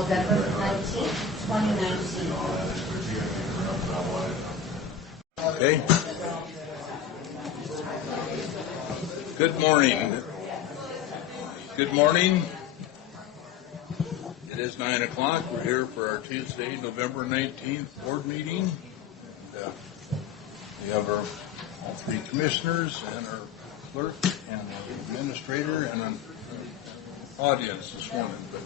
November 19th, 2019. Okay. Good morning. Good morning. It is 9 o'clock. We're here for our Tuesday, November 19th board meeting. And, we have our all three commissioners and our clerk and our administrator and an audience this morning. But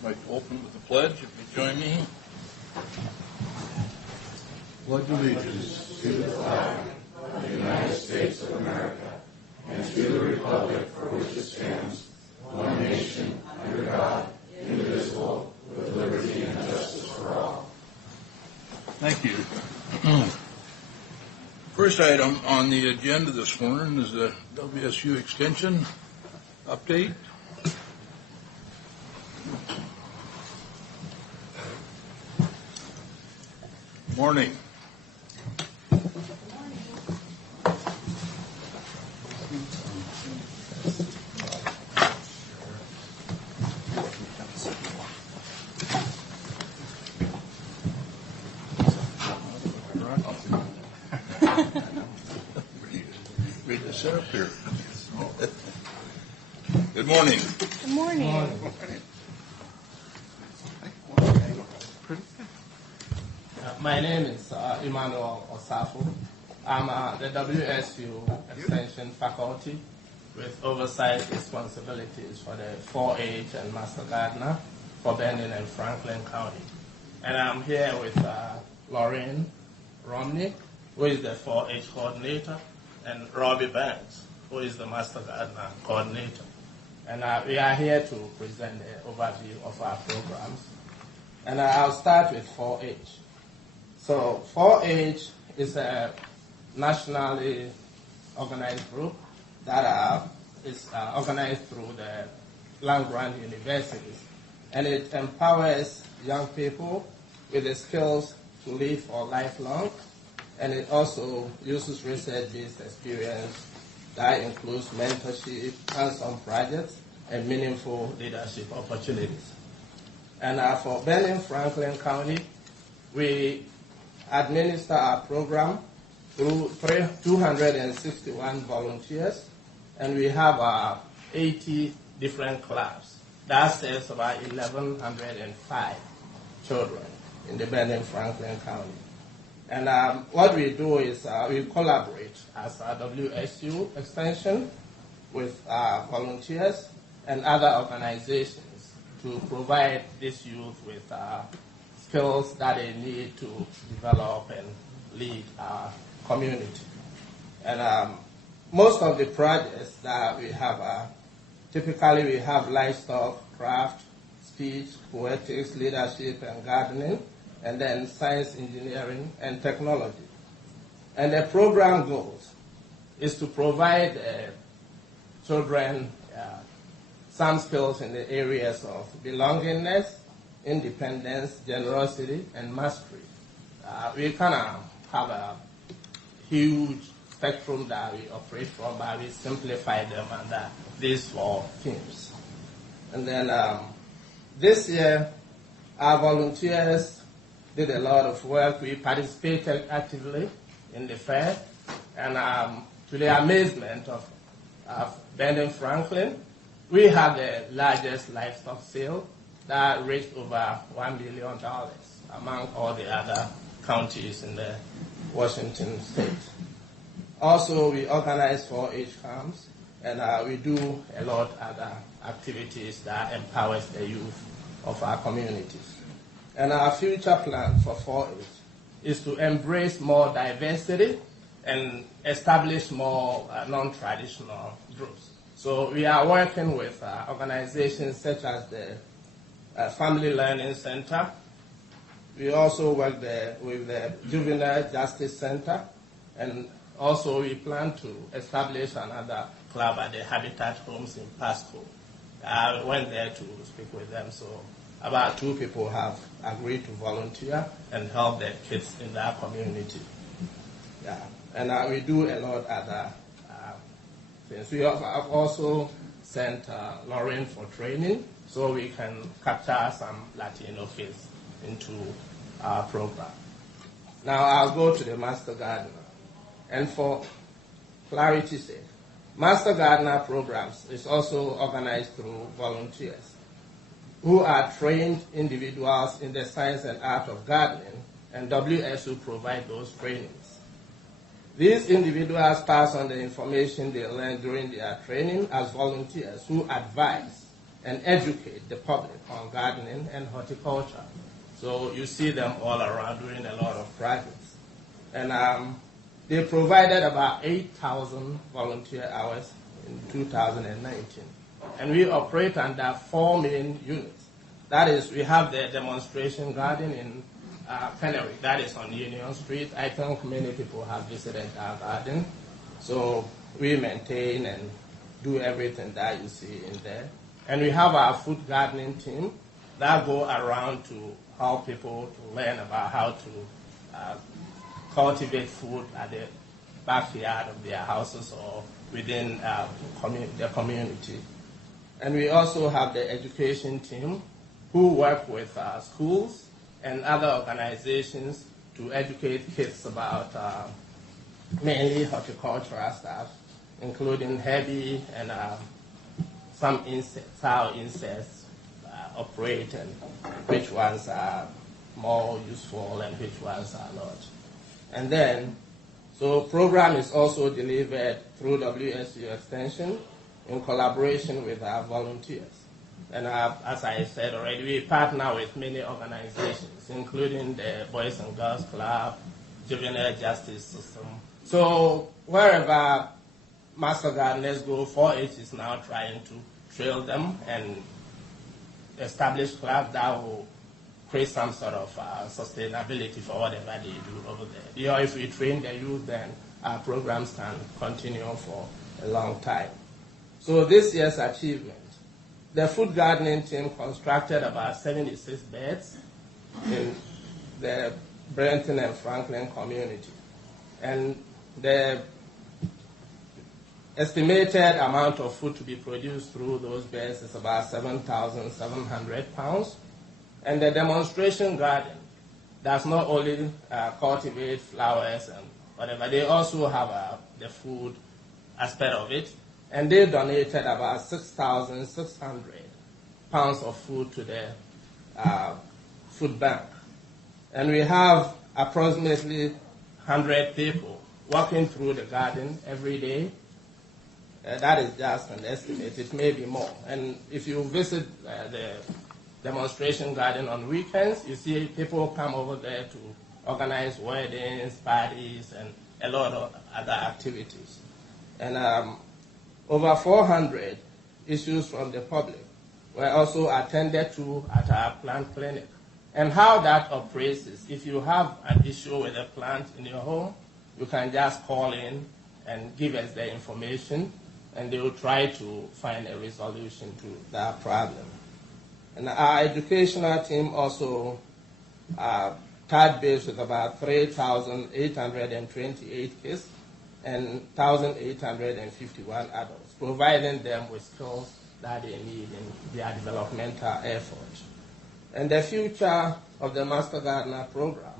I'd like to open with the pledge. If you join me. Pledge allegiance to the flag of the United States of America and to the republic for which it stands, one nation, under God, indivisible, with liberty and justice for all. Thank you. First item on the agenda this morning is the WSU Extension update. Morning. Read this up here. Good morning. Good morning. My name is Emmanuel Osafo. I'm the WSU Extension faculty with oversight responsibilities for the 4-H and Master Gardener for Benton and Franklin County. And I'm here with Lorraine Romney, who is the 4-H coordinator, and Robbie Banks, who is the Master Gardener coordinator. And we are here to present the overview of our programs. And I'll start with 4-H. So 4-H is a nationally organized group that is organized through the land-grant universities. And it empowers young people with the skills to live for lifelong. And it also uses research-based experience that includes mentorship, hands-on projects, and meaningful leadership opportunities. And for Benton Franklin County, we administer our program through 261 volunteers, and we have 80 different clubs. That serves about 1,105 children in the Benton Franklin County. And what we do is we collaborate as a WSU Extension with volunteers and other organizations to provide this youth with skills that they need to develop and lead our community. And most of the projects that we have typically we have livestock, craft, speech, poetics, leadership, and gardening, and then science, engineering, and technology. And the program goals is to provide children some skills in the areas of belongingness, independence, generosity, and mastery. We kind of have a huge spectrum that we operate from, but we simplify them under these 4 themes. And then this year, our volunteers did a lot of work. We participated actively in the fair, and to the amazement of Benton Franklin, we had the largest livestock sale that reached over $1 billion among all the other counties in the Washington state. Also, we organize 4-H camps, and we do a lot of other activities that empowers the youth of our communities. And our future plan for 4-H is to embrace more diversity and establish more non-traditional groups. So we are working with organizations such as the Family Learning Center. We also work with the Juvenile Justice Center, and also we plan to establish another club at the Habitat Homes in Pasco. I went there to speak with them, so about 2 people have agreed to volunteer and help their kids in their community. Yeah. And we do a lot of other things. We have also sent Lauren for training so we can capture some Latino kids into our program. Now I'll go to the Master Gardener. And for clarity's sake, Master Gardener programs is also organized through volunteers who are trained individuals in the science and art of gardening, and WSU provide those trainings. These individuals pass on the information they learn during their training as volunteers who advise and educate the public on gardening and horticulture. So you see them all around doing a lot of projects. And they provided about 8,000 volunteer hours in 2019. And we operate under 4 main units. That is, we have the demonstration garden in Canary, that is on Union Street. I think many people have visited our garden. So we maintain and do everything that you see in there. And we have our food gardening team that go around to help people to learn about how to cultivate food at the backyard of their houses or within the community. And we also have the education team who work with schools and other organizations to educate kids about mainly horticultural stuff, including herbie and some insects, how insects operate and which ones are more useful and which ones are not. And then, so program is also delivered through WSU Extension in collaboration with our volunteers. And as I said already, we partner with many organizations, including the Boys and Girls Club, Juvenile Justice System. So wherever Master Gardeners go, 4-H is now trying to trail them and establish clubs that will create some sort of sustainability for whatever they do over there. You know, if we train the youth, then our programs can continue for a long time. So this year's achievement, the food gardening team constructed about 76 beds in the Brenton and Franklin community. And the estimated amount of food to be produced through those beds is about 7,700 pounds. And the demonstration garden does not only cultivate flowers and whatever, they also have the food aspect of it. And they donated about 6,600 pounds of food to the food bank. And we have approximately 100 people walking through the garden every day. That is just an estimate. It may be more. And if you visit the demonstration garden on weekends, you see people come over there to organize weddings, parties, and a lot of other activities. And over 400 issues from the public were also attended to at our plant clinic. And how that operates is if you have an issue with a plant in your home, you can just call in and give us the information, and they will try to find a resolution to that problem. And our educational team also touched base with about 3,828 kids and 1,851 adults, providing them with skills that they need in their developmental effort. And the future of the Master Gardener program.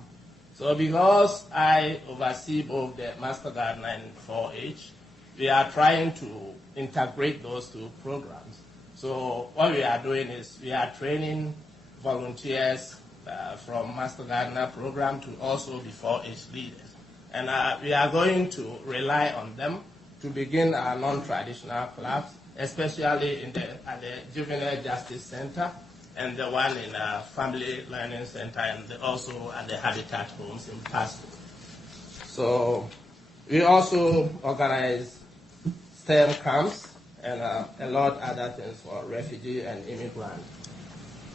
So because I oversee both the Master Gardener and 4-H, we are trying to integrate those two programs. So what we are doing is we are training volunteers from Master Gardener program to also be 4-H leaders. And we are going to rely on them to begin our non-traditional clubs, especially at the Juvenile Justice Center and the one in Family Learning Center, and also at the Habitat Homes in Pasco. So we also organize STEM camps and a lot of other things for refugee and immigrant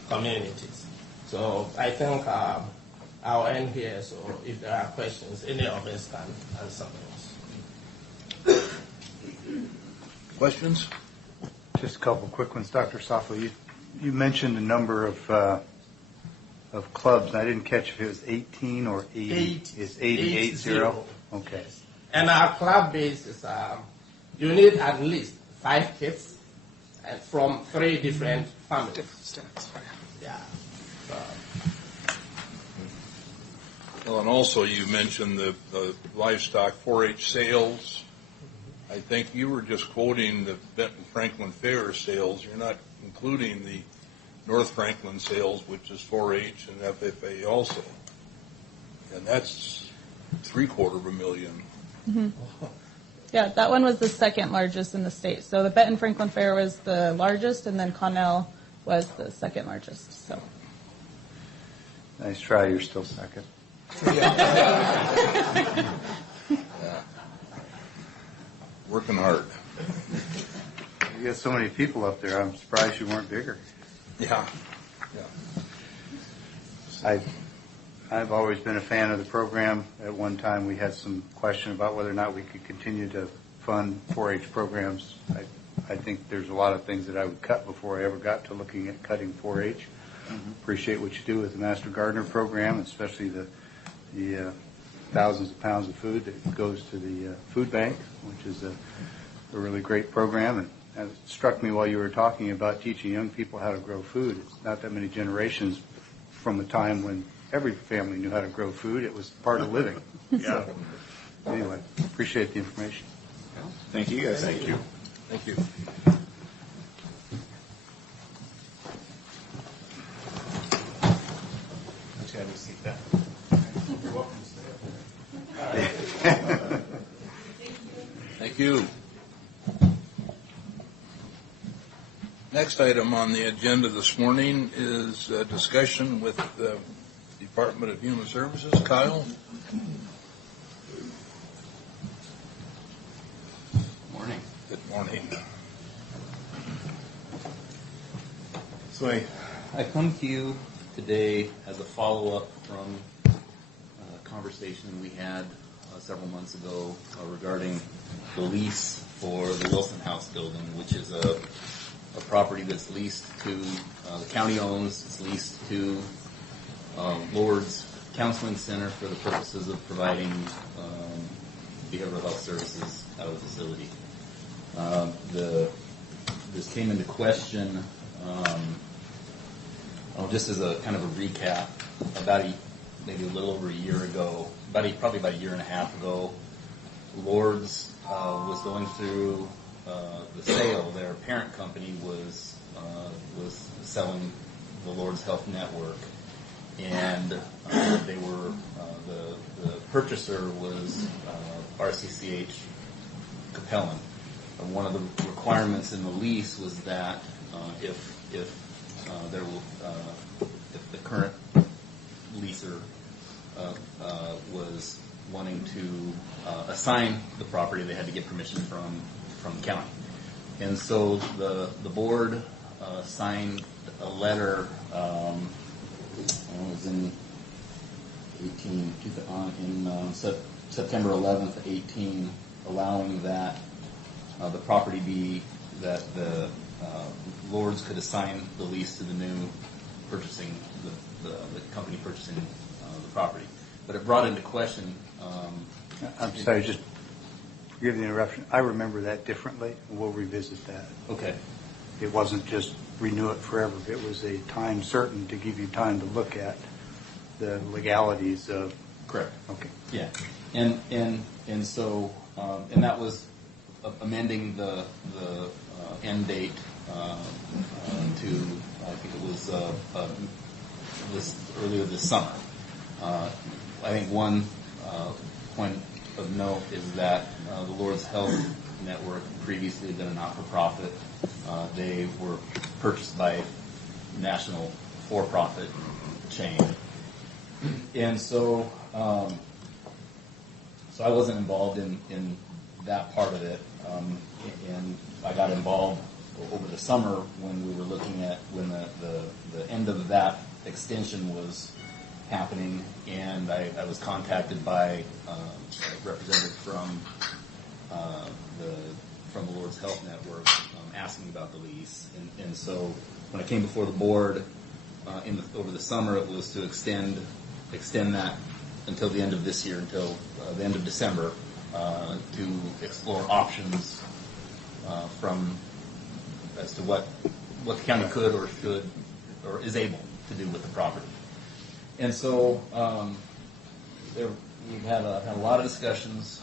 communities. So I think I'll end here, so if there are questions, any of us can answer those. Questions? Just a couple quick ones. Dr. Safo, you mentioned a number of clubs, and I didn't catch if it was 18 or 80. It's 80. Okay. And our club base is, you need at least 5 kids and from 3 different families. Yeah. Well, and also you mentioned the livestock 4-H sales. I think you were just quoting the Benton Franklin Fair sales. You're not including the North Franklin sales, which is 4-H and FFA also. And that's $750,000. Mm-hmm. Yeah, that one was the second largest in the state. So the Benton Franklin Fair was the largest, and then Connell was the second largest. So. Nice try. You're still second. Yeah. Working hard. You got so many people up there. I'm surprised you weren't bigger. Yeah. I've always been a fan of the program. At one time, we had some question about whether or not we could continue to fund 4-H programs. I think there's a lot of things that I would cut before I ever got to looking at cutting 4-H. Mm-hmm. Appreciate what you do with the Master Gardener program, especially the thousands of pounds of food that goes to the food bank, which is a really great program. And it struck me while you were talking about teaching young people how to grow food. It's not that many generations from a time when every family knew how to grow food. It was part of living. Yeah. So, anyway, appreciate the information. Thank you, guys. Thank you. Thank you. Have you seen that? Thank you. Next item on the agenda this morning is a discussion with the Department of Human Services. Kyle? Morning. Good morning. So I come to you today as a follow-up from a conversation we had several months ago regarding the lease for the Wilson House building, which is a property that's leased to, the county owns, it's leased to Lourdes Counseling Center for the purposes of providing behavioral health services out of the facility. This came into question, just as a kind of a recap, maybe a little over a year ago, probably about a year and a half ago, Lourdes was going through the sale. Their parent company was selling the Lourdes Health Network, and they were the purchaser was RCCH Capellan. One of the requirements in the lease was that if the current leaser was wanting to assign the property, they had to get permission from the county. And so the board signed a letter. It was in September 11th, 18, allowing that the property be that the Lourdes could assign the lease to the new purchasing the company purchasing the property. But it brought into question. I'm sorry, just forgive the interruption. I remember that differently, and we'll revisit that. Okay. It wasn't just renew it forever. It was a time certain to give you time to look at the legalities of. Correct. Okay. Yeah, and so that was amending the end date to, I think it was earlier this summer. I think one point of note is that the Lourdes Health Network previously had been a not-for-profit. They were purchased by a national for-profit chain. And so I wasn't involved in that part of it. And I got involved over the summer when we were looking at when the end of that extension was happening, and I was contacted by a representative from the Lourdes Health Network asking about the lease. And so when I came before the board over the summer, it was to extend that until the end of this year, until the end of December, to explore options from as to what the county could or should or is able to do with the property. And so we've had a lot of discussions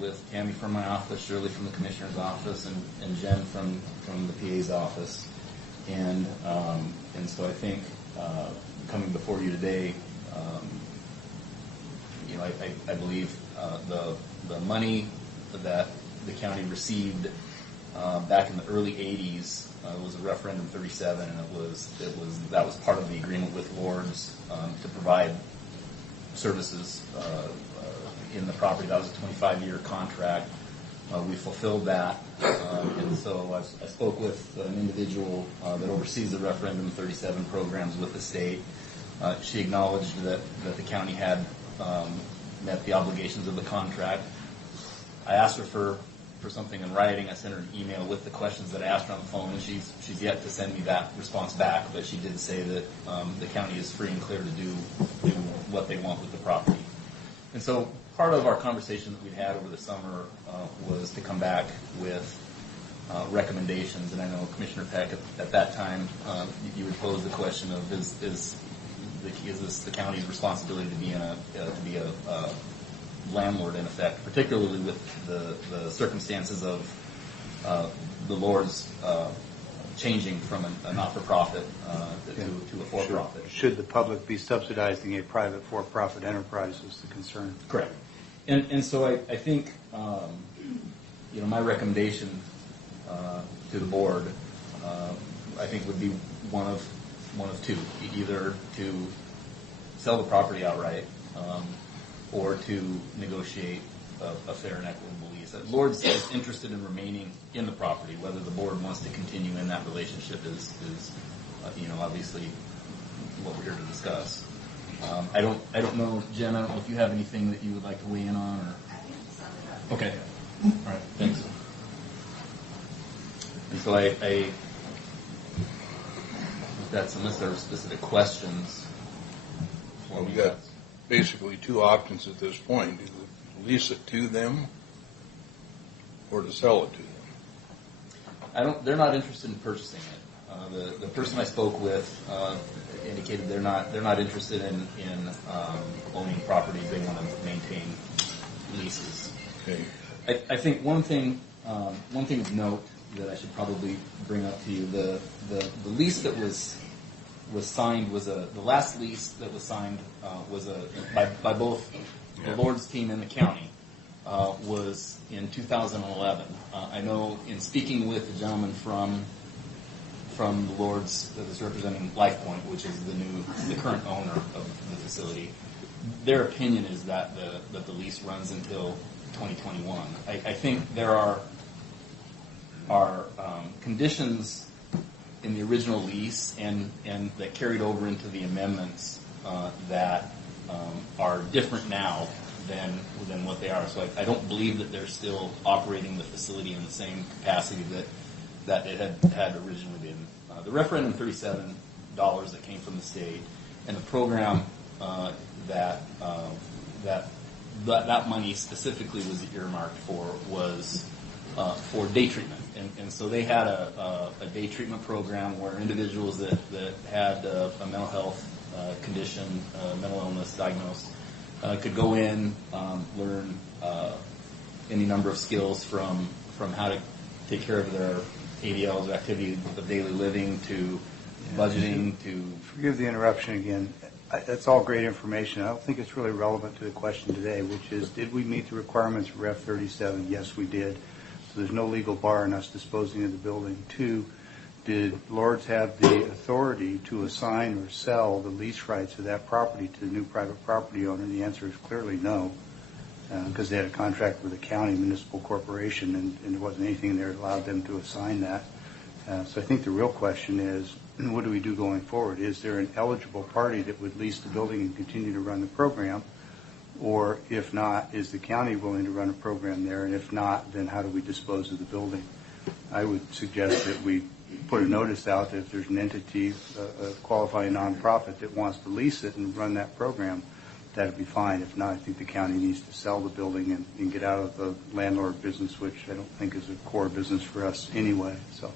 with Tammy from my office, Shirley from the commissioner's office, and Jen from the PA's office. And so I think coming before you today, I believe the money that the county received back in the early -- was a referendum 37, and that was part of the agreement with Lords to provide services in the property. That was a 25-year contract. We fulfilled that, and so I spoke with an individual that oversees the referendum 37 programs with the state. She acknowledged that the county had met the obligations of the contract. I asked her for something in writing. I sent her an email with the questions that I asked her on the phone, and she's yet to send me that response back, but she did say that the county is free and clear to do what they want with the property. And so part of our conversation that we'd had over the summer was to come back with recommendations, and I know Commissioner Peck at that time, you would pose the question of is this the county's responsibility to be a landlord in effect, particularly with the circumstances of the Lords changing from a not-for-profit to a for-profit. Should the public be subsidizing a private for-profit enterprise is the concern. Correct. And so I think my recommendation to the board I think would be one of two: either to sell the property outright or to negotiate a fair and equitable lease. Lords is interested in remaining in the property. Whether the board wants to continue in that relationship is obviously what we're here to discuss. I don't know, Jen. I don't know if you have anything that you would like to weigh in on, or okay. All right. Thanks. And so I that's unless there are specific questions. Well, we got basically two options at this point: either lease it to them or to sell it to them. They're not interested in purchasing it. The person I spoke with indicated they're not interested in owning properties. They want to maintain leases. Okay. I think one thing of note that I should probably bring up to you: the lease that was signed was the last lease that was signed was by both the Lords team and the county was in 2011. I know in speaking with the gentleman from the Lords that is representing LifePoint, which is the current owner of the facility, their opinion is that the lease runs until 2021. I think there are conditions in the original lease and that carried over into the amendments that are different now than what they are. So I don't believe that they're still operating the facility in the same capacity that it had originally been. The referendum $37 that came from the state and the program that money specifically was earmarked for was for day treatment. And so they had a day treatment program where individuals that had a mental health condition, mental illness diagnosed, could go in, learn any number of skills from how to take care of their ADLs, activities of daily living, to budgeting, to... Forgive the interruption again. That's all great information. I don't think it's really relevant to the question today, which is, did we meet the requirements of Ref 37? Yes, we did. So there's no legal bar on us disposing of the building. 2, did Lords have the authority to assign or sell the lease rights of that property to the new private property owner? The answer is clearly no, because they had a contract with a county municipal corporation, and there wasn't anything there that allowed them to assign that. So I think the real question is, what do we do going forward? Is there an eligible party that would lease the building and continue to run the program? Or if not, is the county willing to run a program there? And if not, then how do we dispose of the building? I would suggest that we put a notice out that if there's an entity, a qualifying nonprofit that wants to lease it and run that program, that'd be fine. If not, I think the county needs to sell the building and get out of the landlord business, which I don't think is a core business for us anyway. So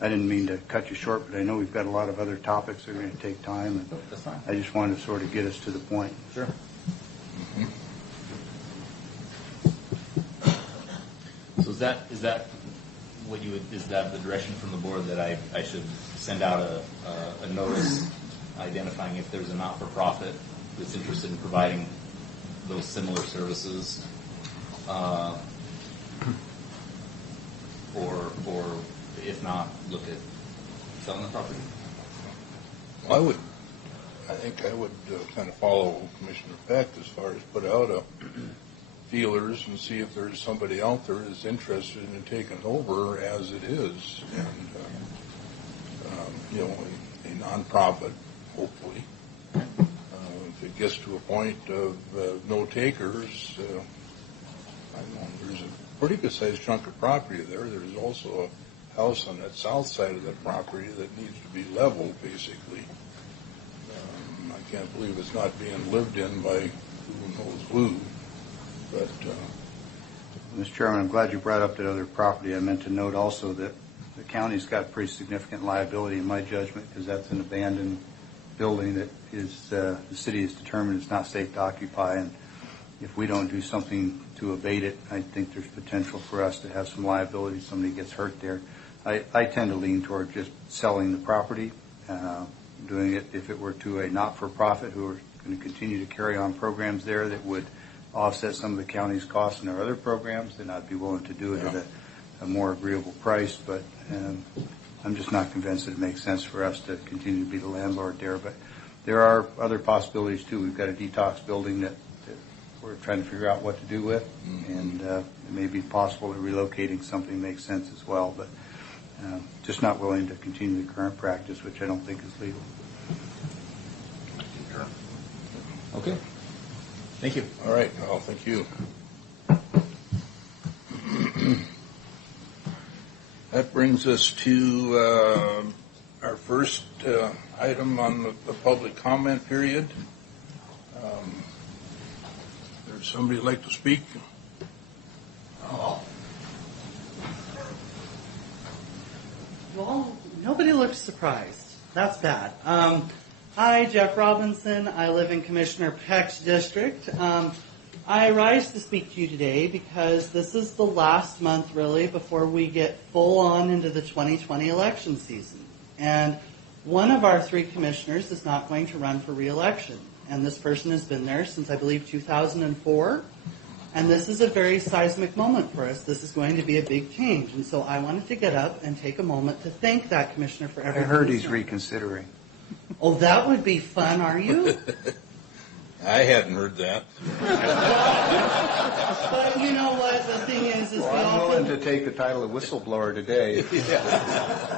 I didn't mean to cut you short, but I know we've got a lot of other topics that are going to take time. And That's fine. I just wanted to sort of get us to the point. Sure. So is that what you would, is that the direction from the board that I should send out a notice identifying if there's a not-for-profit that's interested in providing those similar services, or if not, look at selling the property? I think I would kind of follow Commissioner Peck as far as put out a feelers and see if there's somebody out there that's interested in taking it over as it is, and a nonprofit, hopefully. If it gets to a point of no takers, I don't know, there's a pretty good sized chunk of property there. There's also a house on that south side of that property that needs to be leveled, basically. I can't believe it's not being lived in by who knows who. But Mr. Chairman, I'm glad you brought up that other property. I meant to note also that the county's got pretty significant liability in my judgment, because that's an abandoned building that is the city has determined it's not safe to occupy, and if we don't do something to abate it, I think there's potential for us to have some liability if somebody gets hurt there. I tend to lean toward just selling the property, doing it if it were to a not-for-profit who are going to continue to carry on programs there that would offset some of the county's costs in our other programs, then I'd be willing to do it at a more agreeable price. But I'm just not convinced that it makes sense for us to continue to be the landlord there. But there are other possibilities too. We've got a detox building that we're trying to figure out what to do with, and it may be possible that relocating something makes sense as well. But just not willing to continue the current practice, which I don't think is legal. Okay. Thank you. all right, well, thank you. That brings us to our first item on the public comment period. There's somebody who'd like to speak? Well, nobody looks surprised. That's bad. Hi, Jeff Robinson. I live in Commissioner Peck's district. I rise to speak to you today because this is the last month, really, before we get full on into the 2020 election season. And one of our three commissioners is not going to run for re-election. And this person has been there since, I believe, 2004. And this is a very seismic moment for us. This is going to be a big change. And so I wanted to get up and take a moment to thank that commissioner for I everything. heard he's reconsidering. Oh, that would be fun, are you? I hadn't heard that. But you know what? The thing is we I'm all willing can... to take the title of whistleblower today.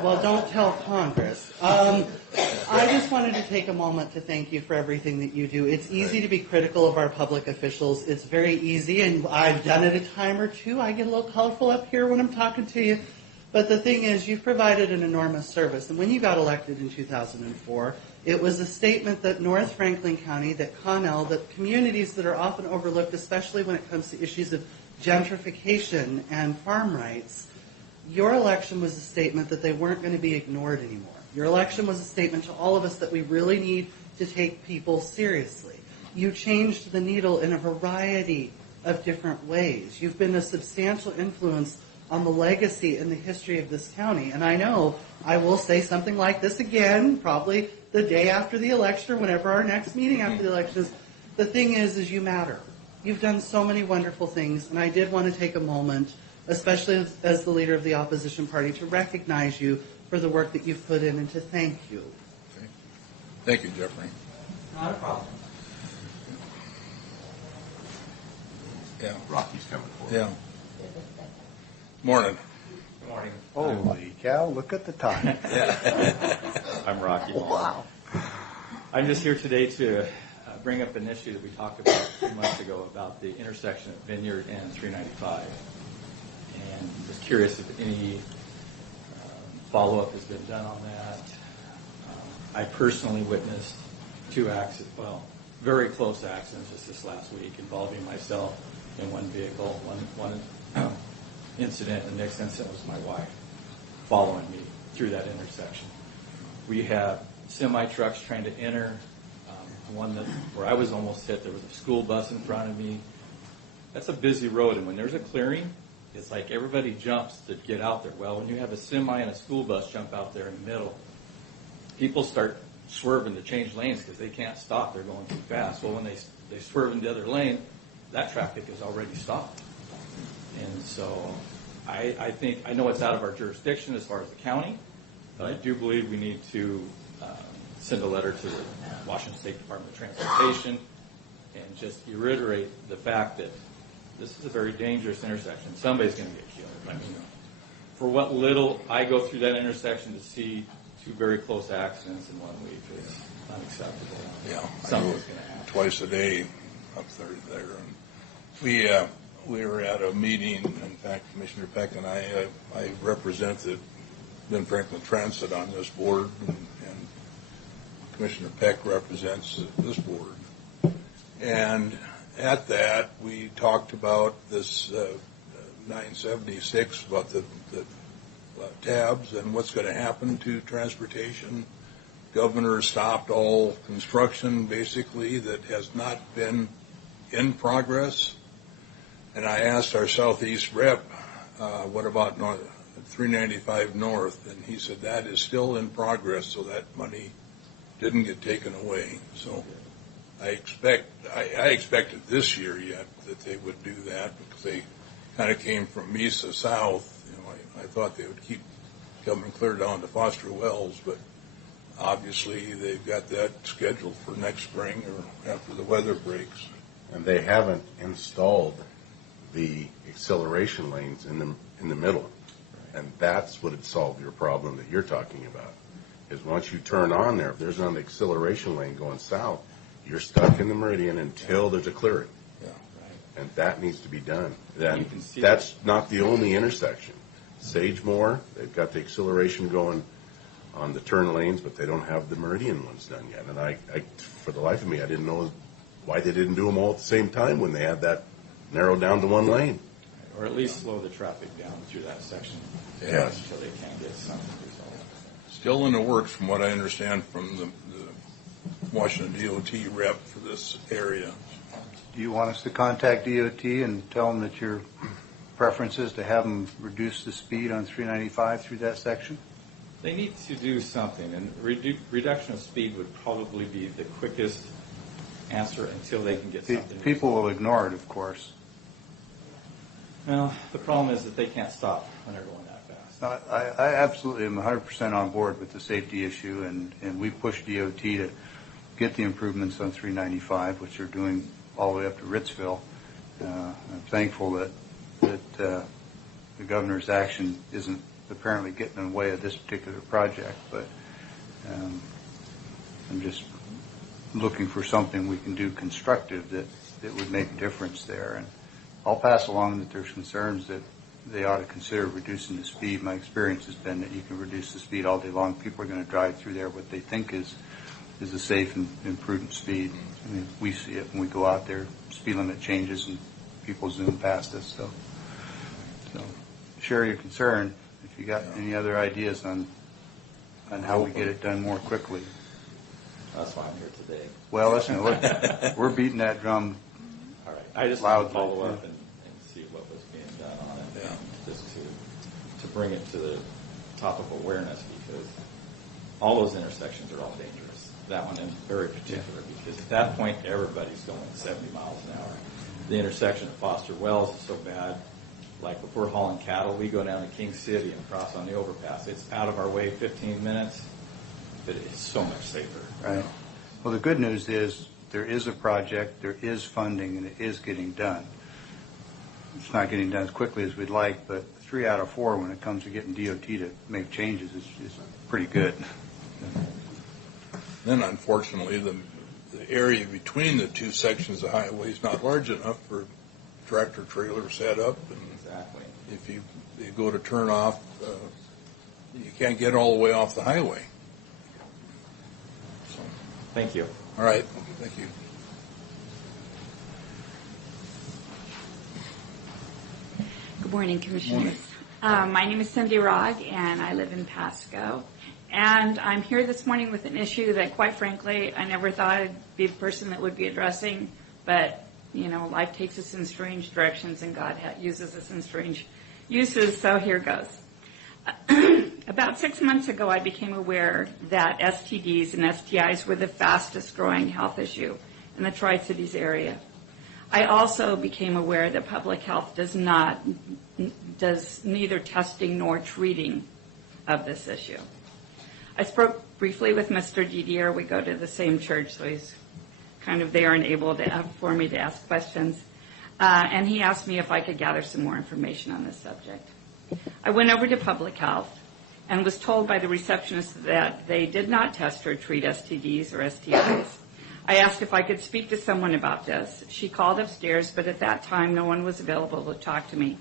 Well, don't tell Congress. I just wanted to take a moment to thank you for everything that you do. It's easy to be critical of our public officials. It's very easy, and I've done it a time or two. I get a little colorful up here when I'm talking to you. But the thing is, you've provided an enormous service. And when you got elected in 2004, it was a statement that North Franklin County, that Connell, that communities that are often overlooked, especially when it comes to issues of gentrification and farm rights, your election was a statement that they weren't going to be ignored anymore. Your election was a statement to all of us that we really need to take people seriously. You changed the needle in a variety of different ways. You've been a substantial influence on the legacy and the history of this county. And I know I will say something like this again, probably the day after the election or whenever our next meeting after the election is. The thing is you matter. You've done so many wonderful things, and I did want to take a moment, especially as the leader of the opposition party, to recognize you for the work that you've put in and to thank you. Thank you, Jeffrey. Not a problem. Yeah. Rocky's coming forward. Yeah. Morning. Good morning. Holy cow, look at the time. I'm Rocky. Wow. I'm just here today to bring up an issue that we talked about 2 months ago about the intersection of Vineyard and 395. And just curious if any follow-up has been done on that. I personally witnessed 2 accidents, well, very close accidents just this last week involving myself in one vehicle, one incident, and the next incident was my wife following me. through that intersection. We have semi trucks trying to enter. One where I was almost hit, there was a school bus in front of me. That's a busy road, and when there's a clearing, it's like everybody jumps to get out there. Well, when you have a semi and a school bus jump out there in the middle, people start swerving to change lanes because they can't stop. They're going too fast. Well, when they swerve in the other lane, that traffic is already stopped. And so I think, I know it's out of our jurisdiction as far as the county, but I do believe we need to send a letter to the Washington State Department of Transportation and just reiterate the fact that this is a very dangerous intersection. Somebody's going to get killed. I mean, for what little I go through that intersection to see 2 very close accidents in 1 week is unacceptable. Yeah, Something's going to happen. Twice a day up there. And we were at a meeting. In fact, Commissioner Peck and I represent the Ben Franklin Transit on this board, and Commissioner Peck represents this board. And at that, we talked about this 976, about the tabs and what's going to happen to transportation. Governor stopped all construction, basically, that has not been in progress. And I asked our Southeast rep, what about 395 North? And he said that is still in progress, so that money didn't get taken away. So I expected this year yet that they would do that, because they kind of came from Mesa south. You know, I thought they would keep coming clear down to Foster Wells, but obviously they've got that scheduled for next spring or after the weather breaks. And they haven't installed the acceleration lanes in the middle. And that's what would solve your problem that you're talking about. Is once you turn on there, if there's an acceleration lane going south, you're stuck in the meridian until there's a clearing. Yeah. And that needs to be done. Then You can see that's not the only intersection. Sagemore, they've got the acceleration going on the turn lanes, but they don't have the meridian ones done yet. And I for the life of me, I didn't know why they didn't do them all at the same time when they had that narrowed down to one lane. Or at least slow the traffic down through that section. Yes. Until they can get something resolved. Still in the works, from what I understand from the Washington DOT rep for this area. Do you want us to contact DOT and tell them that your preference is to have them reduce the speed on 395 through that section? They need to do something, and reduction of speed would probably be the quickest answer until they can get something. People will ignore it, of course. Well, the problem is that they can't stop when they're going that fast. I absolutely am 100% on board with the safety issue, and we push DOT to get the improvements on 395, which they're doing all the way up to Ritzville. I'm thankful that the governor's action isn't apparently getting in the way of this particular project, but I'm just looking for something we can do constructive that would make a difference there. And I'll pass along that there's concerns that they ought to consider reducing the speed. My experience has been that you can reduce the speed all day long. People are going to drive through there what they think is a safe and prudent speed. I mean, we see it when we go out there. Speed limit changes and people zoom past us. So share your concern. If you got any other ideas on how we get it done more quickly. That's why I'm here today. Well, listen, we're beating that drum. All right. I just want to Loudly, follow up yeah. and see what was being done on it, just to bring it to the top of awareness, because all those intersections are all dangerous. That one in very particular, because at that point everybody's going 70 miles an hour. The intersection at Foster Wells is so bad. Like if we're hauling cattle, we go down to King City and cross on the overpass. It's out of our way 15 minutes, but it's so much safer. Right. Well, the good news is there is a project, there is funding, and it is getting done. It's not getting done as quickly as we'd like, but 3 out of 4 when it comes to getting DOT to make changes is pretty good. Then, unfortunately, the area between the two sections of highway is not large enough for tractor trailer setup. And Exactly. if you go to turn off, you can't get all the way off the highway. So, Thank you. all right, thank you. Good morning, Commissioners. My name is Cindy Rogg, and I live in Pasco. And I'm here this morning with an issue that, quite frankly, I never thought I'd be the person that would be addressing. But, you know, life takes us in strange directions, and God uses us in strange uses, so here goes. About 6 months ago, I became aware that STDs and STIs were the fastest growing health issue in the Tri-Cities area. I also became aware that public health does neither testing nor treating of this issue. I spoke briefly with Mr. Didier. We go to the same church, so he's kind of there and able for me to ask questions. And he asked me if I could gather some more information on this subject. I went over to public health and was told by the receptionist that they did not test or treat STDs or STIs. I asked if I could speak to someone about this. She called upstairs, but at that time no one was available to talk to me.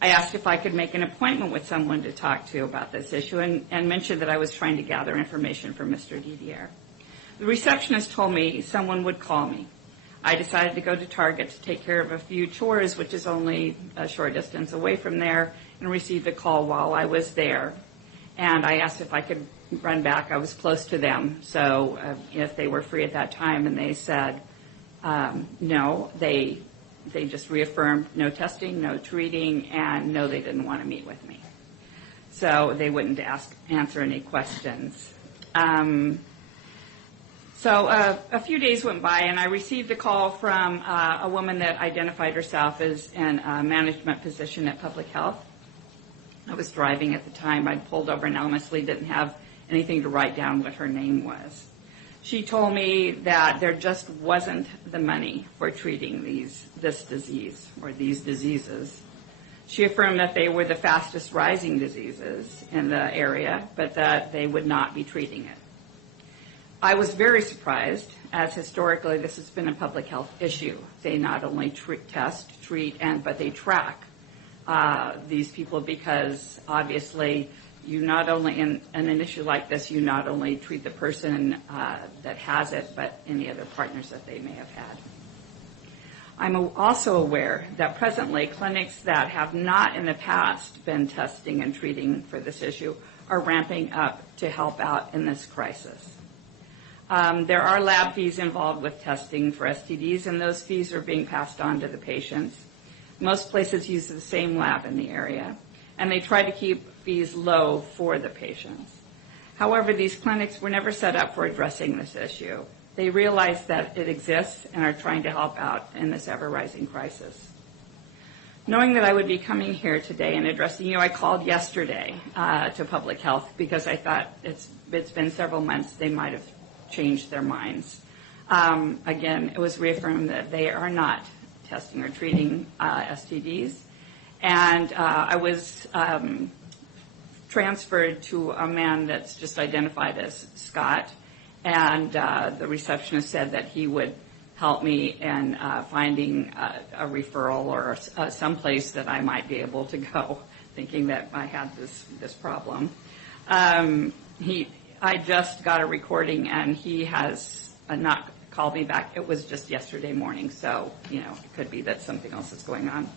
I asked if I could make an appointment with someone to talk to about this issue and mentioned that I was trying to gather information from Mr. Didier. The receptionist told me someone would call me. I decided to go to Target to take care of a few chores, which is only a short distance away from there, and received a call while I was there. And I asked if I could run back. I was close to them, so if they were free at that time, and they said no. They just reaffirmed no testing, no treating, and no, they didn't want to meet with me. So they wouldn't answer any questions. So a few days went by, and I received a call from a woman that identified herself as in a management position at Public Health. I was driving at the time. I'd pulled over and honestly didn't have anything to write down what her name was. She told me that there just wasn't the money for treating this disease or these diseases. She affirmed that they were the fastest rising diseases in the area, but that they would not be treating it. I was very surprised, as historically this has been a public health issue. They not only test, treat, but they track these people, because obviously you not only, in an issue like this, you not only treat the person that has it, but any other partners that they may have had. I'm also aware that presently clinics that have not in the past been testing and treating for this issue are ramping up to help out in this crisis. There are lab fees involved with testing for STDs, and those fees are being passed on to the patients. Most places use the same lab in the area, and they try to keep fees low for the patients. However, these clinics were never set up for addressing this issue. They realize that it exists and are trying to help out in this ever-rising crisis. Knowing that I would be coming here today and addressing you, I called yesterday to Public Health because I thought it's been several months. They might have changed their minds. Again, it was reaffirmed that they are not testing or treating STDs. And I was transferred to a man that's just identified as Scott. And the receptionist said that he would help me in finding a referral or someplace that I might be able to go, thinking that I had this problem. I just got a recording, and he has not called me back. It was just yesterday morning, so it could be that something else is going on.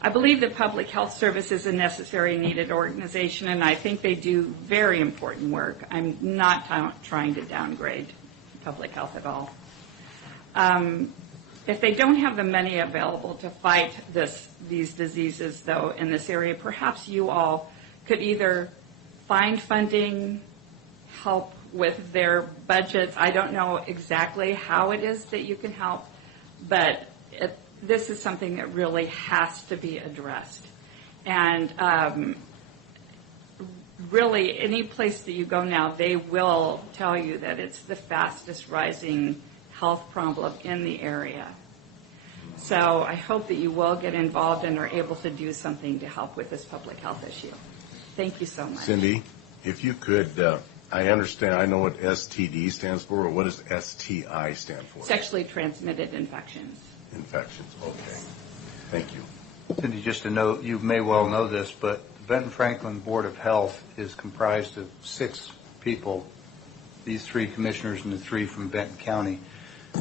I believe that Public Health Service is a necessary and needed organization, and I think they do very important work. I'm not trying to downgrade public health at all. If they don't have the money available to fight these diseases, though, in this area, perhaps you all could either find funding, help with their budgets. I don't know exactly how it is that you can help, but this is something that really has to be addressed. And really, any place that you go now, they will tell you that it's the fastest rising health problem in the area. So I hope that you will get involved and are able to do something to help with this public health issue. Thank you so much. Cindy, if you could, I understand, I know what STD stands for, but what does STI stand for? Sexually transmitted infections. Infections, okay. Thank you. Cindy, just to note, you may well know this, but the Benton Franklin Board of Health is comprised of 6 people, these 3 commissioners and the 3 from Benton County.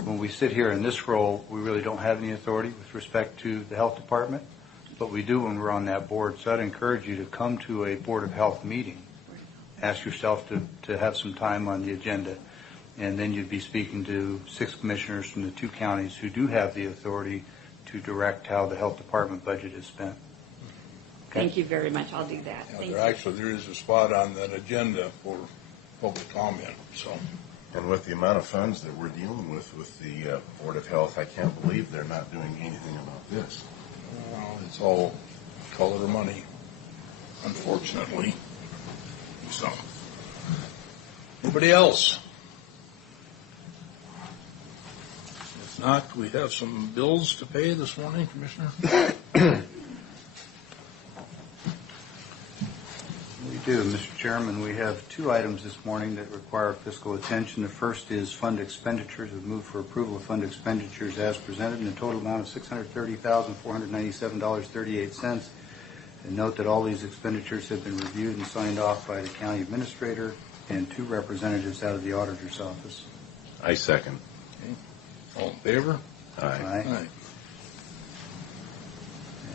When we sit here in this role, we really don't have any authority with respect to the health department. but we do when we're on that board. So I'd encourage you to come to a Board of Health meeting. Ask yourself to have some time on the agenda, and then you'd be speaking to 6 commissioners from the 2 counties who do have the authority to direct how the health department budget is spent. Okay? Thank you very much. I'll do that. Yeah, Thank there you. actually, there is a spot on that agenda for public comment, so. And with the amount of funds that we're dealing with the Board of Health, I can't believe they're not doing anything about this. Well, it's all color of money, unfortunately. So, anybody else? If not, we have some bills to pay this morning, Commissioner. We do, Mr. Chairman. We have 2 items this morning that require fiscal attention. The first is fund expenditures. We've moved for approval of fund expenditures as presented in a total amount of $630,497.38. And note that all these expenditures have been reviewed and signed off by the county administrator and 2 representatives out of the auditor's office. I second. Okay. All in favor? Aye.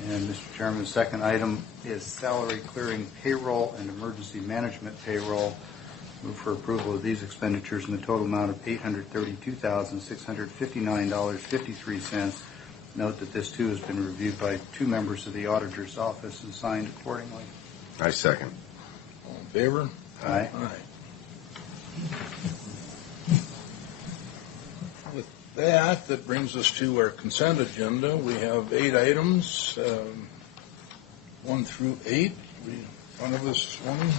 And Mr. Chairman, the second item is salary clearing payroll and emergency management payroll. Move for approval of these expenditures in the total amount of $832,659.53. Note that this too has been reviewed by 2 members of the auditor's office and signed accordingly. I second. All in favor? Aye. With that brings us to our consent agenda. We have 8 items, 1 through 8. In front of us this morning.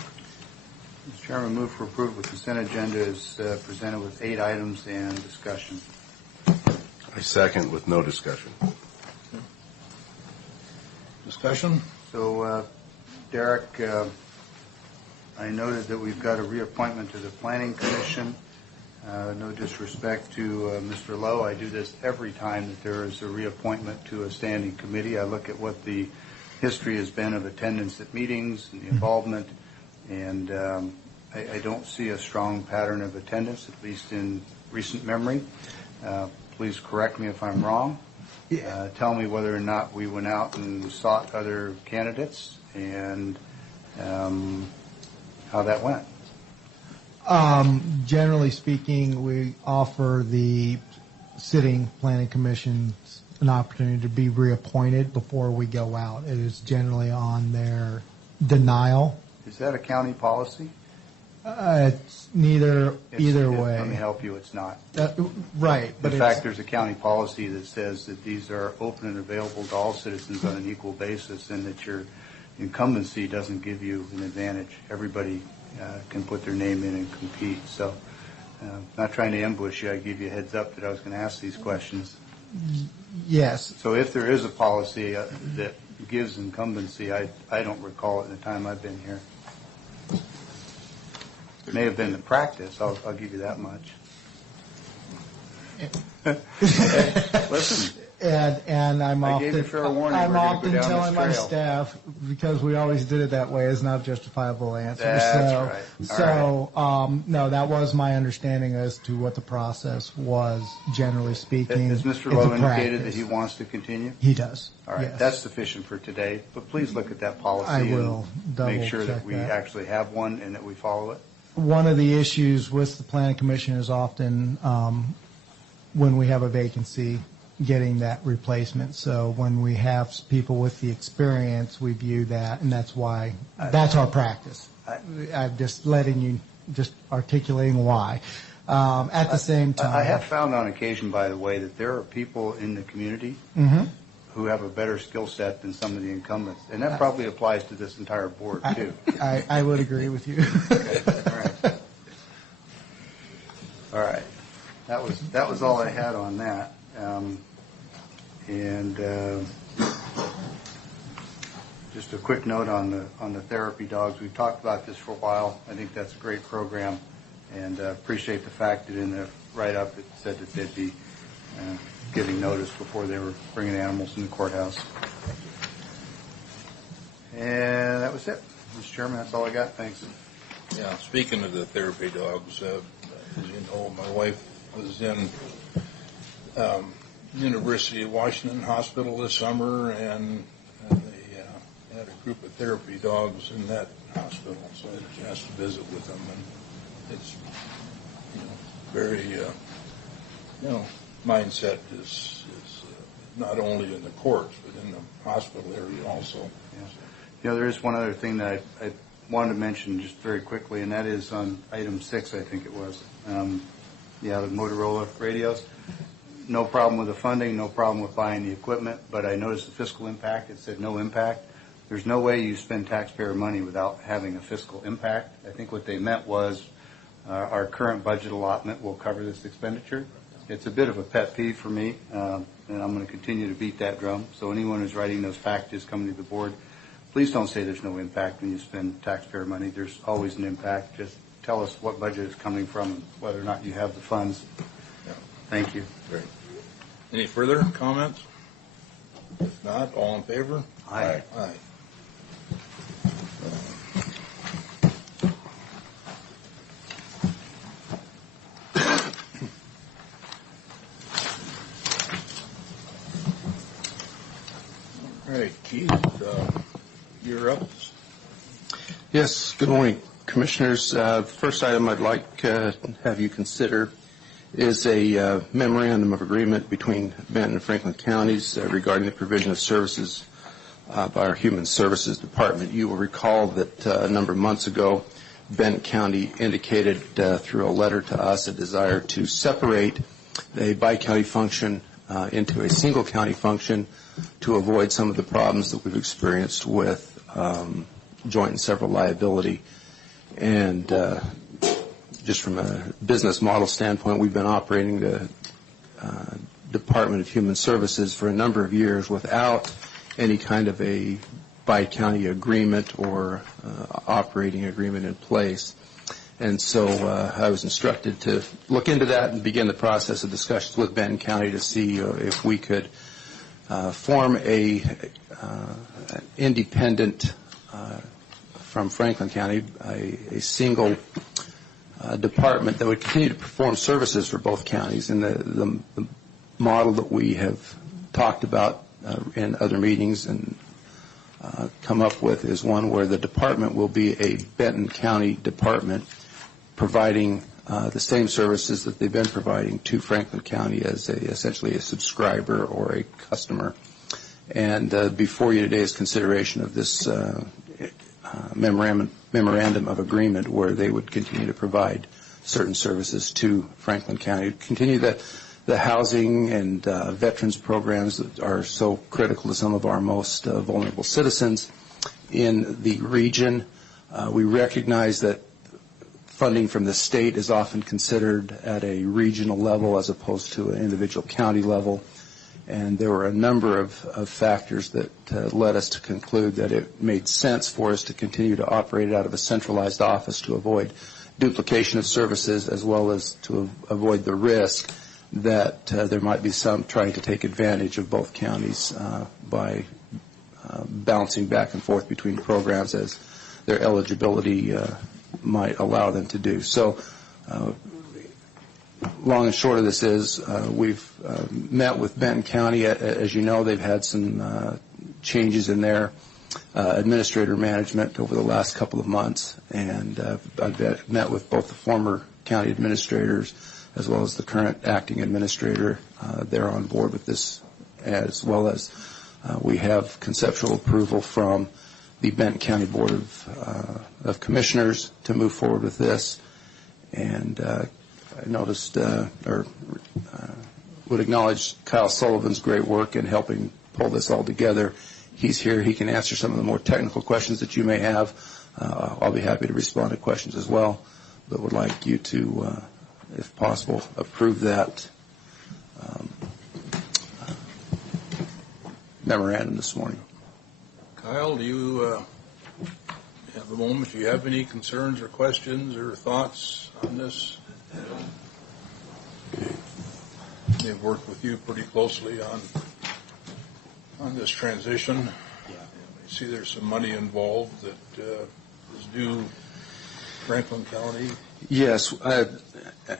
Mr. Chairman, move for approval of the consent agenda is presented with 8 items and discussion. I second with no discussion. Discussion? So, Derek, I noted that we've got a reappointment to the Planning Commission. No disrespect to Mr. Lowe. I do this every time that there is a reappointment to a standing committee. I look at what the history has been of attendance at meetings and the involvement, and I don't see a strong pattern of attendance, at least in recent memory. Please correct me if I'm wrong. Tell me whether or not we went out and sought other candidates and how that went. Generally speaking, we offer the sitting planning commission an opportunity to be reappointed before we go out. It is generally on their denial. Is that a county policy? It's either way. Let me help you, it's not. Right. In fact, there's a county policy that says that these are open and available to all citizens on an equal basis, and that your incumbency doesn't give you an advantage. Everybody can put their name in and compete. So, not trying to ambush you, I give you a heads up that I was going to ask these questions. Yes. So if there is a policy that gives incumbency, I don't recall it in the time I've been here. It may have been the practice, I'll give you that much. Listen. And I'm I gave you fair warning, we're gonna go down this telling my trail. staff, because we always did it that way, is not a justifiable answer. That's right. No, that was my understanding as to what the process was, generally speaking. Has Mr. It's a Lowe indicated practice. that he wants to continue? He does. All right, yes. that's sufficient for today, but please look at that policy I will and double make sure that check we that. actually have one and that we follow it. One of the issues with the planning commission is often when we have a vacancy, getting that replacement. So when we have people with the experience, we view that, and that's why, that's our practice. I'm just letting you, just articulating why. At the same time. I have found on occasion, by the way, that there are people in the community who have a better skill set than some of the incumbents, and that probably applies to this entire board, too. I would agree with you. All right. That was all I had on that. Just a quick note on the therapy dogs. We've talked about this for a while. I think that's a great program, and appreciate the fact that in the write-up it said that they'd be giving notice before they were bringing animals in the courthouse. And that was it. Mr. Chairman, that's all I got. Thanks. Yeah, speaking of the therapy dogs, as you know, my wife was in University of Washington Hospital this summer, and they had a group of therapy dogs in that hospital, so I had a chance to visit with them, and it's, very, mindset is not only in the courts, but in the hospital area also. There is one other thing that I wanted to mention just very quickly, and that is on item 6, I think it was. The Motorola radios. No problem with the funding, no problem with buying the equipment, but I noticed the fiscal impact. It said no impact. There's no way you spend taxpayer money without having a fiscal impact. I think what they meant was our current budget allotment will cover this expenditure. It's a bit of a pet peeve for me, and I'm going to continue to beat that drum. So anyone who's writing those packages coming to the board, please don't say there's no impact when you spend taxpayer money. There's always an impact. Just tell us what budget it's coming from and whether or not you have the funds. Thank you. Great. Any further comments? If not, all in favor? Aye. Aye. All right, Keith, you're up. Yes, good morning, Commissioners. The first item I'd like to have you consider is a memorandum of agreement between Benton and Franklin counties regarding the provision of services by our Human Services Department. You will recall that a number of months ago, Benton County indicated through a letter to us a desire to separate a bi-county function into a single county function to avoid some of the problems that we've experienced with joint and several liability. And just from a business model standpoint, we've been operating the Department of Human Services for a number of years without any kind of a bi-county agreement or operating agreement in place. And so I was instructed to look into that and begin the process of discussions with Benton County to see if we could form an independent from Franklin County, a single department that would continue to perform services for both counties. And the model that we have talked about in other meetings and come up with is one where the department will be a Benton County department providing the same services that they've been providing to Franklin County as essentially a subscriber or a customer. And before you today is consideration of this memorandum of agreement where they would continue to provide certain services to Franklin County, continue the housing and veterans programs that are so critical to some of our most vulnerable citizens in the region. We recognize that funding from the state is often considered at a regional level as opposed to an individual county level. And there were a number of factors that led us to conclude that it made sense for us to continue to operate out of a centralized office to avoid duplication of services as well as to avoid the risk that there might be some trying to take advantage of both counties by bouncing back and forth between programs as their eligibility might allow them to do. So long and short of this is we've met with Benton County. As you know, they've had some changes in their administrator management over the last couple of months, and I've met with both the former county administrators as well as the current acting administrator. They're on board with this, as well as we have conceptual approval from the Benton County Board of Commissioners to move forward with this. And I noticed would acknowledge Kyle Sullivan's great work in helping pull this all together. He's here. He can answer some of the more technical questions that you may have. I'll be happy to respond to questions as well, but would like you to, if possible, approve that memorandum this morning. Kyle, do you have a moment? Do you have any concerns or questions or thoughts on this? They've worked with you pretty closely on this transition. Yeah. I see there's some money involved that is due Franklin County. Yes,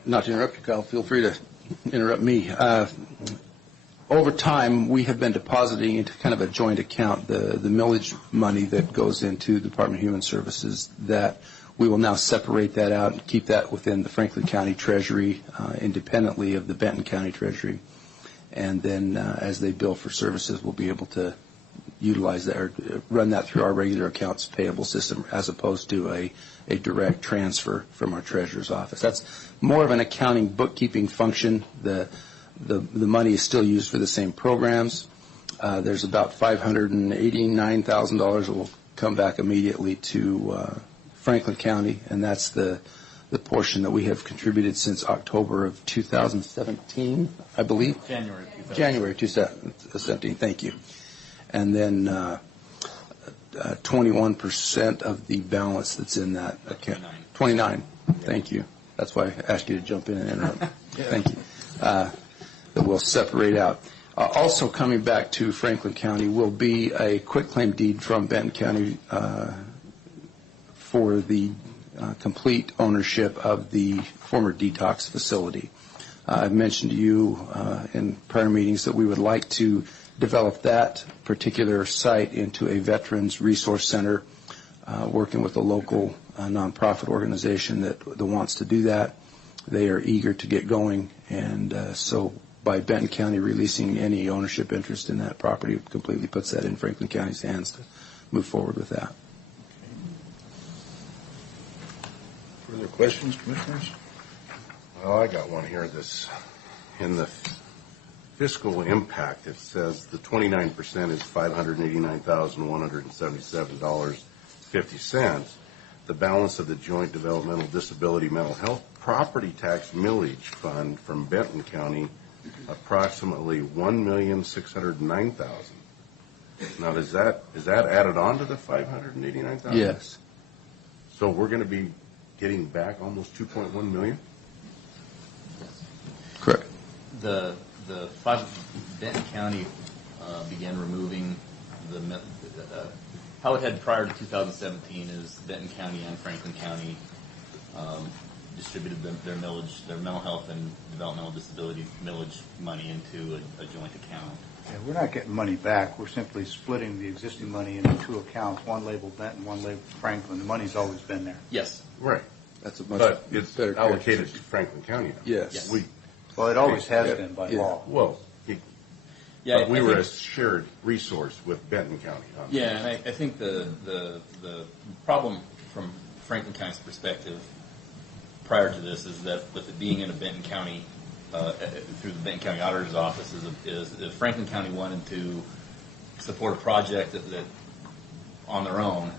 not to interrupt you, Kyle. Feel free to interrupt me. over time, we have been depositing into kind of a joint account the millage money that goes into the Department of Human Services, that we will now separate that out and keep that within the Franklin County Treasury independently of the Benton County Treasury. And then as they bill for services, we'll be able to utilize that or run that through our regular accounts payable system as opposed to a direct transfer from our treasurer's office. That's more of an accounting bookkeeping function. The money is still used for the same programs. There's about $589,000 that will come back immediately to Franklin County, and that's the portion that we have contributed since October of 2017, I believe. January 2017, thank you. And then 21% of the balance that's in that account. 29. Thank you. That's why I asked you to jump in and interrupt. Thank you. That we'll separate out. Also coming back to Franklin County will be a quitclaim deed from Benton County for the complete ownership of the former detox facility. I've mentioned to you in prior meetings that we would like to develop that particular site into a veterans resource center, working with a local nonprofit organization that wants to do that. They are eager to get going, and so by Benton County releasing any ownership interest in that property, it completely puts that in Franklin County's hands to move forward with that. Further questions, Commissioners? Well, I got one here. This in the fiscal impact, it says the 29% is $589,177.50. The balance of the Joint Developmental Disability Mental Health Property Tax Millage Fund from Benton County, approximately $1,609,000. Now, is that added on to the $589,000? Yes. So we're going to be getting back almost $2.1 million? Correct. Benton County began removing how it had prior to 2017 is Benton County and Franklin County distributed their millage, their mental health and developmental disability millage money into a joint account. Yeah, we're not getting money back. We're simply splitting the existing money into two accounts, one labeled Benton, one labeled Franklin. The money's always been there. Yes. Right. That's a much But it's better allocated to Franklin County now. Yes. Well, it always has been by law. Well, but we were a shared resource with Benton County. Yeah, and I think the problem from Franklin County's perspective prior to this is that with it being in a Benton County, through the Benton County Auditor's Office, is if Franklin County wanted to support a project that on their own,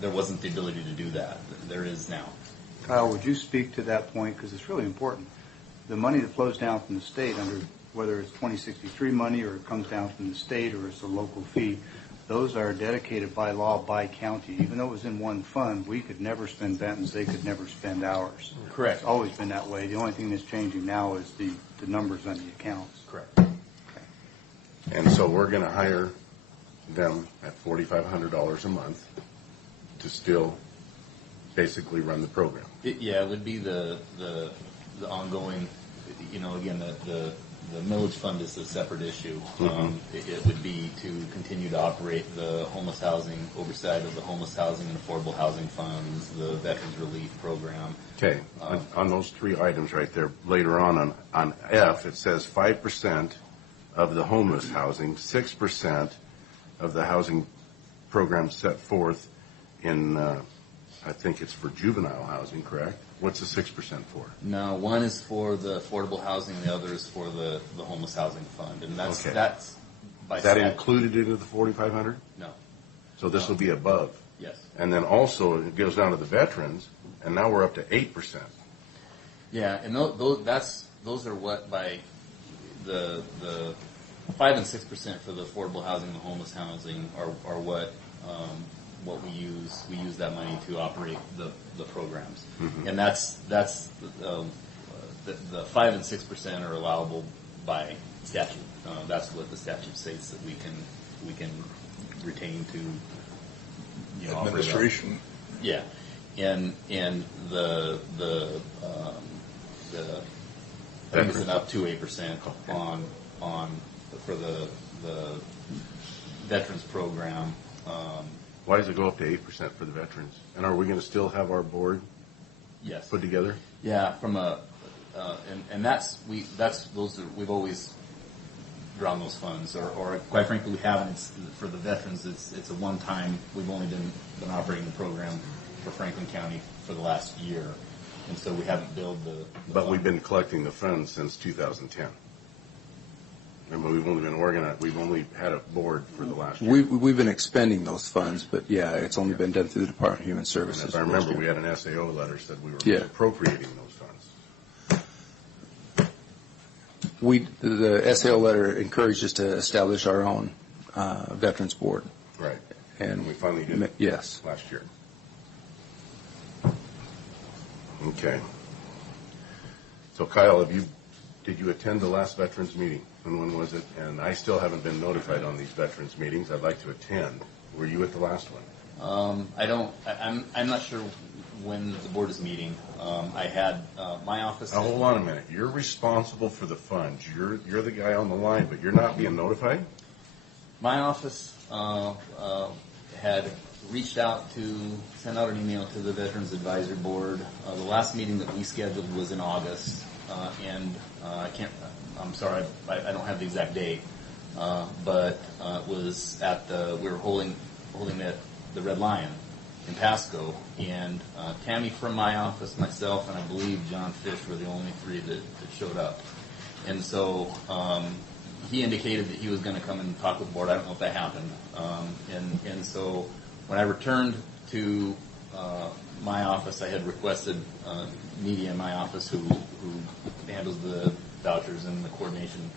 there wasn't the ability to do that. There is now. Kyle, would you speak to that point? Because it's really important. The money that flows down from the state, under whether it's 2063 money or it comes down from the state or it's a local fee, those are dedicated by law by county. Even though it was in one fund, we could never spend Benton's, they could never spend ours. Correct. It's always been that way. The only thing that's changing now is the numbers on the accounts. Correct. Okay. And so we're going to hire them at $4,500 a month to still basically run the program. It would be the ongoing, again, the millage fund is a separate issue. Mm-hmm. It would be to continue to operate the homeless housing, oversight of the homeless housing and affordable housing funds, the Veterans Relief Program. Okay, on those three items right there, later on F, it says 5% of the homeless housing, 6% of the housing program set forth in, I think it's for juvenile housing, correct? What's the 6% for? No, one is for the affordable housing, the other is for the homeless housing fund, and that's by Is that statute. included into the 4,500? No. So this will be above. Yes. And then also it goes down to the veterans, and now we're up to 8%. Yeah, and those are what by the 5 and 6% for the affordable housing and the homeless housing are what we use. We use that money to operate the programs, Mm-hmm. and that's the 5 and 6% are allowable by statute. That's what the statute states that we can retain to Administration. Yeah, and the I think it's up to 8% on for the veterans program. Why does it go up to 8% for the veterans? And are we going to still have our board Yes. put together? Yeah, from and we've always drawn those funds, or quite frankly, we haven't. It's, for the veterans, it's a one-time. We've only been operating the program for Franklin County for the last year, and so we haven't billed the But fund. we've been collecting the funds since 2010. Remember, we've only been organized. We've only had a board for the last year. We've been expending those funds, but yeah, it's only been done through the Department of Human And Services. as I remember, we had an SAO letter said we were Yeah. appropriating those funds. The SAO letter encouraged us to establish our own Veterans Board. Right. And we finally did it yes. last year. Okay. So Kyle, did you attend the last veterans meeting? And when was it? And I still haven't been notified on these veterans meetings. I'd like to attend. Were you at the last one? I'm not sure when the board is meeting. I had my office. Now, hold on a minute. You're responsible for the funds. You're the guy on the line, but you're not being notified? My office had reached out sent out an email to the Veterans Advisory Board. The last meeting that we scheduled was in August, and I'm sorry, I don't have the exact date, but it was we were holding at the Red Lion in Pasco, and Tammy from my office, myself, and I believe John Fish were the only three that showed up. And so he indicated that he was going to come and talk with the board. I don't know if that happened. And so when I returned to my office, I had requested media in my office who handles the vouchers and the coordination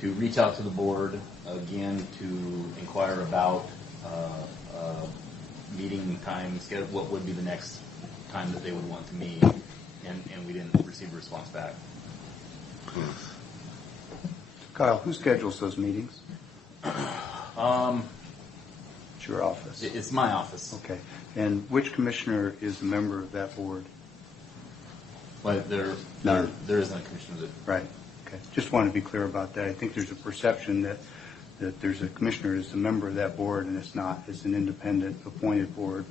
to reach out to the board again to inquire about meeting time, schedule, what would be the next time that they would want to meet, and we didn't receive a response back. Kyle, who schedules those meetings? It's your office. It's my office. Okay. And which commissioner is a member of that board? Well, there isn't a commissioner that. Right. Okay. Just wanted to be clear about that. I think there's a perception that there's a commissioner who's a member of that board, and it's not. It's an independent appointed board,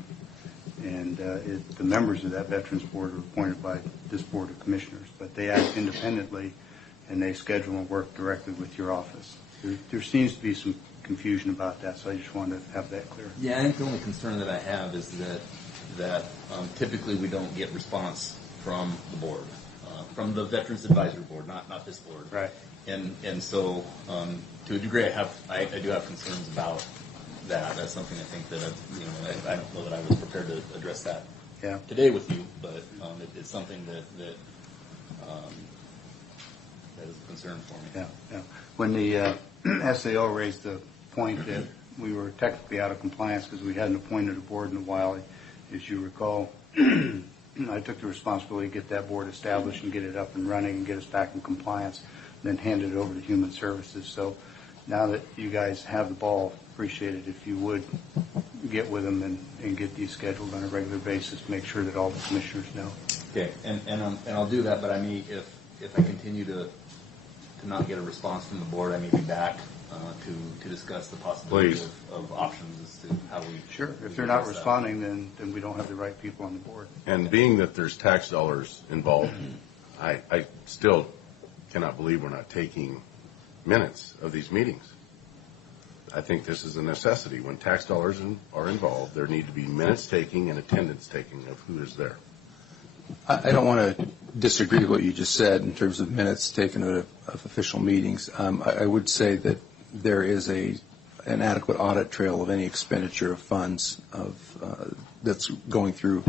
and the members of that Veterans Board are appointed by this Board of Commissioners, but they act independently, and they schedule and work directly with your office. There seems to be some confusion about that, so I just wanted to have that clear. Yeah, I think the only concern that I have is that typically we don't get response from the board, from the Veterans Advisory Board, not this board. Right. And so to a degree, I do have concerns about that. That's something I think that I don't know that I was prepared to address that today with you, but it's something that is a concern for me. Yeah. When the SAO raised the point that we were technically out of compliance because we hadn't appointed a board in a while, as you recall, I took the responsibility to get that board established and get it up and running and get us back in compliance, then handed it over to Human Services. So now that you guys have the ball, appreciate it if you would get with them and get these scheduled on a regular basis, make sure that all the commissioners know. Okay, and I'll do that, but I may, if I continue to not get a response from the board, I may be back to discuss the possibility of options as to how we. Sure. If they're not responding, then we don't have the right people on the board. And being that there's tax dollars involved, I still cannot believe we're not taking minutes of these meetings. I think this is a necessity. When tax dollars are involved, there need to be minutes taking and attendance taking of who is there. I don't want to disagree with what you just said in terms of minutes taken of official meetings. I would say that there is an adequate audit trail of any expenditure of funds that's going through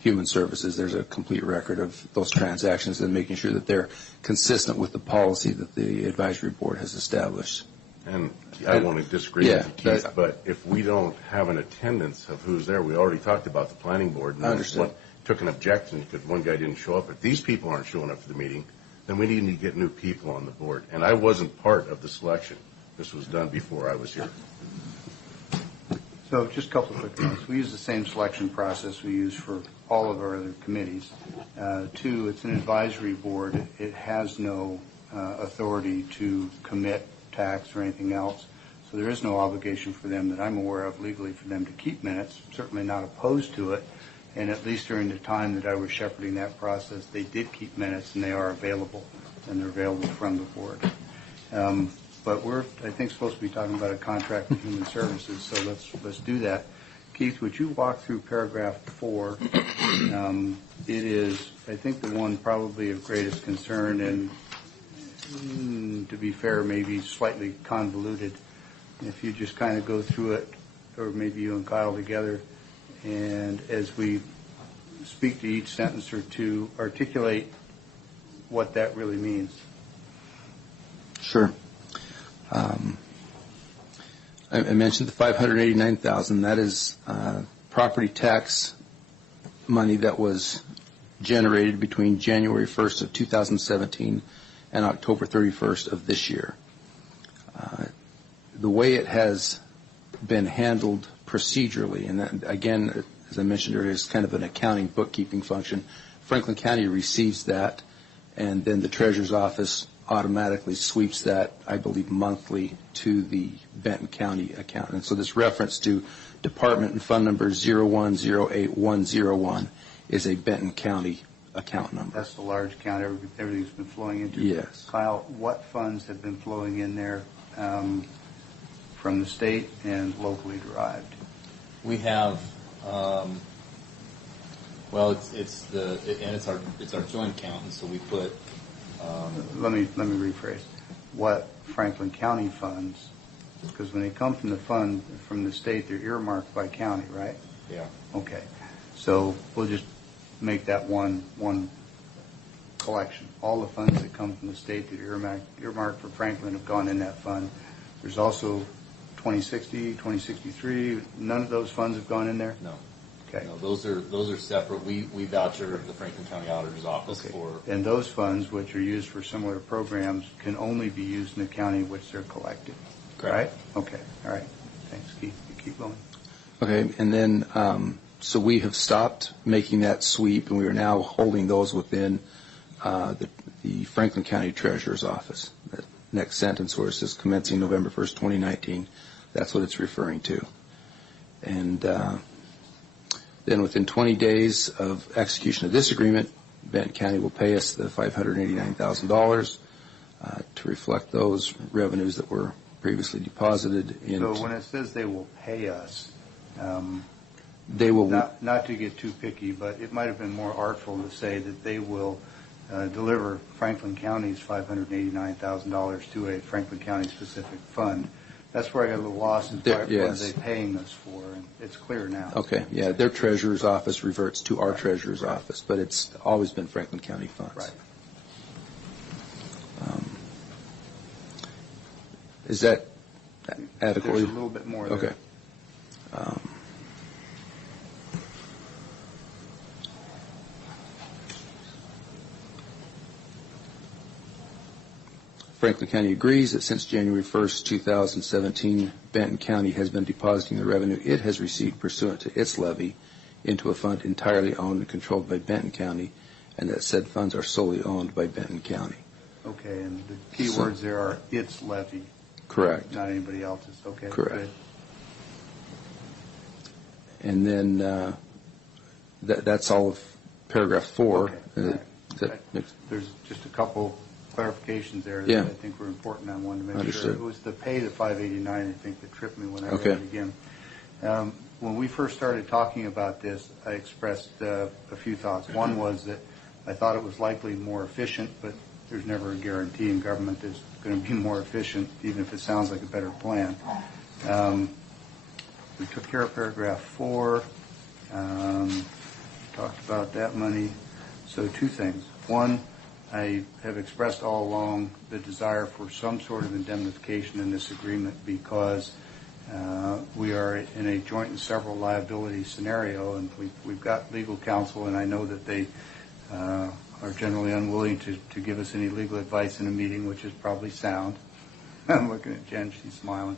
Human Services. There's a complete record of those transactions and making sure that they're consistent with the policy that the advisory board has established. And I want to disagree with you, Keith, but if we don't have an attendance of who's there, we already talked about the planning board. And I understand. Took an objection because one guy didn't show up. If these people aren't showing up for the meeting, then we need to get new people on the board. And I wasn't part of the selection. This was done before I was here. So just a couple of quick notes. We use the same selection process we use for all of our other committees. Two, it's an advisory board. It has no authority to commit tax or anything else. So there is no obligation for them that I'm aware of legally for them to keep minutes. I'm certainly not opposed to it. And at least during the time that I was shepherding that process, they did keep minutes, and they are available, and they're available from the board. But we're, I think, supposed to be talking about a contract with Human Services, so let's do that. Keith, would you walk through paragraph 4? It is, I think, the one probably of greatest concern, and to be fair, maybe slightly convoluted. If you just kind of go through it, or maybe you and Kyle together, and as we speak to each sentence or two, articulate what that really means. Sure. I mentioned the $589,000. That is property tax money that was generated between January 1st of 2017 and October 31st of this year. The way it has been handled procedurally, and that, again, as I mentioned earlier, is kind of an accounting bookkeeping function. Franklin County receives that, and then the Treasurer's Office automatically sweeps that, I believe, monthly to the Benton County account. And so this reference to Department and Fund Number 0108101 is a Benton County account number. That's the large account everything's been flowing into. Yes. Kyle, what funds have been flowing in there from the state and locally derived? We have, well, it's our joint account, and so we put. Let me rephrase. What Franklin County funds? Because when they come from the fund from the state, they're earmarked by county, right? Yeah. Okay. So we'll just make that one collection. All the funds that come from the state that are earmarked for Franklin have gone in that fund. There's also 2060, 2063. None of those funds have gone in there? No. Okay. No, those are separate. We voucher the Franklin County Auditor's Office for. And those funds, which are used for similar programs, can only be used in the county in which they're collected. Correct. Right? Okay. All right. Thanks, Keith. You keep going. Okay, and then so we have stopped making that sweep, and we are now holding those within the Franklin County Treasurer's Office. That next sentence where it says commencing November 1st, 2019, that's what it's referring to. And then within 20 days of execution of this agreement, Benton County will pay us the $589,000 to reflect those revenues that were previously deposited into. So when it says they will pay us, they will not to get too picky, but it might have been more artful to say that they will deliver Franklin County's $589,000 to a Franklin County specific fund. That's where I got a little lost in what are they paying us for, and it's clear now. Okay, yeah, their treasurer's office reverts to our treasurer's office, but it's always been Franklin County funds. Right. Is that adequately? There's a little bit more there. Okay. Franklin County agrees that since January 1st, 2017, Benton County has been depositing the revenue it has received pursuant to its levy into a fund entirely owned and controlled by Benton County, and that said funds are solely owned by Benton County. Okay, and the key words there are its levy. Correct. Not anybody else's. Okay. Correct. Good. And then that's all of paragraph 4. Okay. There's just a couple clarifications there that I think were important. I wanted to make sure. It was the pay to 589, I think, that tripped me when I read it again. When we first started talking about this, I expressed a few thoughts. One was that I thought it was likely more efficient, but there's never a guarantee in government that it's going to be more efficient, even if it sounds like a better plan. We took care of paragraph 4, talked about that money. So two things. One, I have expressed all along the desire for some sort of indemnification in this agreement because we are in a joint and several liability scenario, and we've got legal counsel, and I know that they are generally unwilling to give us any legal advice in a meeting, which is probably sound. I'm looking at Jen, she's smiling.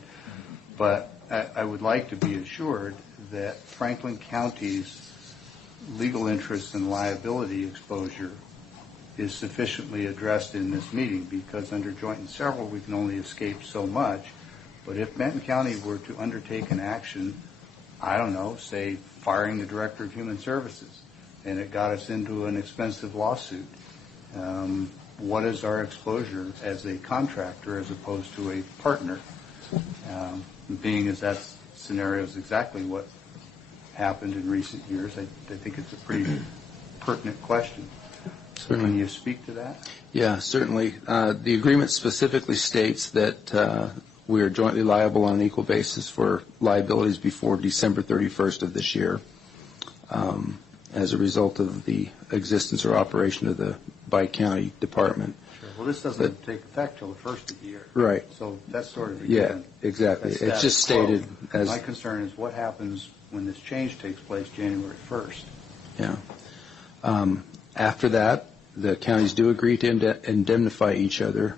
But I would like to be assured that Franklin County's legal interests and liability exposure is sufficiently addressed in this meeting, because under joint and several, we can only escape so much. But if Benton County were to undertake an action, I don't know, say firing the Director of Human Services, and it got us into an expensive lawsuit, what is our exposure as a contractor as opposed to a partner? Being as that scenario is exactly what happened in recent years, I think it's a pretty pertinent question. Certainly. Can you speak to that? Yeah, certainly. The agreement specifically states that we are jointly liable on an equal basis for liabilities before December 31st of this year as a result of the existence or operation of the bi-county department. Sure. Well, this doesn't take effect till the first of the year. Right. So that's sort of a Yeah, given. exactly. That's It's just status stated quo. as... My concern is what happens when this change takes place January 1st. Yeah. After that, the counties do agree to indemnify each other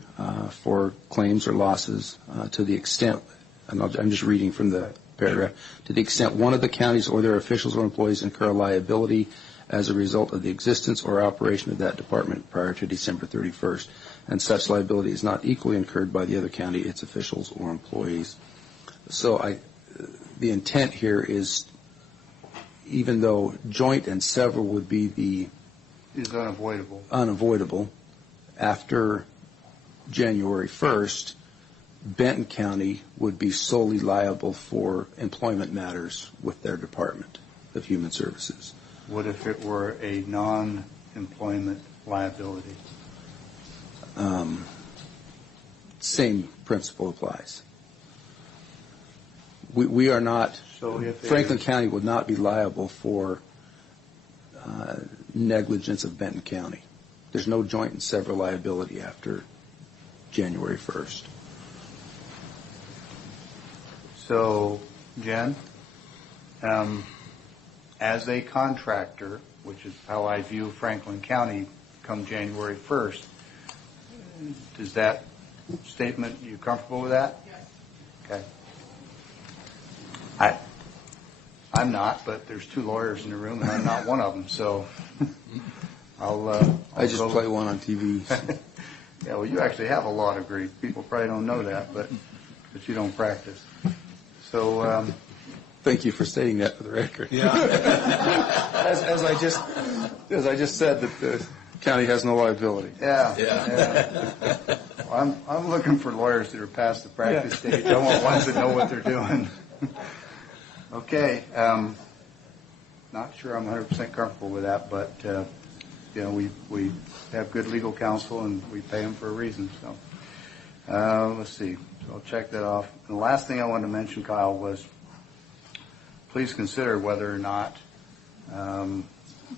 for claims or losses to the extent, and I'm just reading from the paragraph, to the extent one of the counties or their officials or employees incur liability as a result of the existence or operation of that department prior to December 31st, and such liability is not equally incurred by the other county, its officials, or employees. So the intent here is, even though joint and several would be Is unavoidable, after January 1st, Benton County would be solely liable for employment matters with their Department of Human Services. What if it were a non-employment liability? Same principle applies. We are not, Franklin County would not be liable for negligence of Benton County. There's no joint and several liability after January 1st. So, Jen, as a contractor, which is how I view Franklin County come January 1st, does that statement, you comfortable with that? Yes. Okay. I'm not, but there's two lawyers in the room, and I'm not one of them, so I just play one on TV. Yeah, well, you actually have a law degree. People probably don't know that, but you don't practice. So, thank you for stating that for the record. Yeah. as I just said, that the county has no liability. Yeah. Well, I'm looking for lawyers that are past the practice stage. I want ones that know what they're doing. Okay. Not sure I'm 100% comfortable with that, but we have good legal counsel and we pay them for a reason. So let's see. So I'll check that off. And the last thing I wanted to mention, Kyle, was please consider whether or not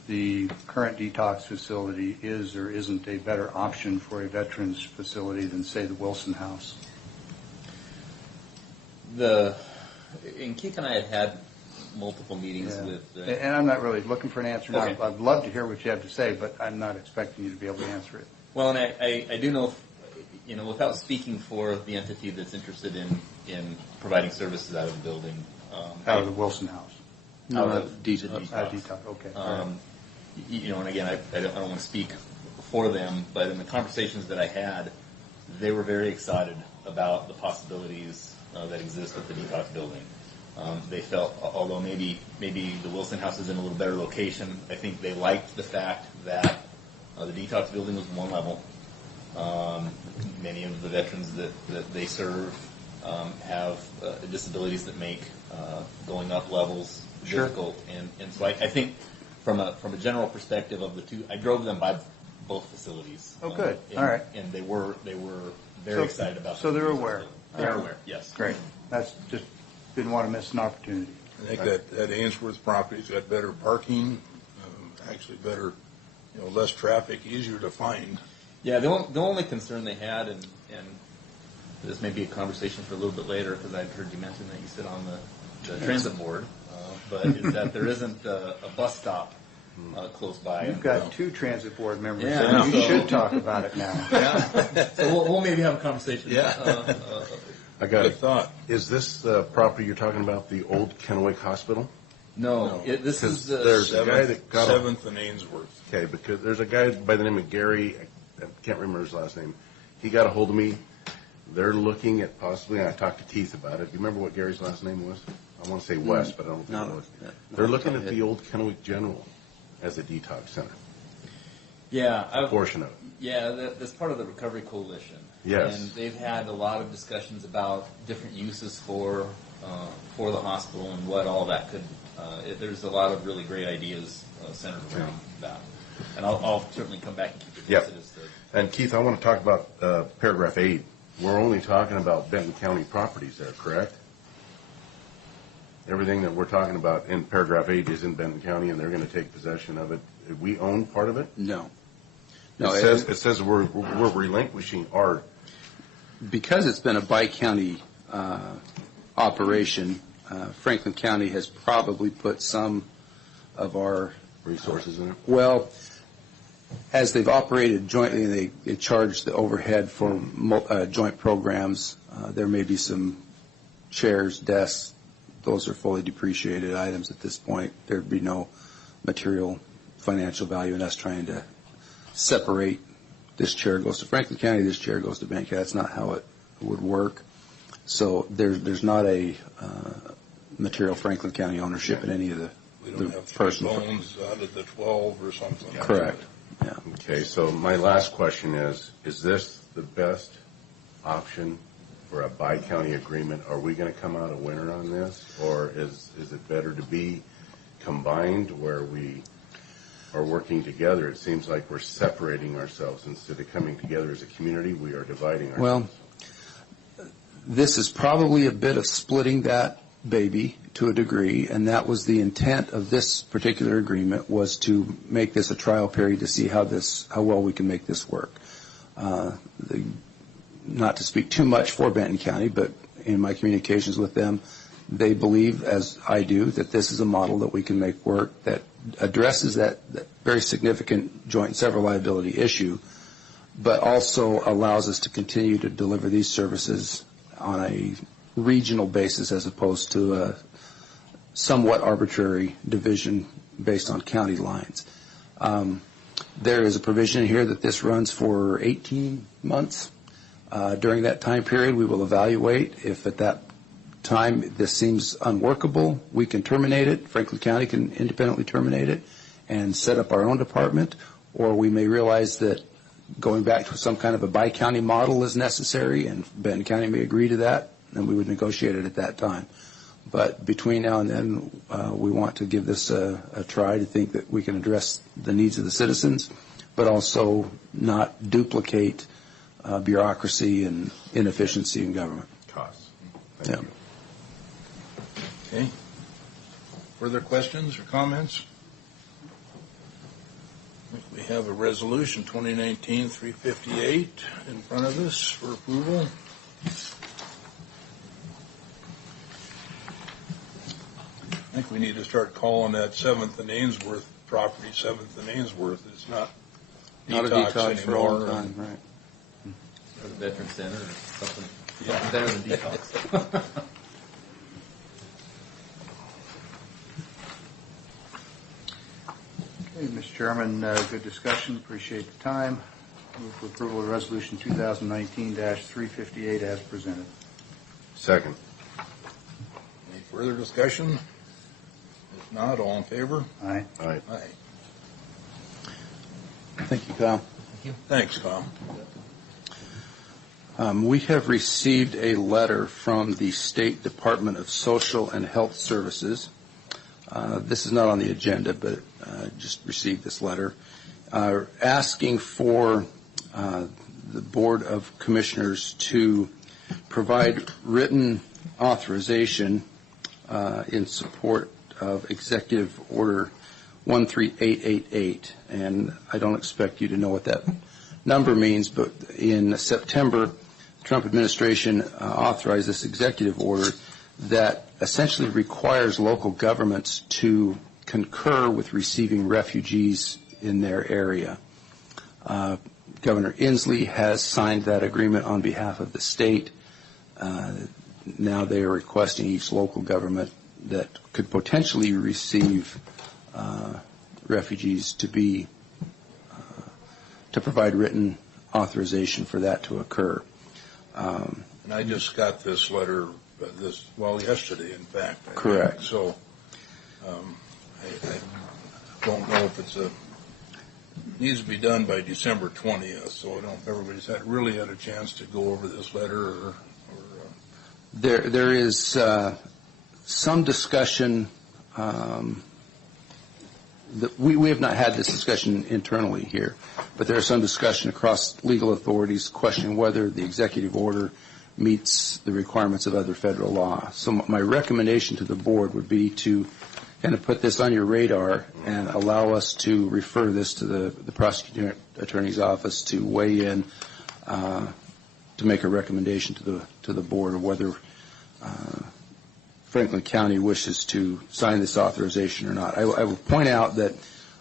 the current detox facility is or isn't a better option for a veterans facility than, say, the Wilson House. Keith and I had multiple meetings with... and I'm not really looking for an answer now. Okay. I'd love to hear what you have to say, but I'm not expecting you to be able to answer it. Well, and I do know, without speaking for the entity that's interested in providing services out of the building... out of the Wilson House. Out of detox. Detox. Okay. And again, I don't want to speak for them, but in the conversations that I had, they were very excited about the possibilities that exist at the detox building. They felt, although maybe the Wilson House is in a little better location, I think they liked the fact that the detox building was one level. Many of the veterans that they serve have disabilities that make going up levels difficult. And so I think from a general perspective of the two, I drove them by both facilities. Oh, good. And, all right. And they were very excited about. So they're aware. They're aware. Yes. Great. That's just didn't want to miss an opportunity. I think that Ainsworth property's got better parking, actually better, less traffic, easier to find. Yeah, the only concern they had, and this may be a conversation for a little bit later because I'd heard you mention that you sit on the transit board, but is that there isn't a bus stop close by. You've got two transit board members, Yeah, so you should talk about it now. Yeah. So we'll maybe have a conversation. Yeah. I got Good it. thought. Is this the property you're talking about, the old Kennewick Hospital? No, this is the There's a guy that got Seventh and Ainsworth. Okay, because there's a guy by the name of Gary, I can't remember his last name. He got a hold of me. They're looking at possibly, and I talked to Keith about it. Do you remember what Gary's last name was? I want to say West, but I don't think it was. They're looking at the old Kennewick General as a detox center. Yeah, A portion of it. Yeah, that's part of the Recovery Coalition. Yes. And they've had a lot of discussions about different uses for the hospital and what all that could. There's a lot of really great ideas centered around that. And I'll certainly come back and keep you posted as to. And Keith, I want to talk about paragraph 8. We're only talking about Benton County properties there, correct? Everything that we're talking about in paragraph 8 is in Benton County, and they're going to take possession of it. We own part of it? No. It says we're relinquishing our. Because it's been a bi-county operation, Franklin County has probably put some of our resources in it. Well, as they've operated jointly, they charge the overhead for joint programs. There may be some chairs, desks. Those are fully depreciated items at this point. There'd be no material financial value in us trying to separate. This chair goes to Franklin County, this chair goes to Benton County. That's not how it would work. So there's not a material Franklin County ownership in any of the personal loans out of the 12 or something. Correct. Yeah. Okay, so my last question is this the best option for a bi-county agreement? Are we going to come out a winner on this, or is it better to be combined where we are working together? It seems like we're separating ourselves instead of coming together as a community. We are dividing ourselves. Well, this is probably a bit of splitting that baby to a degree, and that was the intent of this particular agreement, was to make this a trial period to see how well we can make this work. Not to speak too much for Benton County, but in my communications with them, they believe, as I do, that this is a model that we can make work that addresses that very significant joint and several liability issue, but also allows us to continue to deliver these services on a regional basis as opposed to a somewhat arbitrary division based on county lines. There is a provision here that this runs for 18 months. During that time period, we will evaluate. If at that time this seems unworkable, we can terminate it. Franklin County can independently terminate it and set up our own department, or we may realize that going back to some kind of a bi-county model is necessary, and Benton County may agree to that, and we would negotiate it at that time. But between now and then, we want to give this a try to think that we can address the needs of the citizens, but also not duplicate bureaucracy and inefficiency in government. Costs. Thank you. Okay. Further questions or comments? We have a resolution 2019-358 in front of us for approval. I think we need to start calling that 7th and Ainsworth property 7th and Ainsworth. It's not Not a detox for anymore. all time, right. Or the Veteran Center or something better than detox. Okay, Mr. Chairman, good discussion. Appreciate the time. Move for approval of Resolution 2019-358 as presented. Second. Any further discussion? If not, all in favor? Aye. Aye. Aye. Thank you, Kyle. Thanks, Kyle. We have received a letter from the State Department of Social and Health Services. This is not on the agenda, but just received this letter asking for the Board of Commissioners to provide written authorization in support of Executive Order 13888. And I don't expect you to know what that number means, but in September, the Trump administration authorized this executive order that essentially requires local governments to concur with receiving refugees in their area. Governor Inslee has signed that agreement on behalf of the state. Now they are requesting each local government that could potentially receive refugees to provide written authorization for that to occur. And I just got this letter yesterday, in fact. I Correct. think. So I don't know if needs to be done by December 20th, so I don't know if everybody's really had a chance to go over this letter or There is some discussion that we have not had this discussion internally here, but there is some discussion across legal authorities questioning whether the executive order meets the requirements of other federal law. So my recommendation to the board would be to kind of put this on your radar and allow us to refer this to the prosecuting attorney's office to weigh in to make a recommendation to the board of whether Franklin County wishes to sign this authorization or not. I will point out that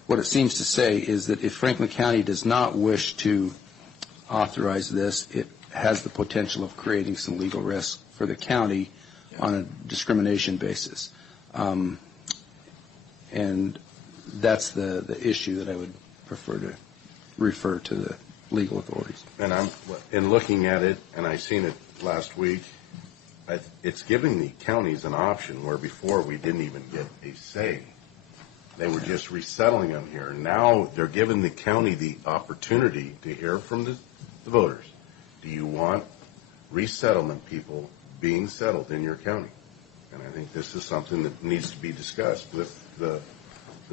what it seems to say is that if Franklin County does not wish to authorize this, it has the potential of creating some legal risk for the county on a discrimination basis. And that's the issue that I would prefer to refer to the legal authorities. And in looking at it, and I seen it last week, it's giving the counties an option where before we didn't even get a say. They were just resettling them here. Now they're giving the county the opportunity to hear from the voters. Do you want resettlement people being settled in your county? And I think this is something that needs to be discussed with the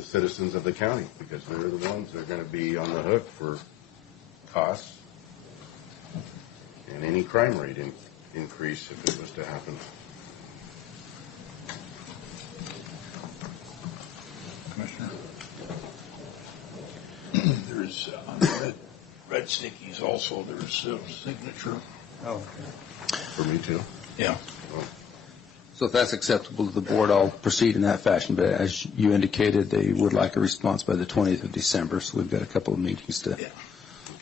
citizens of the county, because they're the ones that are going to be on the hook for costs and any crime rate increase if it was to happen. Commissioner. There's on the red stickies also, there's a signature. Oh, For me too. Yeah. So if that's acceptable to the board, I'll proceed in that fashion. But as you indicated, they would like a response by the 20th of December, so we've got a couple of meetings to Okay.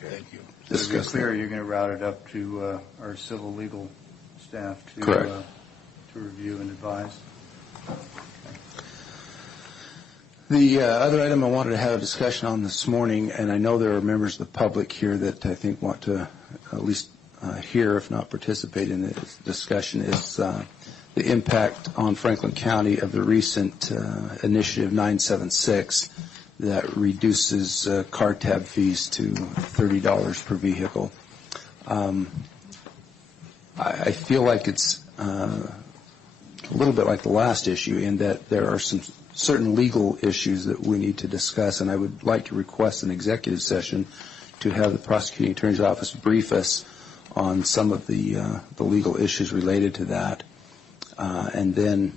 Thank you. to be discuss clear, that. you're going to route it up to our civil legal staff to Correct. To review and advise. The other item I wanted to have a discussion on this morning, and I know there are members of the public here that I think want to at least hear, if not participate in this discussion, is the impact on Franklin County of the recent Initiative 976 that reduces car tab fees to $30 per vehicle. I feel like it's a little bit like the last issue in that there are some certain legal issues that we need to discuss, and I would like to request an executive session to have the prosecuting attorney's office brief us on some of the legal issues related to that, and then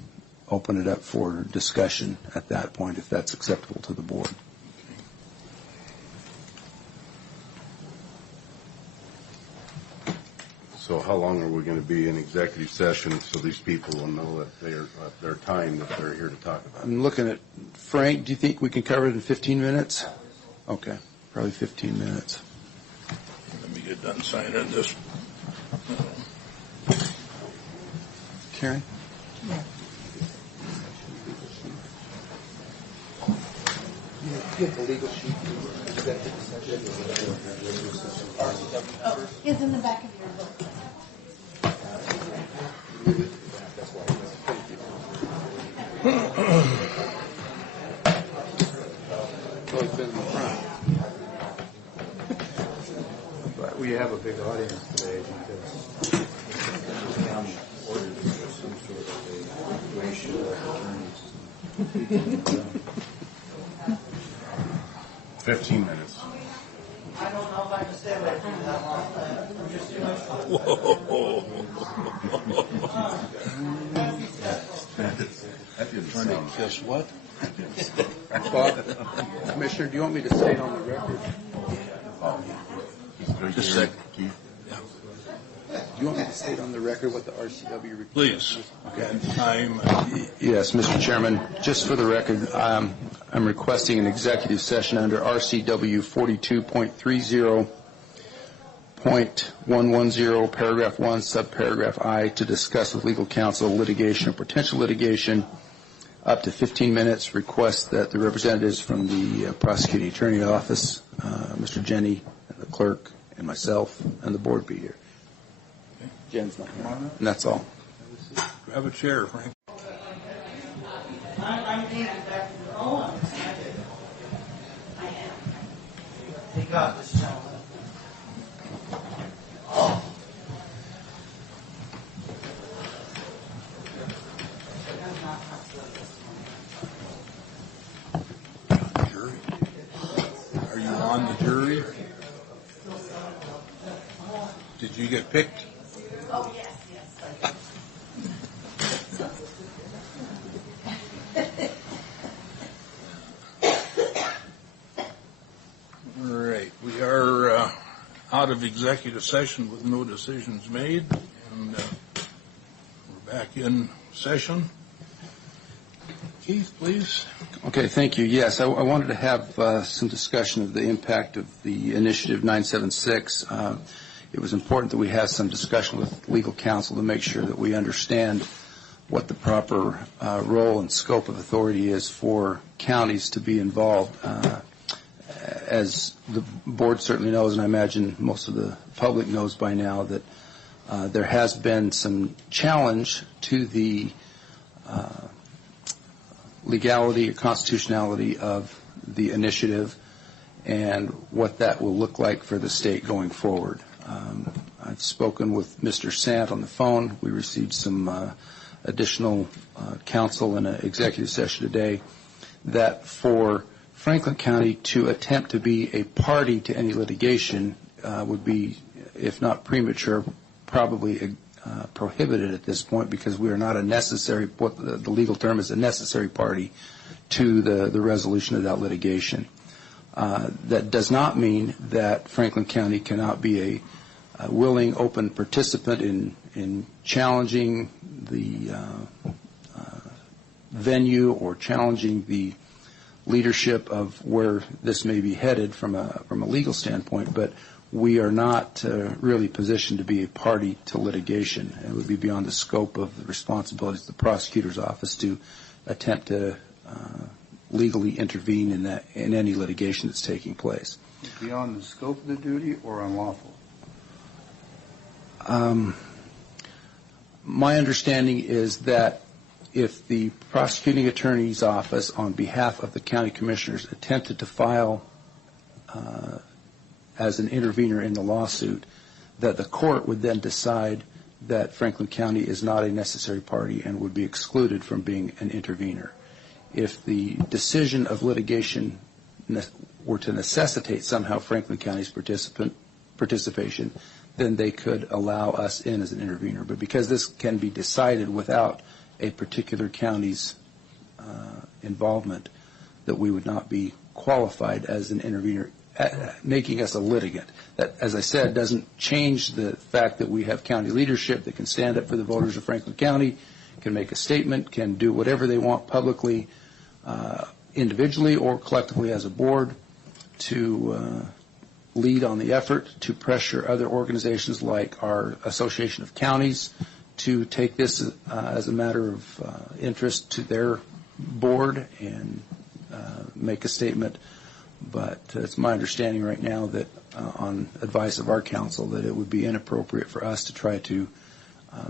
open it up for discussion at that point, if that's acceptable to the board. So how long are we going to be in executive session so these people will know that their time that they're here to talk about? I'm looking at Frank. Do you think we can cover it in 15 minutes? Okay, probably 15 minutes. Let me get done signing this. Karen? Get the legal sheet. It's in the back of your book. But we have a big audience today because the county ordered some sort of a ratio of attorneys. 15 minutes. I don't know if I can stay away from that long. I'm just too much fun. Whoa. Trying to guess what? Bob, Commissioner, do you want me to state on the record? Just a second. Do you want me to state on the record what the RCW requires? Please. Okay. Time. Yes, Mr. Chairman. Just for the record, I'm requesting an executive session under RCW 42.30.110, paragraph 1, subparagraph I, to discuss with legal counsel litigation or potential litigation up to 15 minutes. Request that the representatives from the prosecuting attorney office, Mr. Jenny, and the clerk, and myself, and the board be here. Jen's not here. And that's all. Grab a chair, Frank. I'm David Beck. Oh, I'm excited. I am. Thank God, this gentleman. Oh. Jury. Are you on the jury? Did you get picked? Oh, yes. All right. We are out of executive session with no decisions made, and we're back in session. Keith, please. Okay, thank you. Yes, I wanted to have some discussion of the impact of the Initiative 976. It was important that we have some discussion with legal counsel to make sure that we understand what the proper role and scope of authority is for counties to be involved. As the board certainly knows, and I imagine most of the public knows by now, that there has been some challenge to the legality or constitutionality of the initiative and what that will look like for the state going forward. I've spoken with Mr. Sant on the phone. We received some additional counsel in an executive session today that for Franklin County to attempt to be a party to any litigation would be, if not premature, probably prohibited at this point, because we are not a necessary, what the legal term is, a necessary party to the resolution of that litigation. That does not mean that Franklin County cannot be a willing, open participant in challenging the venue or challenging the leadership of where this may be headed from a legal standpoint, but we are not really positioned to be a party to litigation. It would be beyond the scope of the responsibilities of the prosecutor's office to attempt to legally intervene in any litigation that's taking place. Beyond the scope of the duty or unlawful? My understanding is that if the prosecuting attorney's office, on behalf of the county commissioners, attempted to file as an intervener in the lawsuit, that the court would then decide that Franklin County is not a necessary party and would be excluded from being an intervener. If the decision of litigation were to necessitate somehow Franklin County's participation, then they could allow us in as an intervener. But because this can be decided without a particular county's involvement, that we would not be qualified as an intervener, making us a litigant. That, as I said, doesn't change the fact that we have county leadership that can stand up for the voters of Franklin County, can make a statement, can do whatever they want publicly, individually or collectively as a board, to lead on the effort to pressure other organizations like our Association of Counties to take this as a matter of interest to their board and make a statement. But it's my understanding right now that on advice of our counsel that it would be inappropriate for us to try to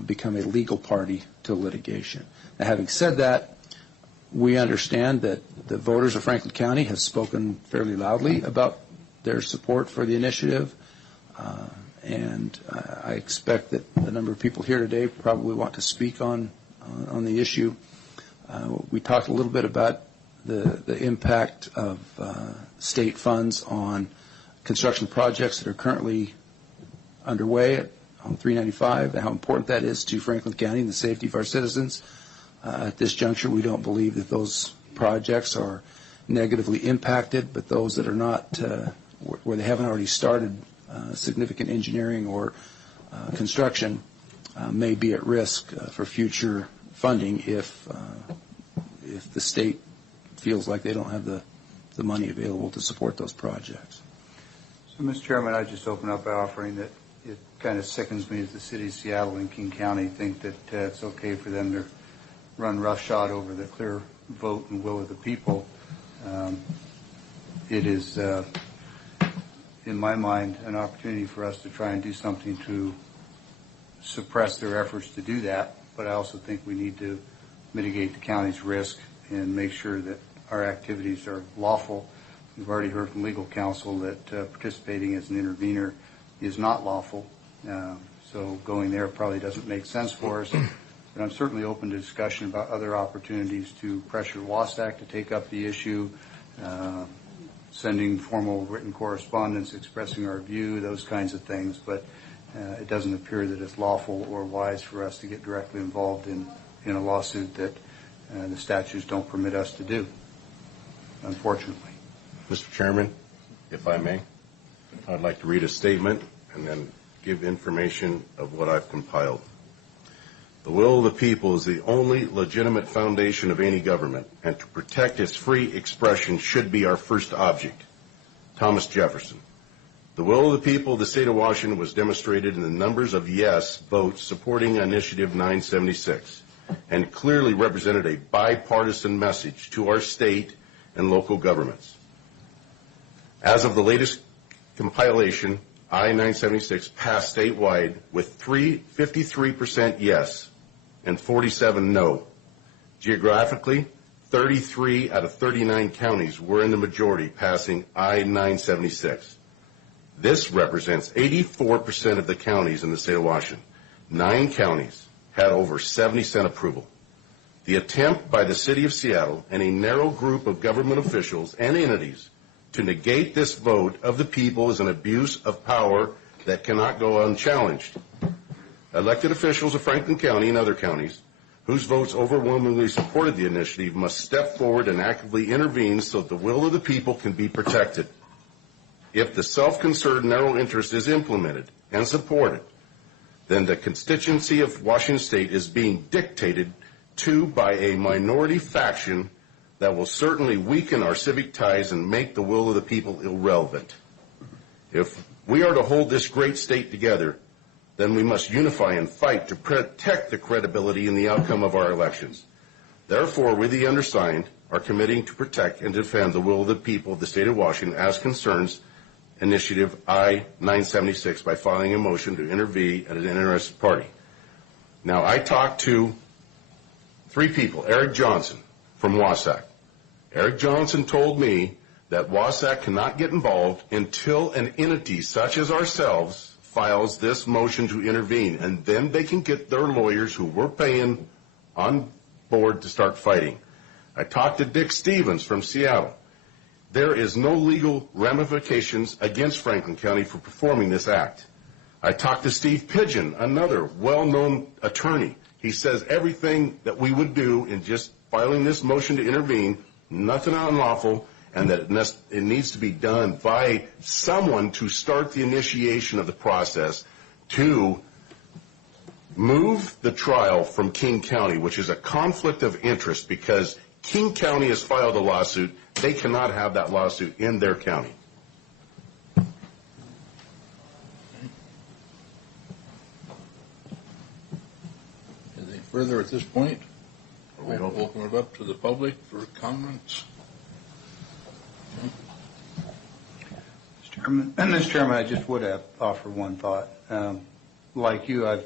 become a legal party to litigation. Now, having said that, we understand that the voters of Franklin County have spoken fairly loudly about their support for the initiative, and I expect that the number of people here today probably want to speak on the issue. We talked a little bit about the impact of state funds on construction projects that are currently underway on 395, and how important that is to Franklin County and the safety of our citizens. At this juncture, we don't believe that those projects are negatively impacted, but those that are not, where they haven't already started significant engineering or construction, may be at risk for future funding if the state feels like they don't have the money available to support those projects. So, Mr. Chairman, I just open up by offering that it kind of sickens me as the city of Seattle and King County think that it's okay for them to run roughshod over the clear vote and will of the people, it is, in my mind, an opportunity for us to try and do something to suppress their efforts to do that. But I also think we need to mitigate the county's risk and make sure that our activities are lawful. We've already heard from legal counsel that participating as an intervener is not lawful. So going there probably doesn't make sense for us. But I'm certainly open to discussion about other opportunities to pressure WASAC to take up the issue, sending formal written correspondence expressing our view, those kinds of things. But it doesn't appear that it's lawful or wise for us to get directly involved in a lawsuit that the statutes don't permit us to do, unfortunately. Mr. Chairman, if I may, I'd like to read a statement and then give information of what I've compiled. The will of the people is the only legitimate foundation of any government, and to protect its free expression should be our first object. Thomas Jefferson. The will of the people of the state of Washington was demonstrated in the numbers of yes votes supporting Initiative 976, and clearly represented a bipartisan message to our state and local governments. As of the latest compilation, I-976 passed statewide with 53% yes and 47 no. Geographically, 33 out of 39 counties were in the majority passing I-976. This represents 84% of the counties in the state of Washington. 9 counties had over 70% approval. The attempt by the city of Seattle and a narrow group of government officials and entities to negate this vote of the people is an abuse of power that cannot go unchallenged. Elected officials of Franklin County and other counties whose votes overwhelmingly supported the initiative must step forward and actively intervene so that the will of the people can be protected. If the self-concerned narrow interest is implemented and supported, then the constituency of Washington State is being dictated to by a minority faction that will certainly weaken our civic ties and make the will of the people irrelevant. If we are to hold this great state together, then we must unify and fight to protect the credibility and the outcome of our elections. Therefore, we, the undersigned, are committing to protect and defend the will of the people of the state of Washington as concerns Initiative I-976 by filing a motion to intervene at an interested party. Now, I talked to 3 people. Eric Johnson from WASAC. Eric Johnson told me that WASAC cannot get involved until an entity such as ourselves files this motion to intervene, and then they can get their lawyers who we're paying on board to start fighting. I talked to Dick Stevens from Seattle. There is no legal ramifications against Franklin County for performing this act. I talked to Steve Pidgeon, another well-known attorney. He says everything that we would do in just filing this motion to intervene, nothing unlawful, and that it needs to be done by someone to start the initiation of the process to move the trial from King County, which is a conflict of interest because King County has filed a lawsuit. They cannot have that lawsuit in their county. Anything further at this point? We'll open it up to the public for comments. Mr. Chairman, I just would offer one thought. Like you, I've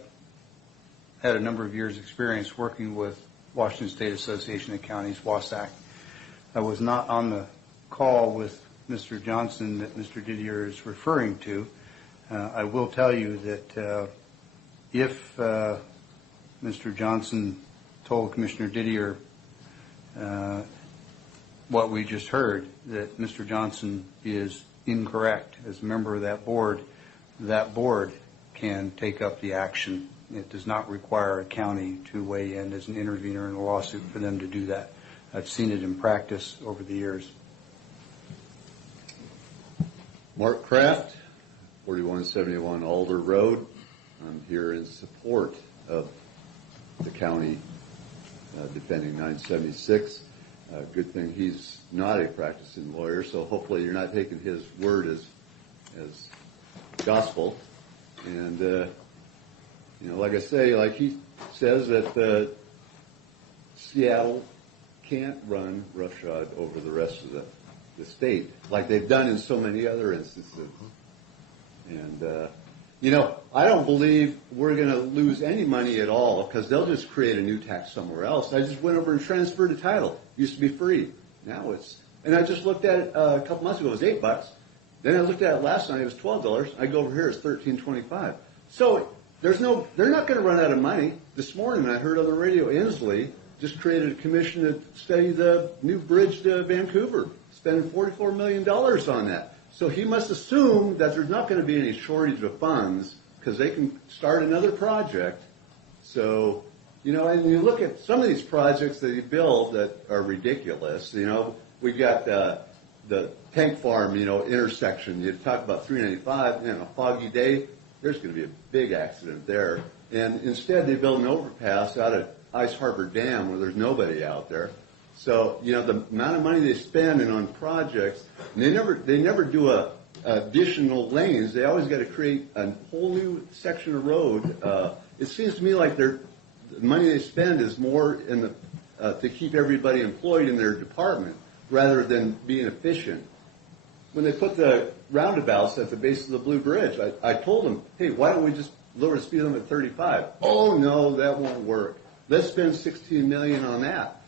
had a number of years' experience working with Washington State Association of Counties, WASAC. I was not on the call with Mr. Johnson that Mr. Didier is referring to. I will tell you that if Mr. Johnson told Commissioner Didier what we just heard, that Mr. Johnson is incorrect as a member of that board can take up the action. It does not require a county to weigh in as an intervener in a lawsuit for them to do that. I've seen it in practice over the years. Mark Kraft, 4171 Alder Road. I'm here in support of the county defending 976. Good thing he's not a practicing lawyer, so hopefully you're not taking his word as gospel. And like I say, like he says that Seattle can't run roughshod over the rest of the state like they've done in so many other instances. And, I don't believe we're going to lose any money at all because they'll just create a new tax somewhere else. I just went over and transferred a title. It used to be free. Now and I just looked at it a couple months ago, it was $8. Then I looked at it last night, it was $12. I go over here, it's $13.25. So they're not going to run out of money. This morning I heard on the radio, Inslee just created a commission to study the new bridge to Vancouver, spending $44 million on that. So he must assume that there's not going to be any shortage of funds because they can start another project. So, and you look at some of these projects that he built that are ridiculous. We got the tank farm, intersection. You talk about 395, and a foggy day, there's going to be a big accident there. And instead, they build an overpass out at Ice Harbor Dam where there's nobody out there. So, the amount of money they spend on projects, and they never do additional lanes. They always got to create a whole new section of road. It seems to me like the money they spend is more to keep everybody employed in their department rather than being efficient. When they put the roundabouts at the base of the Blue Bridge, I told them, hey, why don't we just lower the speed limit to 35? Oh, no, that won't work. Let's spend $16 million on that.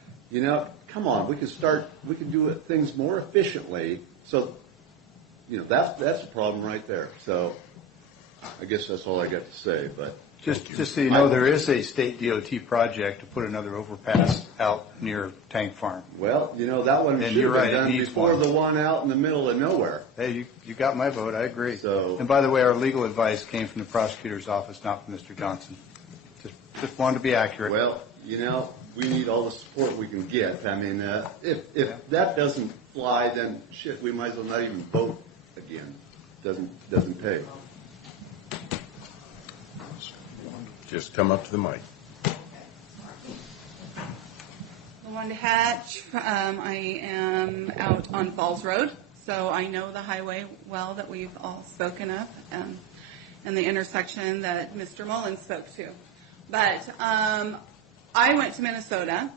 Come on, we can do things more efficiently. So, that's the problem right there. So, I guess that's all I got to say. But just so you know, there is a state DOT project to put another overpass out near Tank Farm. Well, that one should have been done before the one out in the middle of nowhere. Hey, you got my vote. I agree. So, and by the way, our legal advice came from the prosecutor's office, not from Mr. Johnson. Just wanted to be accurate. Well, we need all the support we can get. I mean, if that doesn't fly, then shit, we might as well not even vote again. Doesn't pay. Just come up to the mic. LaWanda Hatch. I am out on Falls Road, so I know the highway well that we've all spoken of, and the intersection that Mr. Mullins spoke to. But I went to Minnesota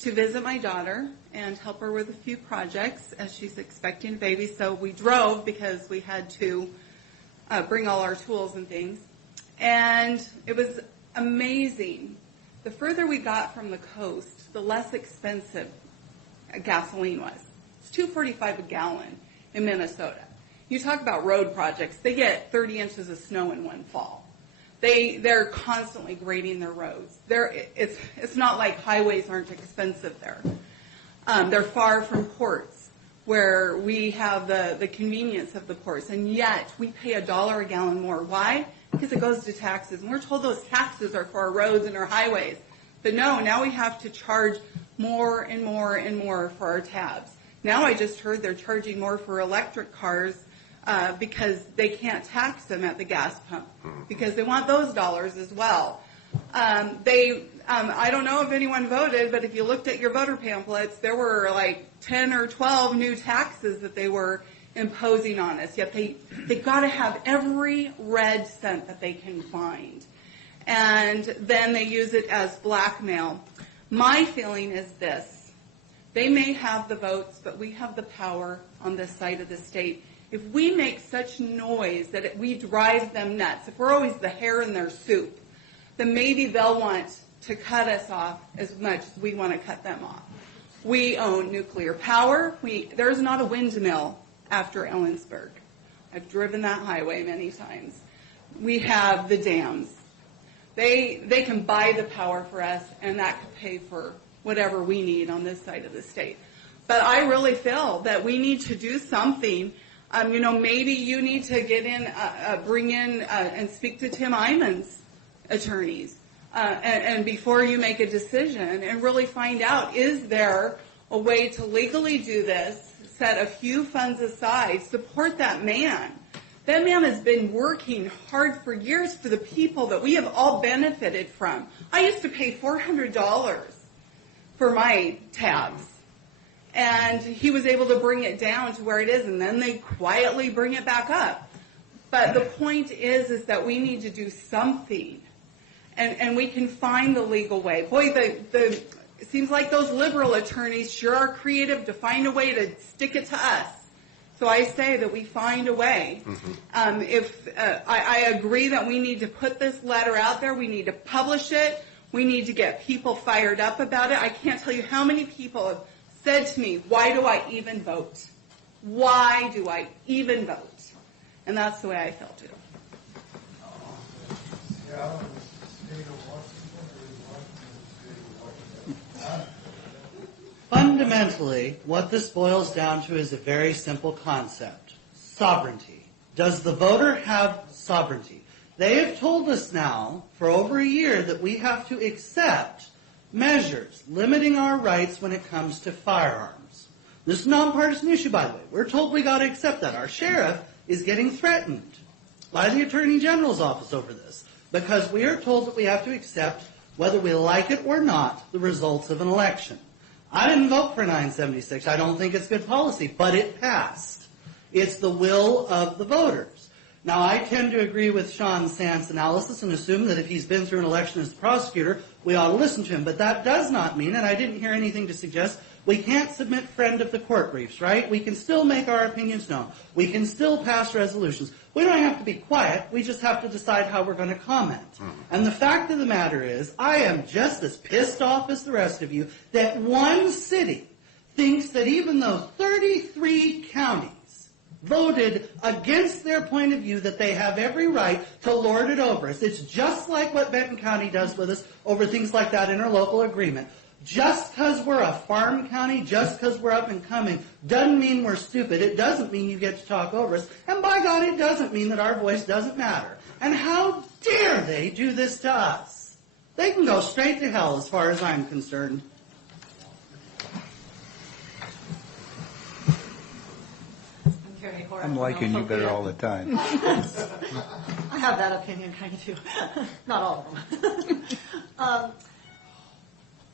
to visit my daughter and help her with a few projects as she's expecting a baby. So we drove because we had to bring all our tools and things. And it was amazing. The further we got from the coast, the less expensive gasoline was. It's $2.45 a gallon in Minnesota. You talk about road projects. They get 30 inches of snow in one fall. They're constantly grading their roads. It's not like highways aren't expensive there. They're far from ports where we have the convenience of the ports, and yet we pay $1 a gallon more. Why? Because it goes to taxes, and we're told those taxes are for our roads and our highways. But no, now we have to charge more and more and more for our tabs. Now I just heard they're charging more for electric cars because they can't tax them at the gas pump because they want those dollars as well. I don't know if anyone voted, but if you looked at your voter pamphlets, there were like 10 or 12 new taxes that they were imposing on us. Yet they got to have every red cent that they can find. And then they use it as blackmail. My feeling is this. They may have the votes, but we have the power on this side of the state. If we make such noise that we drive them nuts, if we're always the hair in their soup, then maybe they'll want to cut us off as much as we want to cut them off. We own nuclear power. There's not a windmill after Ellensburg. I've driven that highway many times. We have the dams. They can buy the power for us, and that could pay for whatever we need on this side of the state. But I really feel that we need to do something. Maybe you need to get in, bring in, and speak to Tim Iman's attorneys, and before you make a decision, and really find out, is there a way to legally do this, set a few funds aside, support that man. That man has been working hard for years for the people that we have all benefited from. I used to pay $400 for my tabs. And he was able to bring it down to where it is, and then they quietly bring it back up. But the point is that we need to do something. And we can find the legal way. Boy, it seems like those liberal attorneys sure are creative to find a way to stick it to us. So I say that we find a way. I agree that we need to put this letter out there. We need to publish it. We need to get people fired up about it. I can't tell you how many people have said to me, why do I even vote? Why do I even vote? And that's the way I felt too. Fundamentally, what this boils down to is a very simple concept. Sovereignty. Does the voter have sovereignty? They have told us now for over a year that we have to accept measures limiting our rights when it comes to firearms. This is a nonpartisan issue, by the way. We're told we got to accept that. Our sheriff is getting threatened by the Attorney General's office over this because we are told that we have to accept, whether we like it or not, the results of an election. I didn't vote for 976. I don't think it's good policy, but it passed. It's the will of the voters. Now, I tend to agree with Sean Sand's analysis and assume that if he's been through an election as a prosecutor, we ought to listen to him. But that does not mean, and I didn't hear anything to suggest, we can't submit friend of the court briefs, right? We can still make our opinions known. We can still pass resolutions. We don't have to be quiet. We just have to decide how we're going to comment. And the fact of the matter is, I am just as pissed off as the rest of you that one city thinks that even though 33 counties voted against their point of view, that they have every right to lord it over us. It's just like what Benton County does with us over things like that interlocal agreement. Just because we're a farm county, just because we're up and coming, doesn't mean we're stupid. It doesn't mean you get to talk over us. And by God, it doesn't mean that our voice doesn't matter. And how dare they do this to us? They can go straight to hell as far as I'm concerned. I'm liking you better all the time. I have that opinion kind of too. Not all of them.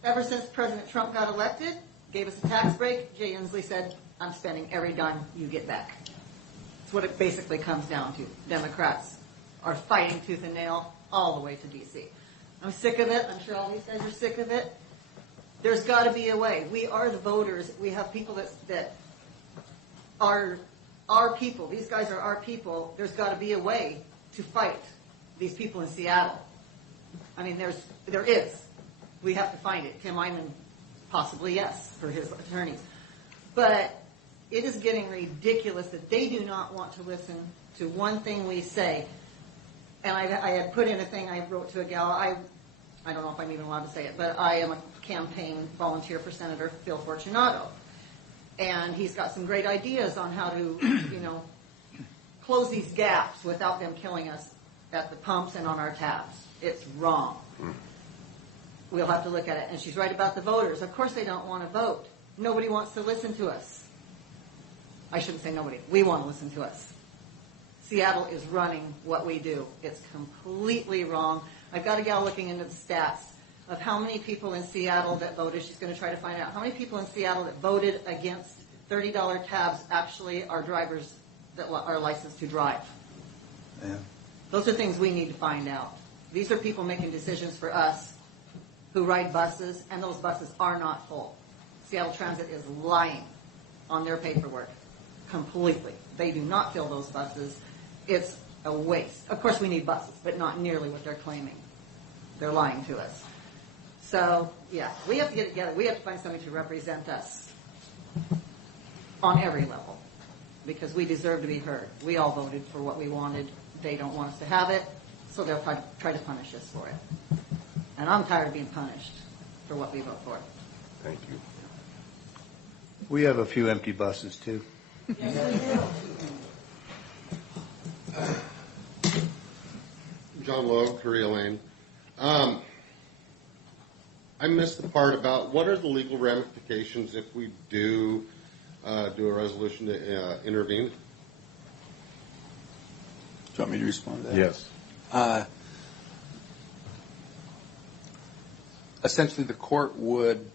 Ever since President Trump got elected, gave us a tax break, Jay Inslee said, I'm spending every dime you get back. That's what it basically comes down to. Democrats are fighting tooth and nail all the way to D.C. I'm sick of it. I'm sure all these guys are sick of it. There's got to be a way. We are the voters. We have people that are our people. These guys are our people. There's got to be a way to fight these people in Seattle. I mean, there is. We have to find it. Tim Eyman, possibly yes, for his attorneys. But it is getting ridiculous that they do not want to listen to one thing we say. And I had put in a thing I wrote to a gal. I don't know if I'm even allowed to say it, but I am a campaign volunteer for Senator Phil Fortunato. And he's got some great ideas on how to, close these gaps without them killing us at the pumps and on our tabs. It's wrong. We'll have to look at it. And she's right about the voters. Of course they don't want to vote. Nobody wants to listen to us. I shouldn't say nobody. We want to listen to us. Seattle is running what we do. It's completely wrong. I've got a gal looking into the stats of how many people in Seattle that voted. She's going to try to find out how many people in Seattle that voted against $30 tabs actually are drivers that are licensed to drive. Yeah. Those are things we need to find out. These are people making decisions for us who ride buses, and those buses are not full. Seattle Transit is lying on their paperwork completely. They do not fill those buses. It's a waste. Of course we need buses, but not nearly what they're claiming. They're lying to us. So, yeah, we have to get together. We have to find somebody to represent us on every level because we deserve to be heard. We all voted for what we wanted. They don't want us to have it, so they'll try to punish us for it. And I'm tired of being punished for what we vote for. Thank you. We have a few empty buses, too. Yes, we do. John Lowe, Korea Lane. I missed the part about what are the legal ramifications if we do a resolution to intervene? Do you want me to respond to that? Yes. Essentially, the court would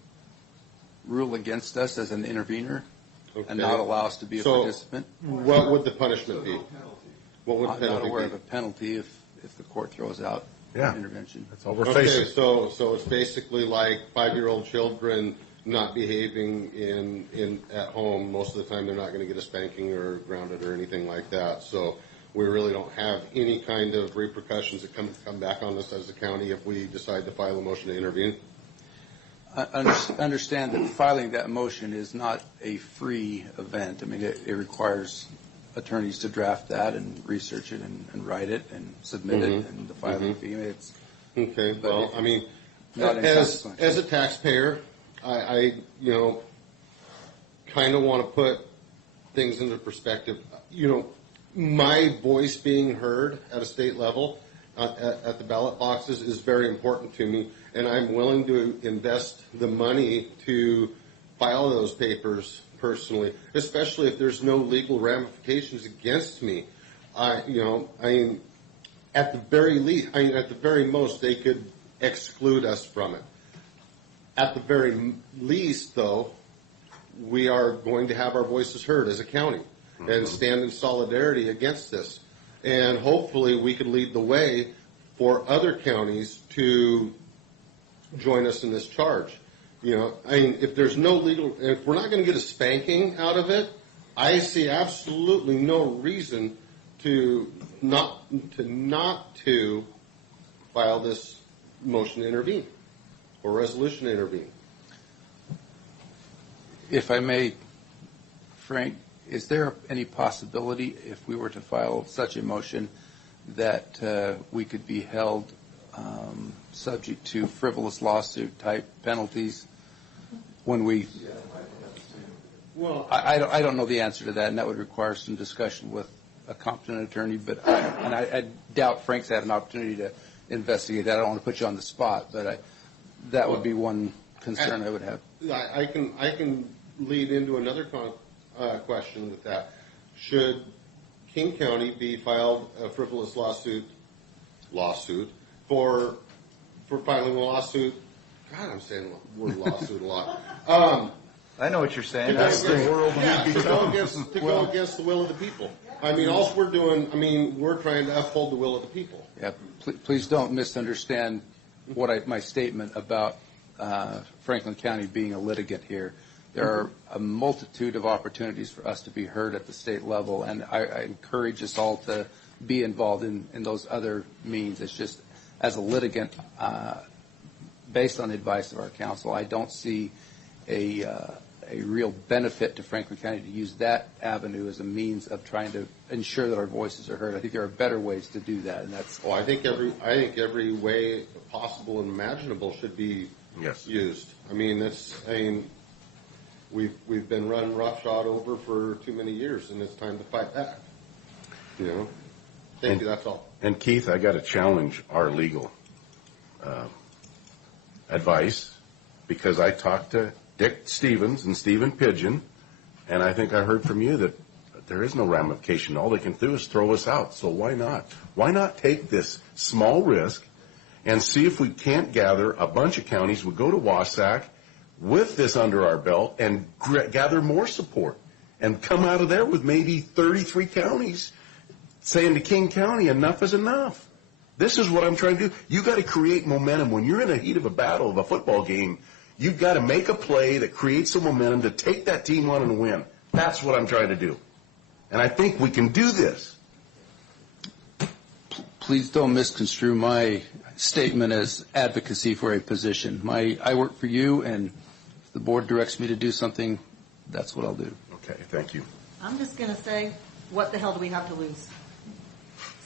rule against us as an intervener and not allow us to be a participant. What would the punishment be? What would the penalty I'm not aware be? of a penalty if the court throws out Yeah. intervention. That's all we're Okay, facing. so it's basically like 5-year-old children not behaving in at home. Most of the time, they're not going to get a spanking or grounded or anything like that. So we really don't have any kind of repercussions that come back on us as a county if we decide to file a motion to intervene. Understand that filing that motion is not a free event. I mean, it requires attorneys to draft that and research it and write it and submit it and the filing fee. It's okay. Well, I mean, not as a taxpayer, I kind of want to put things into perspective. My voice being heard at a state level at the ballot boxes is very important to me, and I'm willing to invest the money to file those papers personally, especially if there's no legal ramifications against me. At the very least, at the very most, they could exclude us from it. At the very least, though, we are going to have our voices heard as a county and stand in solidarity against this. And hopefully we can lead the way for other counties to join us in this charge. If there's no legal, if we're not going to get a spanking out of it, I see absolutely no reason to not file this motion to intervene or resolution to intervene. If I may, Frank, is there any possibility, if we were to file such a motion, that we could be held subject to frivolous lawsuit type penalties when we? Well, I don't know the answer to that, and that would require some discussion with a competent attorney. But I doubt Frank's had an opportunity to investigate that. I don't want to put you on the spot, but that would be one concern I would have. I can lead into another question with that. Should King County be filed a frivolous lawsuit for filing a lawsuit? God, I'm saying the word lawsuit a lot. I know what you're saying. That's the world to go against the will of the people. I mean, all we're doing, we're trying to uphold the will of the people. Yeah, please don't misunderstand my statement about Franklin County being a litigant here. There are a multitude of opportunities for us to be heard at the state level, and I encourage us all to be involved in those other means. It's just, as a litigant, based on the advice of our counsel, I don't see a real benefit to Franklin County to use that avenue as a means of trying to ensure that our voices are heard. I think there are better ways to do that, and that's. Well, I think every way possible and imaginable should be used. We've been run roughshod over for too many years, and it's time to fight back. Thank you. That's all. And Keith, I got to challenge our legal advice, because I talked to Dick Stevens and Stephen Pidgeon, and I think I heard from you that there is no ramification. All they can do is throw us out. So why not? Why not take this small risk and see if we can't gather a bunch of counties? We go to Wassac with this under our belt and gather more support and come out of there with maybe 33 counties saying to King County, enough is enough. This is what I'm trying to do. You got to create momentum. When you're in the heat of a battle of a football game, you've got to make a play that creates some momentum to take that team on and win. That's what I'm trying to do. And I think we can do this. Please don't misconstrue my statement as advocacy for a position. I work for you, and if the board directs me to do something, that's what I'll do. Okay, thank you. I'm just going to say, what the hell do we have to lose?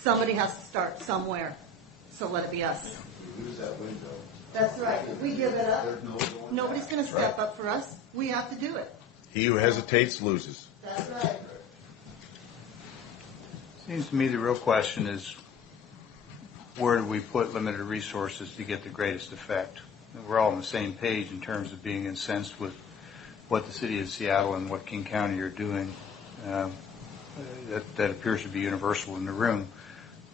Somebody has to start somewhere, so let it be us. Use that window. That's right. If we give it up, nobody's going to step up for us. We have to do it. He who hesitates loses. That's right. Seems to me the real question is, where do we put limited resources to get the greatest effect? We're all on the same page in terms of being incensed with what the city of Seattle and what King County are doing. That appears to be universal in the room.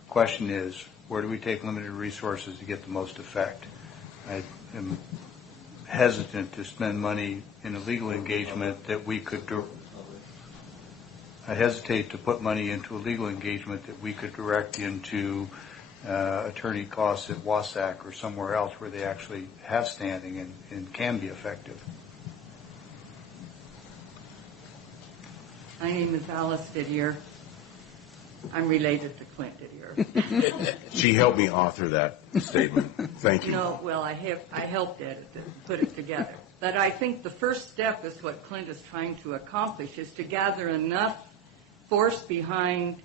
The question is, where do we take limited resources to get the most effect? I am hesitant to spend money in a legal engagement that we could I hesitate to put money into a legal engagement that we could direct into attorney costs at Wasac or somewhere else where they actually have standing and can be effective. My name is Alice Didier. I'm related to Clint Didier. She helped me author that statement. Thank you. No, well, I helped edit it, put it together. But I think the first step is what Clint is trying to accomplish, is to gather enough force behind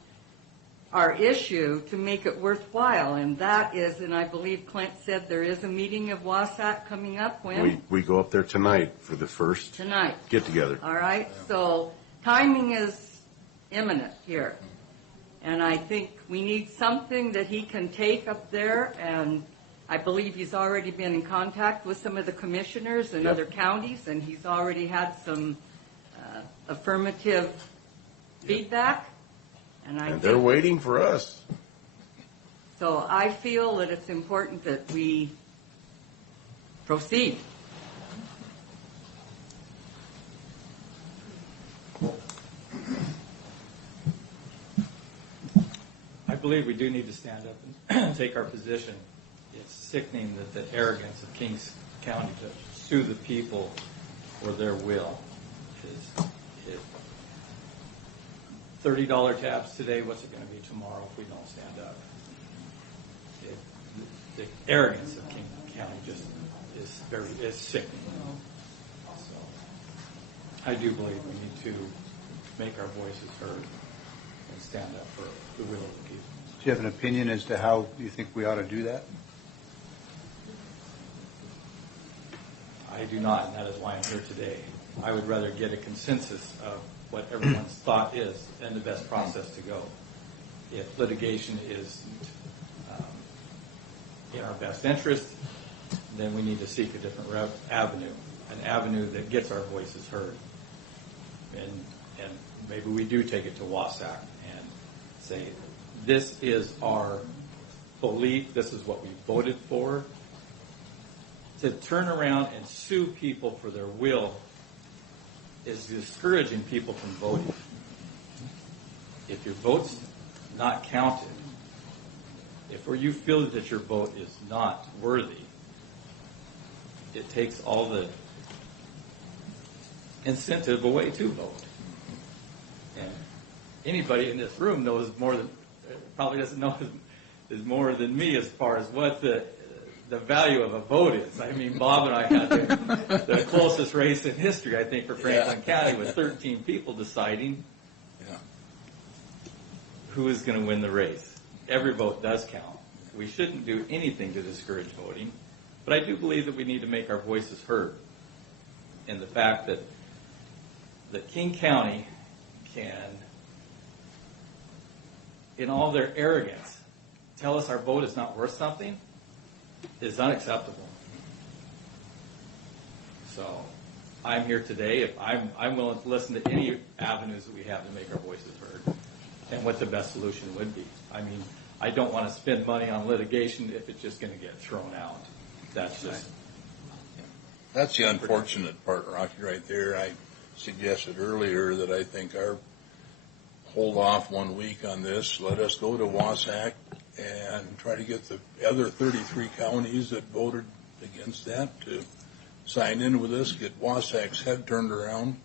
our issue to make it worthwhile. And that is, and I believe Clint said there is a meeting of Wasac coming up when? We go up there tonight for the first Tonight. get together. All right, so timing is imminent here. And I think we need something that he can take up there, and I believe he's already been in contact with some of the commissioners in other counties, and he's already had some affirmative feedback. And they're waiting for us. So I feel that it's important that we proceed. I believe we do need to stand up and take our position. It's sickening that the arrogance of Kings County to sue the people for their will is $30 tabs today. What's it going to be tomorrow if we don't stand up? The arrogance of King County just is sickening. So I do believe we need to make our voices heard and stand up for the will of the people. Do you have an opinion as to how you think we ought to do that? I do not, and that is why I'm here today. I would rather get a consensus of what everyone's thought is and the best process to go. If litigation is in our best interest, then we need to seek a different avenue, an avenue that gets our voices heard. And maybe we do take it to Wasac and say, this is our belief, this is what we voted for. To turn around and sue people for their will is discouraging people from voting. If your vote's not counted, if you feel that your vote is not worthy, it takes all the incentive away to vote. And anybody in this room knows more than, probably doesn't know is more than me as far as what the value of a vote is. I mean, Bob and I had the closest race in history, I think, for Franklin County, with 13 people deciding who is going to win the race. Every vote does count. We shouldn't do anything to discourage voting, but I do believe that we need to make our voices heard. And the fact that King County can, in all their arrogance, tell us our vote is not worth something is unacceptable. So I'm here today. If I'm willing to listen to any avenues that we have to make our voices heard and what the best solution would be. I mean, I don't want to spend money on litigation if it's just going to get thrown out. That's just... That's the unfortunate part, Rocky, right there. I suggested earlier that I think our hold off 1 week on this, let us go to Wasac and try to get the other 33 counties that voted against that to sign in with us, get Wasac's head turned around.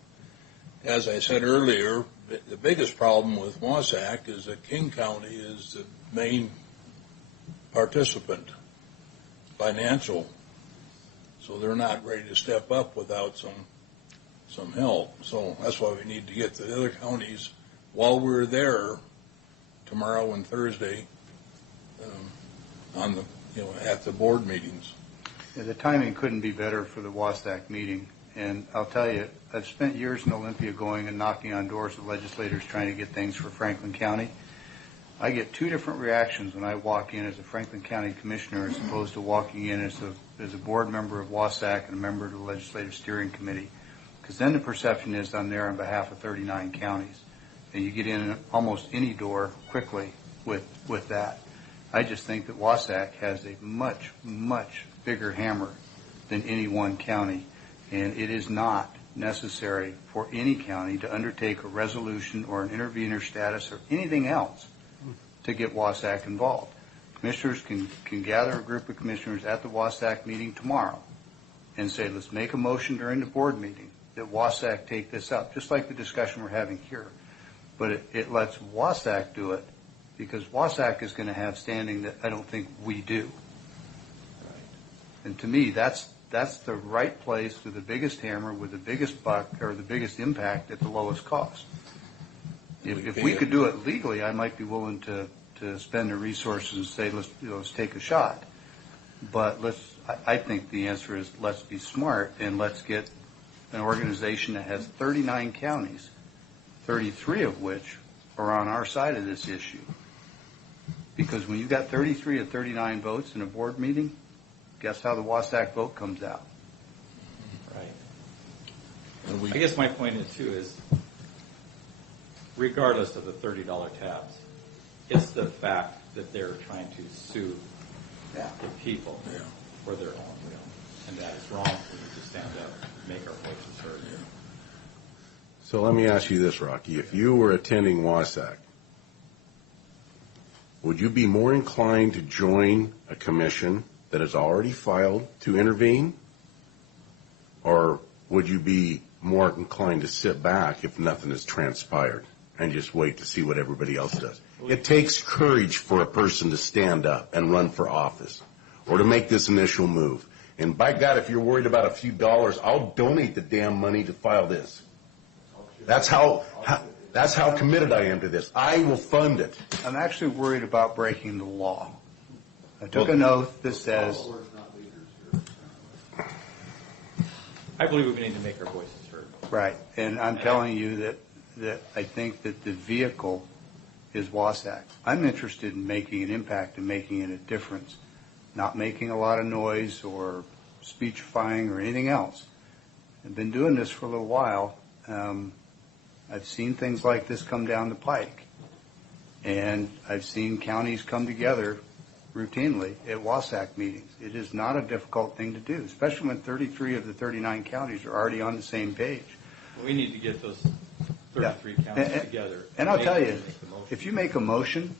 As I said earlier, the biggest problem with Wasac is that King County is the main participant, financial, so they're not ready to step up without some help. So that's why we need to get the other counties while we're there tomorrow and Thursday on the at the board meetings. Yeah, the timing couldn't be better for the Wasac meeting. And I'll tell you, I've spent years in Olympia going and knocking on doors of legislators trying to get things for Franklin County. I get two different reactions when I walk in as a Franklin County commissioner as opposed to walking in as a board member of Wasac and a member of the Legislative Steering Committee. Because then the perception is I'm there on behalf of 39 counties. And you get in almost any door quickly with that. I just think that Wasac has a much, much bigger hammer than any one county. And it is not necessary for any county to undertake a resolution or an intervener status or anything else to get Wasac involved. commissioners can gather a group of commissioners at the Wasatch meeting tomorrow and say, let's make a motion during the board meeting that Wasatch take this up, just like the discussion we're having here. But it lets Wasatch do it because Wasatch is going to have standing that I don't think we do. And to me, that's the right place with the biggest hammer, with the biggest buck, or the biggest impact at the lowest cost. If we could do it legally, I might be willing to spend the resources and say, let's take a shot. But I think the answer is let's be smart and let's get an organization that has 39 counties, 33 of which are on our side of this issue. Because when you've got 33 of 39 votes in a board meeting, guess how the Wasatch vote comes out? Right. I guess my point is, too, is regardless of the $30 tabs, it's the fact that they're trying to sue the people for their own will. And that is wrong for you to stand up and make our voices heard. So let me ask you this, Rocky. If you were attending Wasatch, would you be more inclined to join a commission that has already filed to intervene? Or would you be more inclined to sit back if nothing has transpired and just wait to see what everybody else does? It takes courage for a person to stand up and run for office or to make this initial move. And by God, if you're worried about a few dollars, I'll donate the damn money to file this. That's how committed I am to this. I will fund it. I'm actually worried about breaking the law. I took an oath that says... I believe we need to make our voices heard. Right, and I'm telling you that I think that the vehicle is Wasatch. I'm interested in making an impact and making it a difference, not making a lot of noise or speechifying or anything else. I've been doing this for a little while. I've seen things like this come down the pike, and I've seen counties come together routinely at Wasatch meetings. It is not a difficult thing to do, especially when 33 of the 39 counties are already on the same page. We need to get those 33 counties together. And I'll tell you, if you make a motion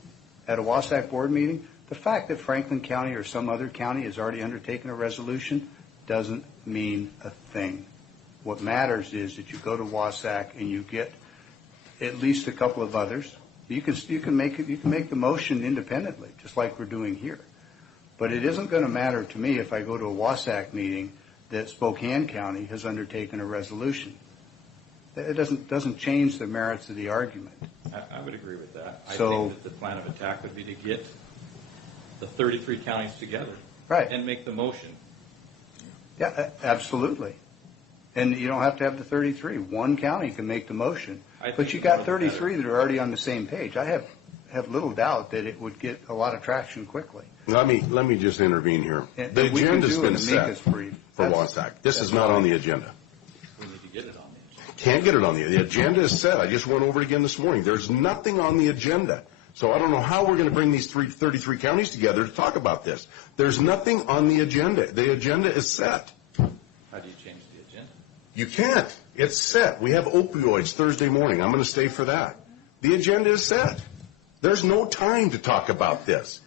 at a Wasatch board meeting, the fact that Franklin County or some other county has already undertaken a resolution doesn't mean a thing. What matters is that you go to Wasatch and you get at least a couple of others. You can make the motion independently, just like we're doing here. But it isn't going to matter to me if I go to a Wasatch meeting that Spokane County has undertaken a resolution. It doesn't change the merits of the argument. I would agree with that. I think that the plan of attack would be to get the 33 counties together and make the motion. Yeah, absolutely. And you don't have to have the 33. One county can make the motion. But you got 33 that are already on the same page. I have little doubt that it would get a lot of traction quickly. Let me just intervene here. The agenda's been set for Wasatch. This is not on the agenda. We need to get it on the agenda. Can't get it on the agenda is set. I just went over it again this morning. There's nothing on the agenda. So I don't know how we're going to bring these 33 counties together to talk about this. There's nothing on the agenda. The agenda is set. How do you change the agenda? You can't. It's set. We have opioids Thursday morning. I'm going to stay for that. The agenda is set. There's no time to talk about this.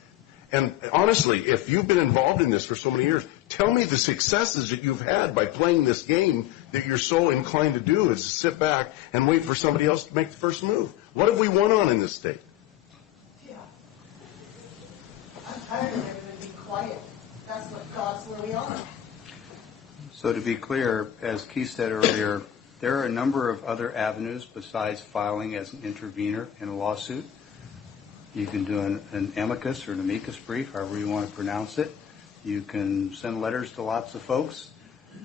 And honestly, if you've been involved in this for so many years, tell me the successes that you've had by playing this game that you're so inclined to do is to sit back and wait for somebody else to make the first move. What have we won on in this state? Yeah. I'm tired of everyone being quiet. That's what got us where we are. So to be clear, as Keith said earlier, there are a number of other avenues besides filing as an intervener in a lawsuit. You can do an amicus or an amicus brief, however you want to pronounce it. You can send letters to lots of folks.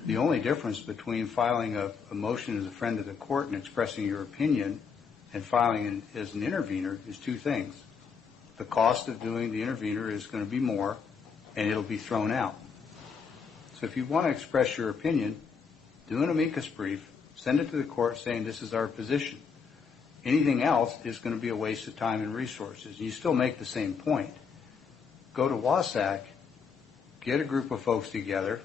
The only difference between filing a motion as a friend of the court and expressing your opinion and filing as an intervener is two things. The cost of doing the intervener is going to be more, and it'll be thrown out. So if you want to express your opinion, do an amicus brief, send it to the court saying this is our position. Anything else is going to be a waste of time and resources. You still make the same point. Go to Wasatch, get a group of folks together,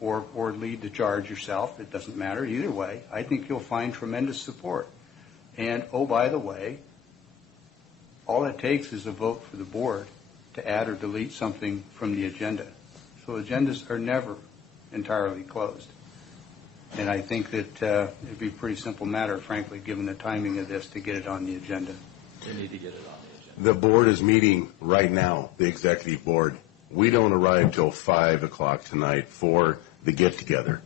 or lead the charge yourself. It doesn't matter. Either way, I think you'll find tremendous support. And, oh, by the way, all it takes is a vote for the board to add or delete something from the agenda. So agendas are never entirely closed. And I think that it'd be a pretty simple matter, frankly, given the timing of this, to get it on the agenda. We need to get it on the agenda. The board is meeting right now, the executive board. We don't arrive till 5 o'clock tonight for the get-together.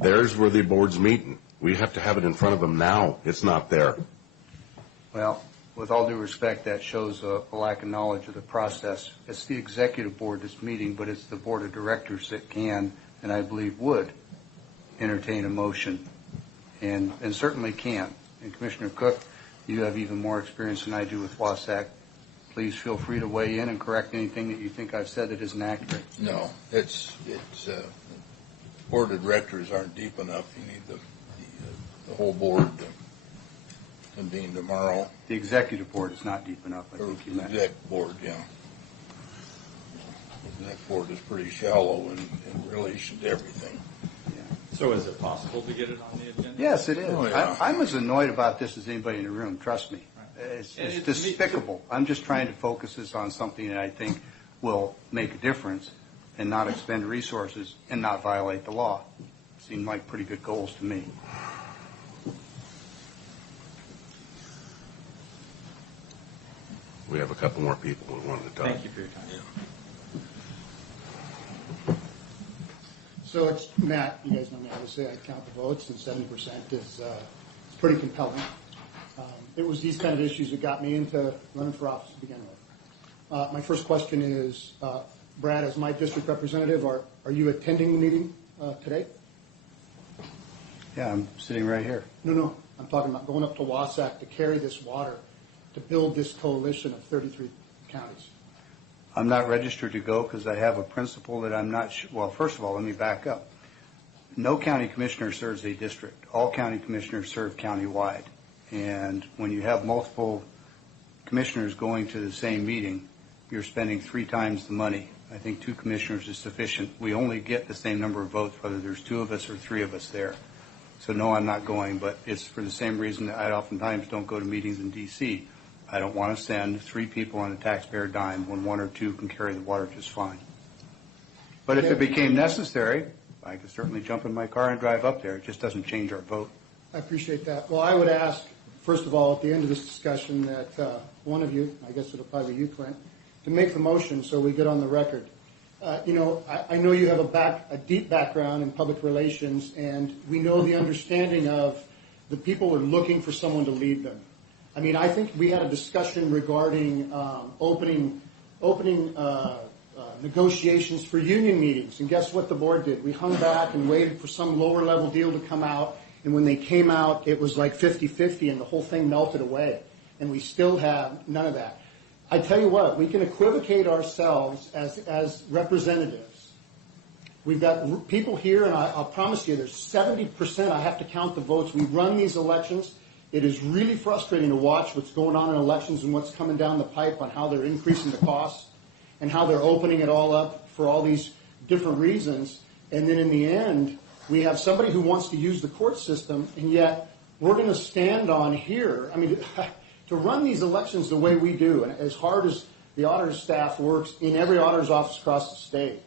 There's where the board's meeting. We have to have it in front of them now. It's not there. Well, with all due respect, that shows a lack of knowledge of the process. It's the executive board that's meeting, but it's the board of directors that can, and I believe would, entertain a motion, and certainly can. And Commissioner Cook, you have even more experience than I do with WASAC. Please feel free to weigh in and correct anything that you think I've said that isn't accurate. No, it's board of directors aren't deep enough. You need the whole board to convene tomorrow. The executive board is not deep enough, I think you meant. The exec board, yeah. The exec board is pretty shallow in relation to everything. So is it possible to get it on the agenda? Yes, it is. Oh, yeah. I'm as annoyed about this as anybody in the room, trust me. It's despicable. I'm just trying to focus this on something that I think will make a difference and not expend resources and not violate the law. Seem like pretty good goals to me. We have a couple more people who wanted to talk. Thank you for your time. So it's Matt. You guys know me. Obviously, I count the votes, and 70% is it's pretty compelling. It was these kind of issues that got me into running for office to begin with. My first question is, Brad, as my district representative, are you attending the meeting today? Yeah, I'm sitting right here. No. I'm talking about going up to Wasac to carry this water to build this coalition of 33 counties. I'm not registered to go because I have a principle that I'm not well, first of all, let me back up. No county commissioner serves a district. All county commissioners serve countywide. And when you have multiple commissioners going to the same meeting, you're spending 3 times the money. I think 2 commissioners is sufficient. We only get the same number of votes whether there's 2 of us or 3 of us there. So no, I'm not going, but it's for the same reason that I oftentimes don't go to meetings in D.C. I don't want to send 3 people on a taxpayer dime when 1 or 2 can carry the water just fine. But if it became necessary, I could certainly jump in my car and drive up there. It just doesn't change our vote. I appreciate that. Well, I would ask, first of all, at the end of this discussion, that one of you, I guess it'll probably be you, Clint, to make the motion so we get on the record. I know you have a deep background in public relations, and we know the understanding of the people are looking for someone to lead them. I mean, I think we had a discussion regarding opening negotiations for union meetings, and guess what the board did? We hung back and waited for some lower-level deal to come out, and when they came out, it was like 50-50, and the whole thing melted away, and we still have none of that. I tell you what, we can equivocate ourselves as representatives. We've got people here, and I'll promise you, there's 70%. I have to count the votes. We run these elections. It is really frustrating to watch what's going on in elections and what's coming down the pipe on how they're increasing the costs and how they're opening it all up for all these different reasons. And then in the end, we have somebody who wants to use the court system, and yet we're going to stand on here. I mean, to run these elections the way we do, and as hard as the auditor's staff works in every auditor's office across the state,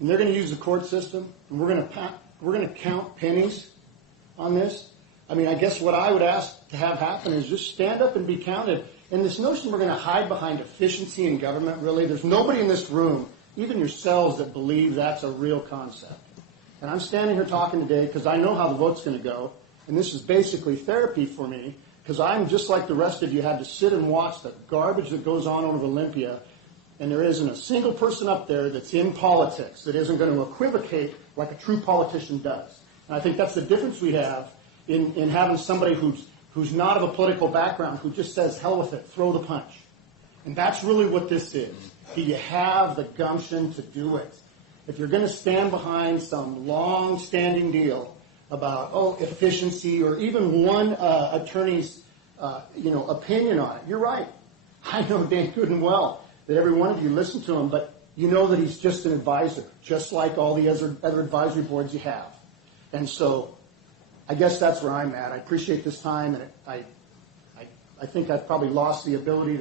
and they're going to use the court system, and we're going to count pennies on this. I mean, I guess what I would ask to have happen is just stand up and be counted. And this notion we're going to hide behind efficiency in government, really, there's nobody in this room, even yourselves, that believe that's a real concept. And I'm standing here talking today because I know how the vote's going to go, and this is basically therapy for me, because I'm just like the rest of you, had to sit and watch the garbage that goes on over Olympia, and there isn't a single person up there that's in politics that isn't going to equivocate like a true politician does. And I think that's the difference we have in having somebody who's not of a political background, who just says, hell with it, throw the punch. And that's really what this is. Do you have the gumption to do it? If you're going to stand behind some long-standing deal about, efficiency, or even one attorney's, opinion on it, you're right. I know Dan good and well that every one of you listen to him, but you know that he's just an advisor, just like all the other advisory boards you have. And so I guess that's where I'm at. I appreciate this time, and I think I've probably lost the ability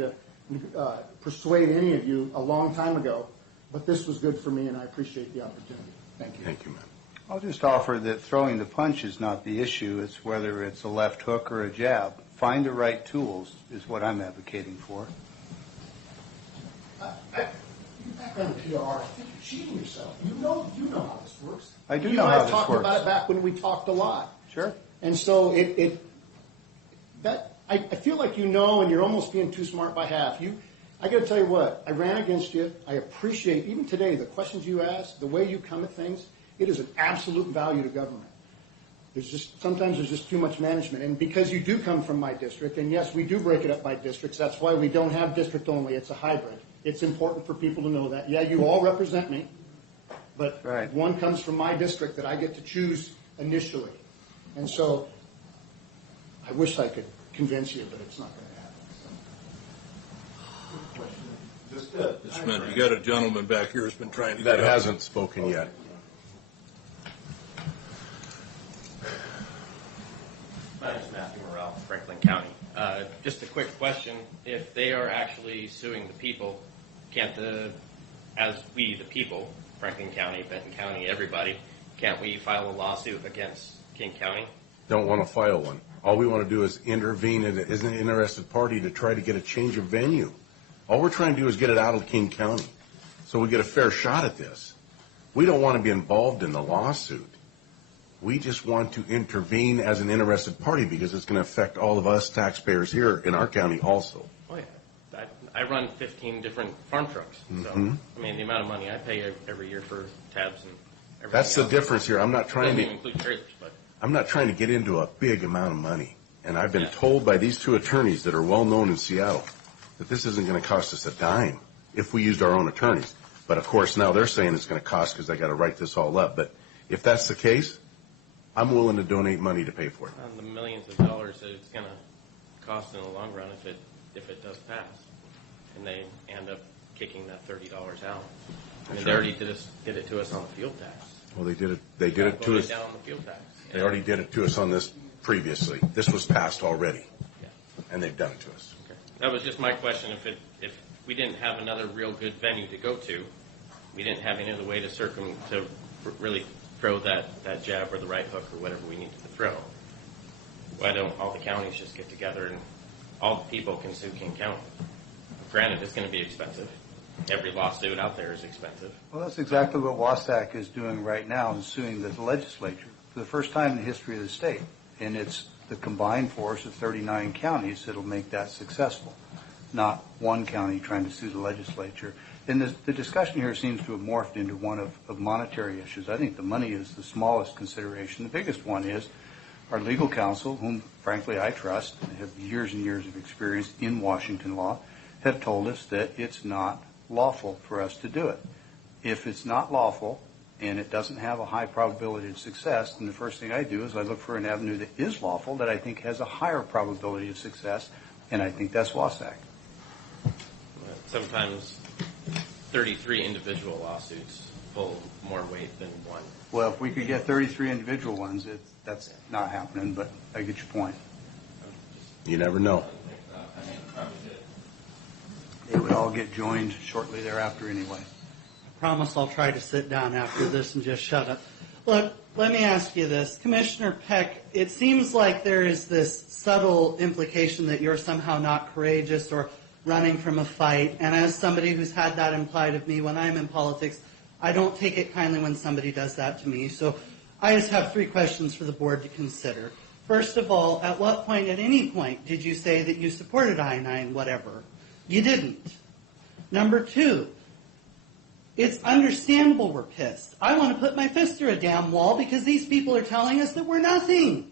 persuade any of you a long time ago, but this was good for me, and I appreciate the opportunity. Thank you. Thank you, man. I'll just offer that throwing the punch is not the issue. It's whether it's a left hook or a jab. Find the right tools is what I'm advocating for. Back on the PR, I think you're cheating yourself. You know how this works. I do know how this talked works. about it back when we talked a lot. Sure. And so I feel like you know, and you're almost being too smart by half. I got to tell you what, I ran against you. I appreciate, even today, the questions you ask, the way you come at things. It is an absolute value to government. Sometimes there's just too much management. And because you do come from my district, and yes, we do break it up by districts. That's why we don't have district only. It's a hybrid. It's important for people to know that. Yeah, you all represent me, but one comes from my district that I get to choose initially. And so I wish I could convince you, but it's not going to happen. Just a minute. You got a gentleman back here who's been trying to That get up. hasn't spoken yet. My name is Matthew Morrell, Franklin County. Just a quick question. If they are actually suing the people, as we, the people, Franklin County, Benton County, everybody, can't we file a lawsuit against King County? Don't want to file one. All we want to do is intervene as an interested party to try to get a change of venue. All we're trying to do is get it out of King County so we get a fair shot at this. We don't want to be involved in the lawsuit. We just want to intervene as an interested party because it's going to affect all of us taxpayers here in our county also. Oh, yeah. I run 15 different farm trucks. So, I mean, the amount of money I pay every year for tabs and everything That's the else. difference here. I'm not trying Doesn't to even include trailers, but I'm not trying to get into a big amount of money. And I've been told by these two attorneys that are well known in Seattle that this isn't going to cost us a dime if we used our own attorneys. But of course now they're saying it's going to cost because they got to write this all up. But if that's the case, I'm willing to donate money to pay for it. on the millions of dollars that it's going to cost in the long run if it does pass, and they end up kicking that $30 out. I mean, That's they right. already did it to us on the fuel tax. Well, they did it. They did it to Voted us. down on the fuel tax. They already did it to us on this previously. This was passed already, and they've done it to us. That was just my question. If we didn't have another real good venue to go to, we didn't have any other way to really throw that jab or the right hook or whatever we needed to throw. Why don't all the counties just get together and all the people can sue King County? Granted, it's going to be expensive. Every lawsuit out there is expensive. Well, that's exactly what WASAC is doing right now, is suing the legislature for the first time in the history of the state. And it's the combined force of 39 counties that will make that successful, not one county trying to sue the legislature. And the discussion here seems to have morphed into one of monetary issues. I think the money is the smallest consideration. The biggest one is our legal counsel, whom frankly I trust and have years and years of experience in Washington law, have told us that it's not lawful for us to do it. If it's not lawful and it doesn't have a high probability of success, then the first thing I do is I look for an avenue that is lawful that I think has a higher probability of success, and I think that's WASAC. Sometimes 33 individual lawsuits pull more weight than one. Well, if we could get 33 individual ones, that's not happening, but I get your point. You never know. They would all get joined shortly thereafter anyway. I promise I'll try to sit down after this and just shut up. Look, let me ask you this. Commissioner Peck, it seems like there is this subtle implication that you're somehow not courageous or running from a fight. And as somebody who's had that implied of me when I'm in politics, I don't take it kindly when somebody does that to me. So I just have 3 questions for the board to consider. First of all, at what point, at any point, did you say that you supported I-9 whatever? You didn't. Number 2, it's understandable we're pissed. I want to put my fist through a damn wall because these people are telling us that we're nothing.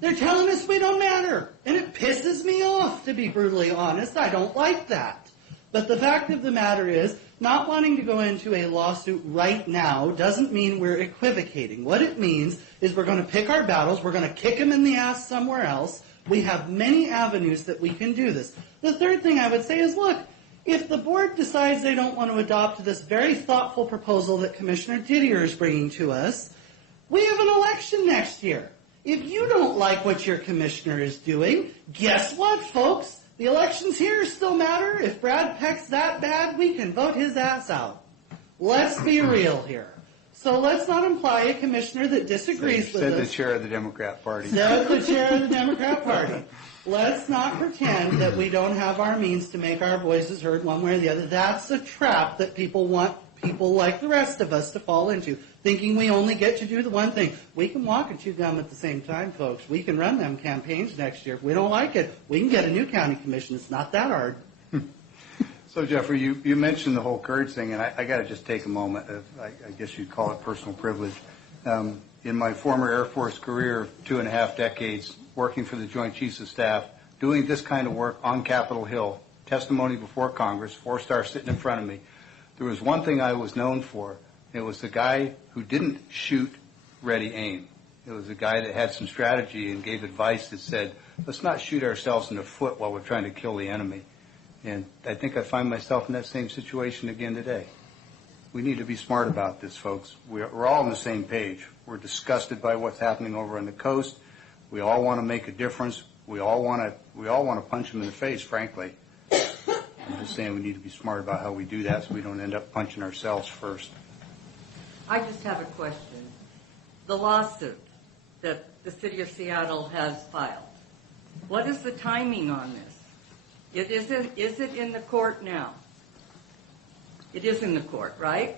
They're telling us we don't matter. And it pisses me off, to be brutally honest. I don't like that. But the fact of the matter is, not wanting to go into a lawsuit right now doesn't mean we're equivocating. What it means is we're going to pick our battles. We're going to kick them in the ass somewhere else. We have many avenues that we can do this. The third thing I would say is, look, if the board decides they don't want to adopt this very thoughtful proposal that Commissioner Didier is bringing to us, we have an election next year. If you don't like what your commissioner is doing, guess what, folks? The elections here still matter. If Brad Peck's that bad, we can vote his ass out. Let's be real here. So let's not imply a commissioner that disagrees with us. Said the chair of the Democrat Party. Said the chair of the Democrat Party. Let's not pretend that we don't have our means to make our voices heard one way or the other. That's a trap that people want people like the rest of us to fall into, thinking we only get to do the one thing. We can walk and chew gum at the same time, folks. We can run them campaigns next year. If we don't like it, we can get a new county commission. It's not that hard. So, Jeffrey, you mentioned the whole courage thing, and I got to just take a moment. I guess you'd call it personal privilege. In my former Air Force career, 2.5 decades, working for the Joint Chiefs of Staff, doing this kind of work on Capitol Hill, testimony before Congress, 4-star sitting in front of me, there was one thing I was known for. It was the guy who didn't shoot, ready, aim. It was the guy that had some strategy and gave advice that said, let's not shoot ourselves in the foot while we're trying to kill the enemy. And I think I find myself in that same situation again today. We need to be smart about this, folks. We're all on the same page. We're disgusted by what's happening over on the coast. We all want to make a difference. We all want to punch them in the face, frankly. I'm just saying we need to be smart about how we do that so we don't end up punching ourselves first. I just have a question. The lawsuit that the City of Seattle has filed, what is the timing on this? Is it in the court now? It is in the court, right?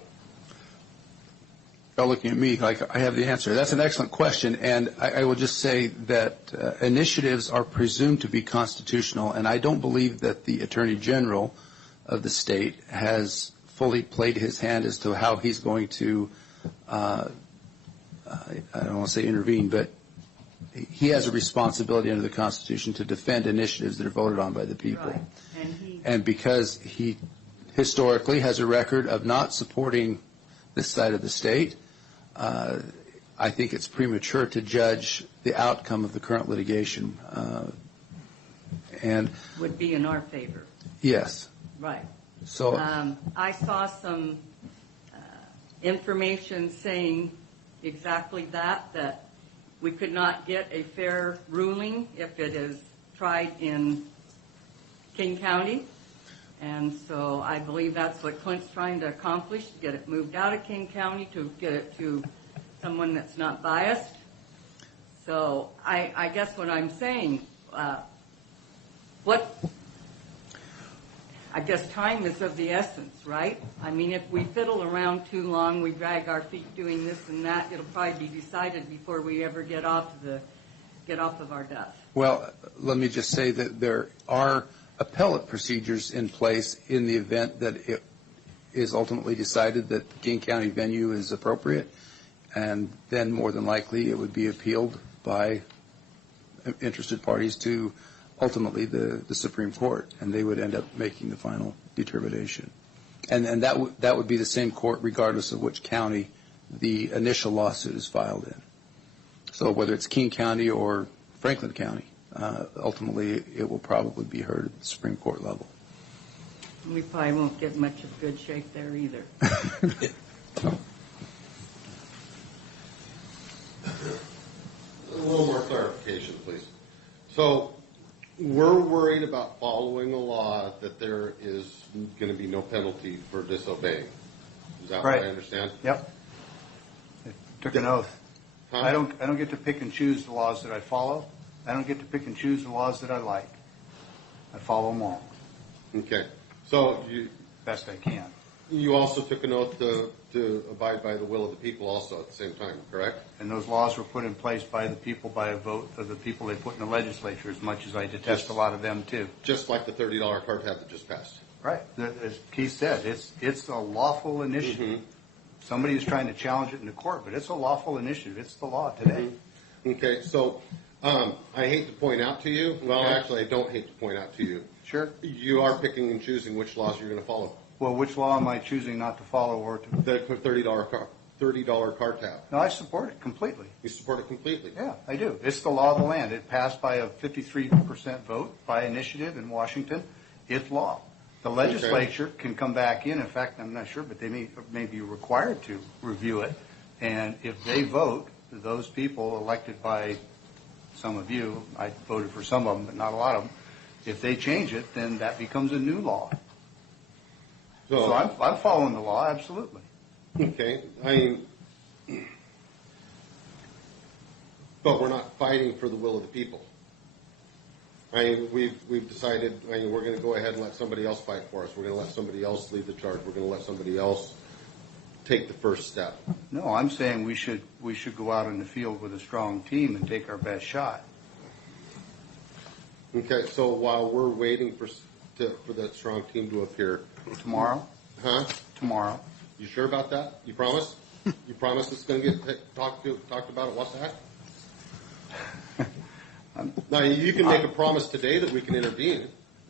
You're looking at me like I have the answer. That's an excellent question, and I will just say that initiatives are presumed to be constitutional, and I don't believe that the Attorney General of the state has fully played his hand as to how he's going to, I don't want to say intervene, but he has a responsibility under the Constitution to defend initiatives that are voted on by the people. Right. And because he historically has a record of not supporting this side of the state, I think it's premature to judge the outcome of the current litigation. And would be in our favor. Yes. Right. So I saw some information saying exactly that we could not get a fair ruling if it is tried in King County. And so I believe that's what Clint's trying to accomplish, to get it moved out of King County, to get it to someone that's not biased. So I guess what I'm saying, I guess time is of the essence, right? I mean, if we fiddle around too long, we drag our feet doing this and that, it'll probably be decided before we ever get off of our duff. Well, let me just say that there are appellate procedures in place in the event that it is ultimately decided that the King County venue is appropriate, and then more than likely it would be appealed by interested parties to ultimately the Supreme Court, and they would end up making the final determination. And that would be the same court regardless of which county the initial lawsuit is filed in. So whether it's King County or Franklin County, ultimately it will probably be heard at the Supreme Court level. We probably won't get much of good shape there either. A little more clarification, please. So we're worried about following a law that there is going to be no penalty for disobeying. Is that Right. what I understand? Yep. I took an oath. Huh? I don't get to pick and choose the laws that I follow. I don't get to pick and choose the laws that I like. I follow them all. Okay. So you best I can. You also took an oath to abide by the will of the people also at the same time, correct? And those laws were put in place by the people by a vote of the people they put in the legislature, as much as I detest a lot of them too. Just like the $30 car tab that just passed. Right. As Keith said, it's a lawful initiative. Somebody is trying to challenge it in the court, but it's a lawful initiative. It's the law today. Okay, so I hate to point out to you. Well, Okay. actually, I don't hate to point out to you. Sure. You are picking and choosing which laws you're going to follow. Well, which law am I choosing not to follow or to? The $30 car tab. No, I support it completely. You support it completely? Yeah, I do. It's the law of the land. It passed by a 53% vote by initiative in Washington. It's law. The legislature can come back in. In fact, I'm not sure, but they may be required to review it. And if they vote, those people elected by some of you, I voted for some of them, but not a lot of them, If they change it, then that becomes a new law. So- So I'm following the law, absolutely. Okay, but we're not fighting for the will of the people. We've decided, we're going to go ahead and let somebody else fight for us. We're going to let somebody else lead the charge. We're going to let somebody else take the first step. No, I'm saying we should go out in the field with a strong team and take our best shot. Okay, so while we're waiting for that strong team to appear. Tomorrow? Huh? Tomorrow. You sure about that? You promise? You promise it's going to get talked about at Wasatch? Now, you can make a promise today that we can intervene,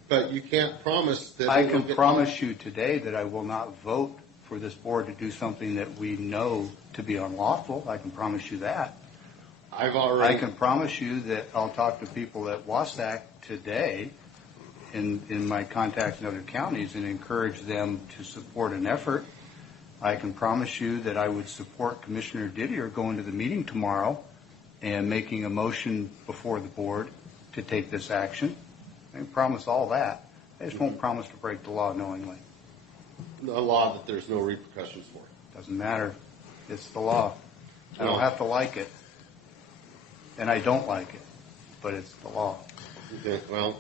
but you can't promise that... I can promise you today that I will not vote for this board to do something that we know to be unlawful. I can promise you that. I can promise you that I'll talk to people at Wasatch today in my contacts in other counties and encourage them to support an effort. I can promise you that I would support Commissioner Didier going to the meeting tomorrow and making a motion before the board to take this action. I can promise all that. I just won't promise to break the law knowingly. A law that there's no repercussions for. Doesn't matter. It's the law. I don't have to like it. And I don't like it. But it's the law. Okay, well,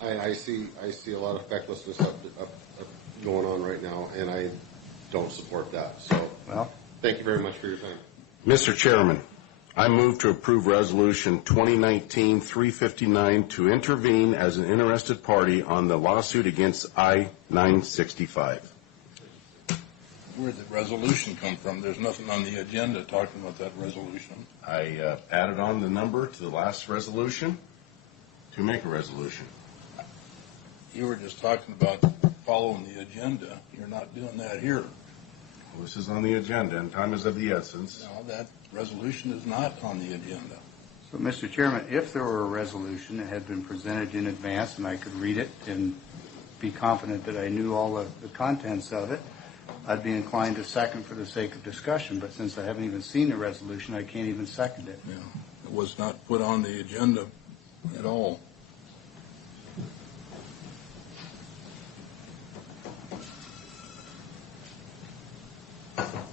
I see a lot of fecklessness going on right now, and I don't support that. So, thank you very much for your time. Mr. Chairman, I move to approve Resolution 2019-359 to intervene as an interested party on the lawsuit against I-965. Where'd the resolution come from? There's nothing on the agenda talking about that resolution. I added on the number to the last resolution to make a resolution. You were just talking about following the agenda. You're not doing that here. Well, this is on the agenda, and time is of the essence. No, that resolution is not on the agenda. So, Mr. Chairman, if there were a resolution that had been presented in advance and I could read it and be confident that I knew all of the contents of it, I'd be inclined to second for the sake of discussion. But since I haven't even seen the resolution, I can't even second it. Yeah, it was not put on the agenda at all.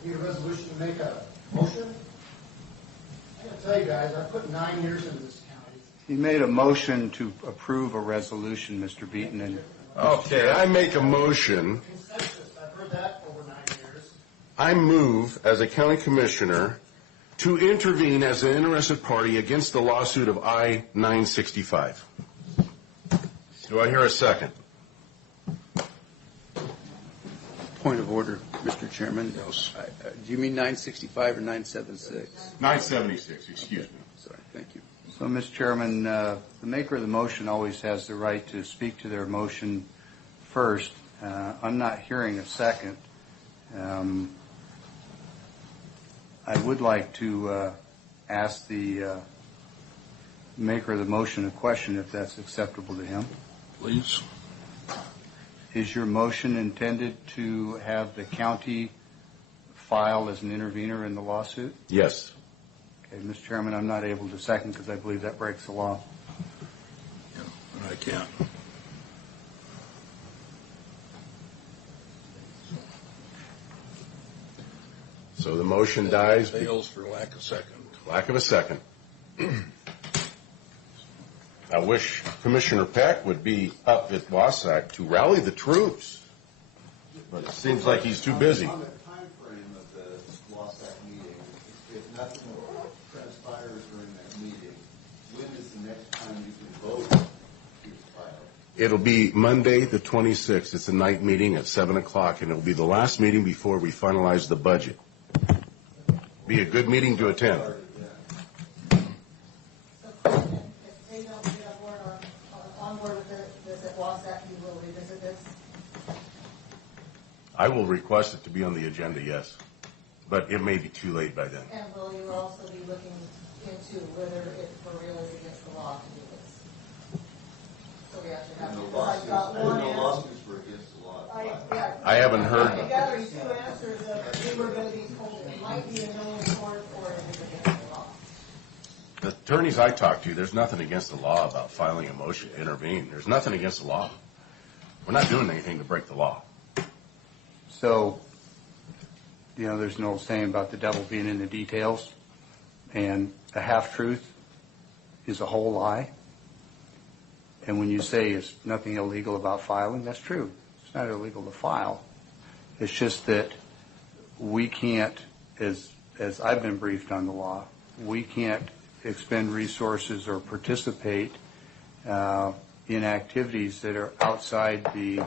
Need a resolution to make a motion? I gotta tell you guys, I put 9 years into this county. He made a motion to approve a resolution, Mr. Beaton. And Okay, I make a motion. Consensus, I've heard that over 9 years. I move as a county commissioner to intervene as an interested party against the lawsuit of I-965. Do I hear a second? Point of order, Mr. Chairman. Do you mean 965 or 976? 976, excuse me. Sorry, thank you. So, Mr. Chairman, the maker of the motion always has the right to speak to their motion first. I'm not hearing a second. I would like to ask the maker of the motion a question, if that's acceptable to him. Please. Is your motion intended to have the county file as an intervener in the lawsuit? Yes. Okay, Mr. Chairman, I'm not able to second because I believe that breaks the law. Yeah, and I can't. So the motion dies. Fails for lack of second. Lack of a second. I wish Commissioner Peck would be up at Wasatch to rally the troops, but it seems like he's too busy. On the time frame of the Wasatch meeting, if nothing transpires during that meeting, when is the next time you can vote to file? It'll be Monday, the 26th. It's a night meeting at 7 o'clock, and it'll be the last meeting before we finalize the budget. Be a good meeting to attend. If they don't get on board with this at Wasatch, you will revisit this? I will request it to be on the agenda, yes, but it may be too late by then. And will you also be looking into whether it for real is against the law to do this? So we actually have to. No lawsuits were against the law. I haven't heard. I'm gathering two answers of we were going to be told it might be a no in court or it is against the law. the attorneys I talk to, there's nothing against the law about filing a motion to intervene. There's nothing against the law. We're not doing anything to break the law. So, there's an old saying about the devil being in the details, and a half-truth is a whole lie. And when you say it's nothing illegal about filing, that's true. It's not illegal to file. It's just that we can't, as I've been briefed on the law, we can't expend resources or participate in activities that are outside the,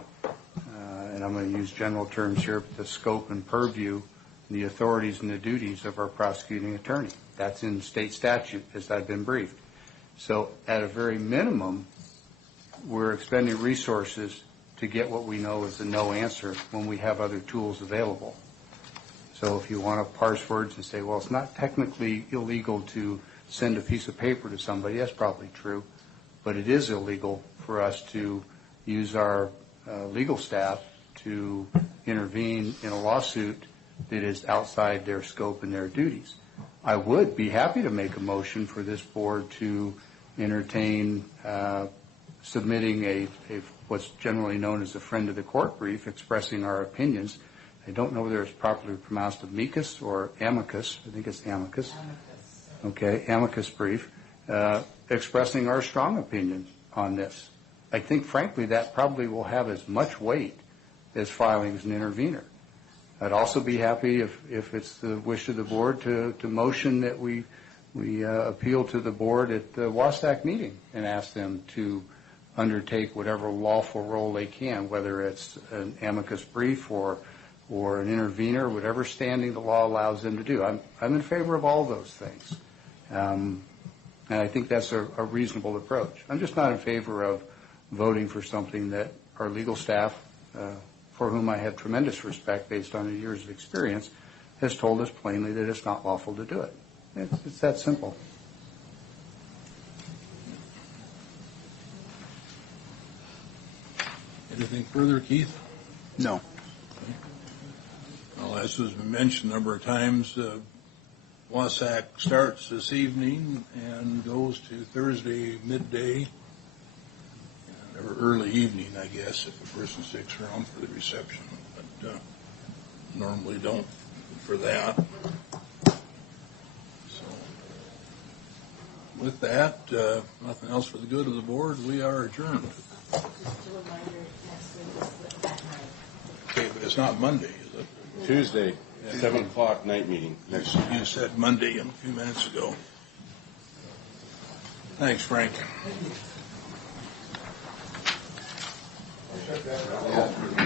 and I'm going to use general terms here, but the scope and purview, the authorities and the duties of our prosecuting attorney. That's in state statute, as I've been briefed. So at a very minimum, we're expending resources to get what we know is a no answer when we have other tools available. So if you want to parse words and say, well, it's not technically illegal to send a piece of paper to somebody, that's probably true, but it is illegal for us to use our legal staff to intervene in a lawsuit that is outside their scope and their duties. I would be happy to make a motion for this board to entertain submitting a what's generally known as a friend of the court brief expressing our opinions. I don't know whether it's properly pronounced amicus or amicus. I think it's amicus. Okay, amicus brief expressing our strong opinion on this. I think, frankly, that probably will have as much weight as filing as an intervener. I'd also be happy if it's the wish of the board to motion that we appeal to the board at the WASAC meeting and ask them to undertake whatever lawful role they can, whether it's an amicus brief or an intervener, whatever standing the law allows them to do. I'm in favor of all those things. And I think that's a reasonable approach. I'm just not in favor of voting for something that our legal staff, for whom I have tremendous respect based on the years of experience, has told us plainly that it's not lawful to do it. It's that simple. Anything further, Keith? No. Well, as has been mentioned a number of times, WASAC starts this evening and goes to Thursday midday, or early evening, I guess, if a person sticks around for the reception, but normally don't for that. So, with that, nothing else for the good of the board, we are adjourned. Just a reminder, next week is that night. Okay, but it's not Monday, is it? Tuesday, 7 o'clock night meeting. Next, you said Monday a few minutes ago. Thanks, Frank. Yeah.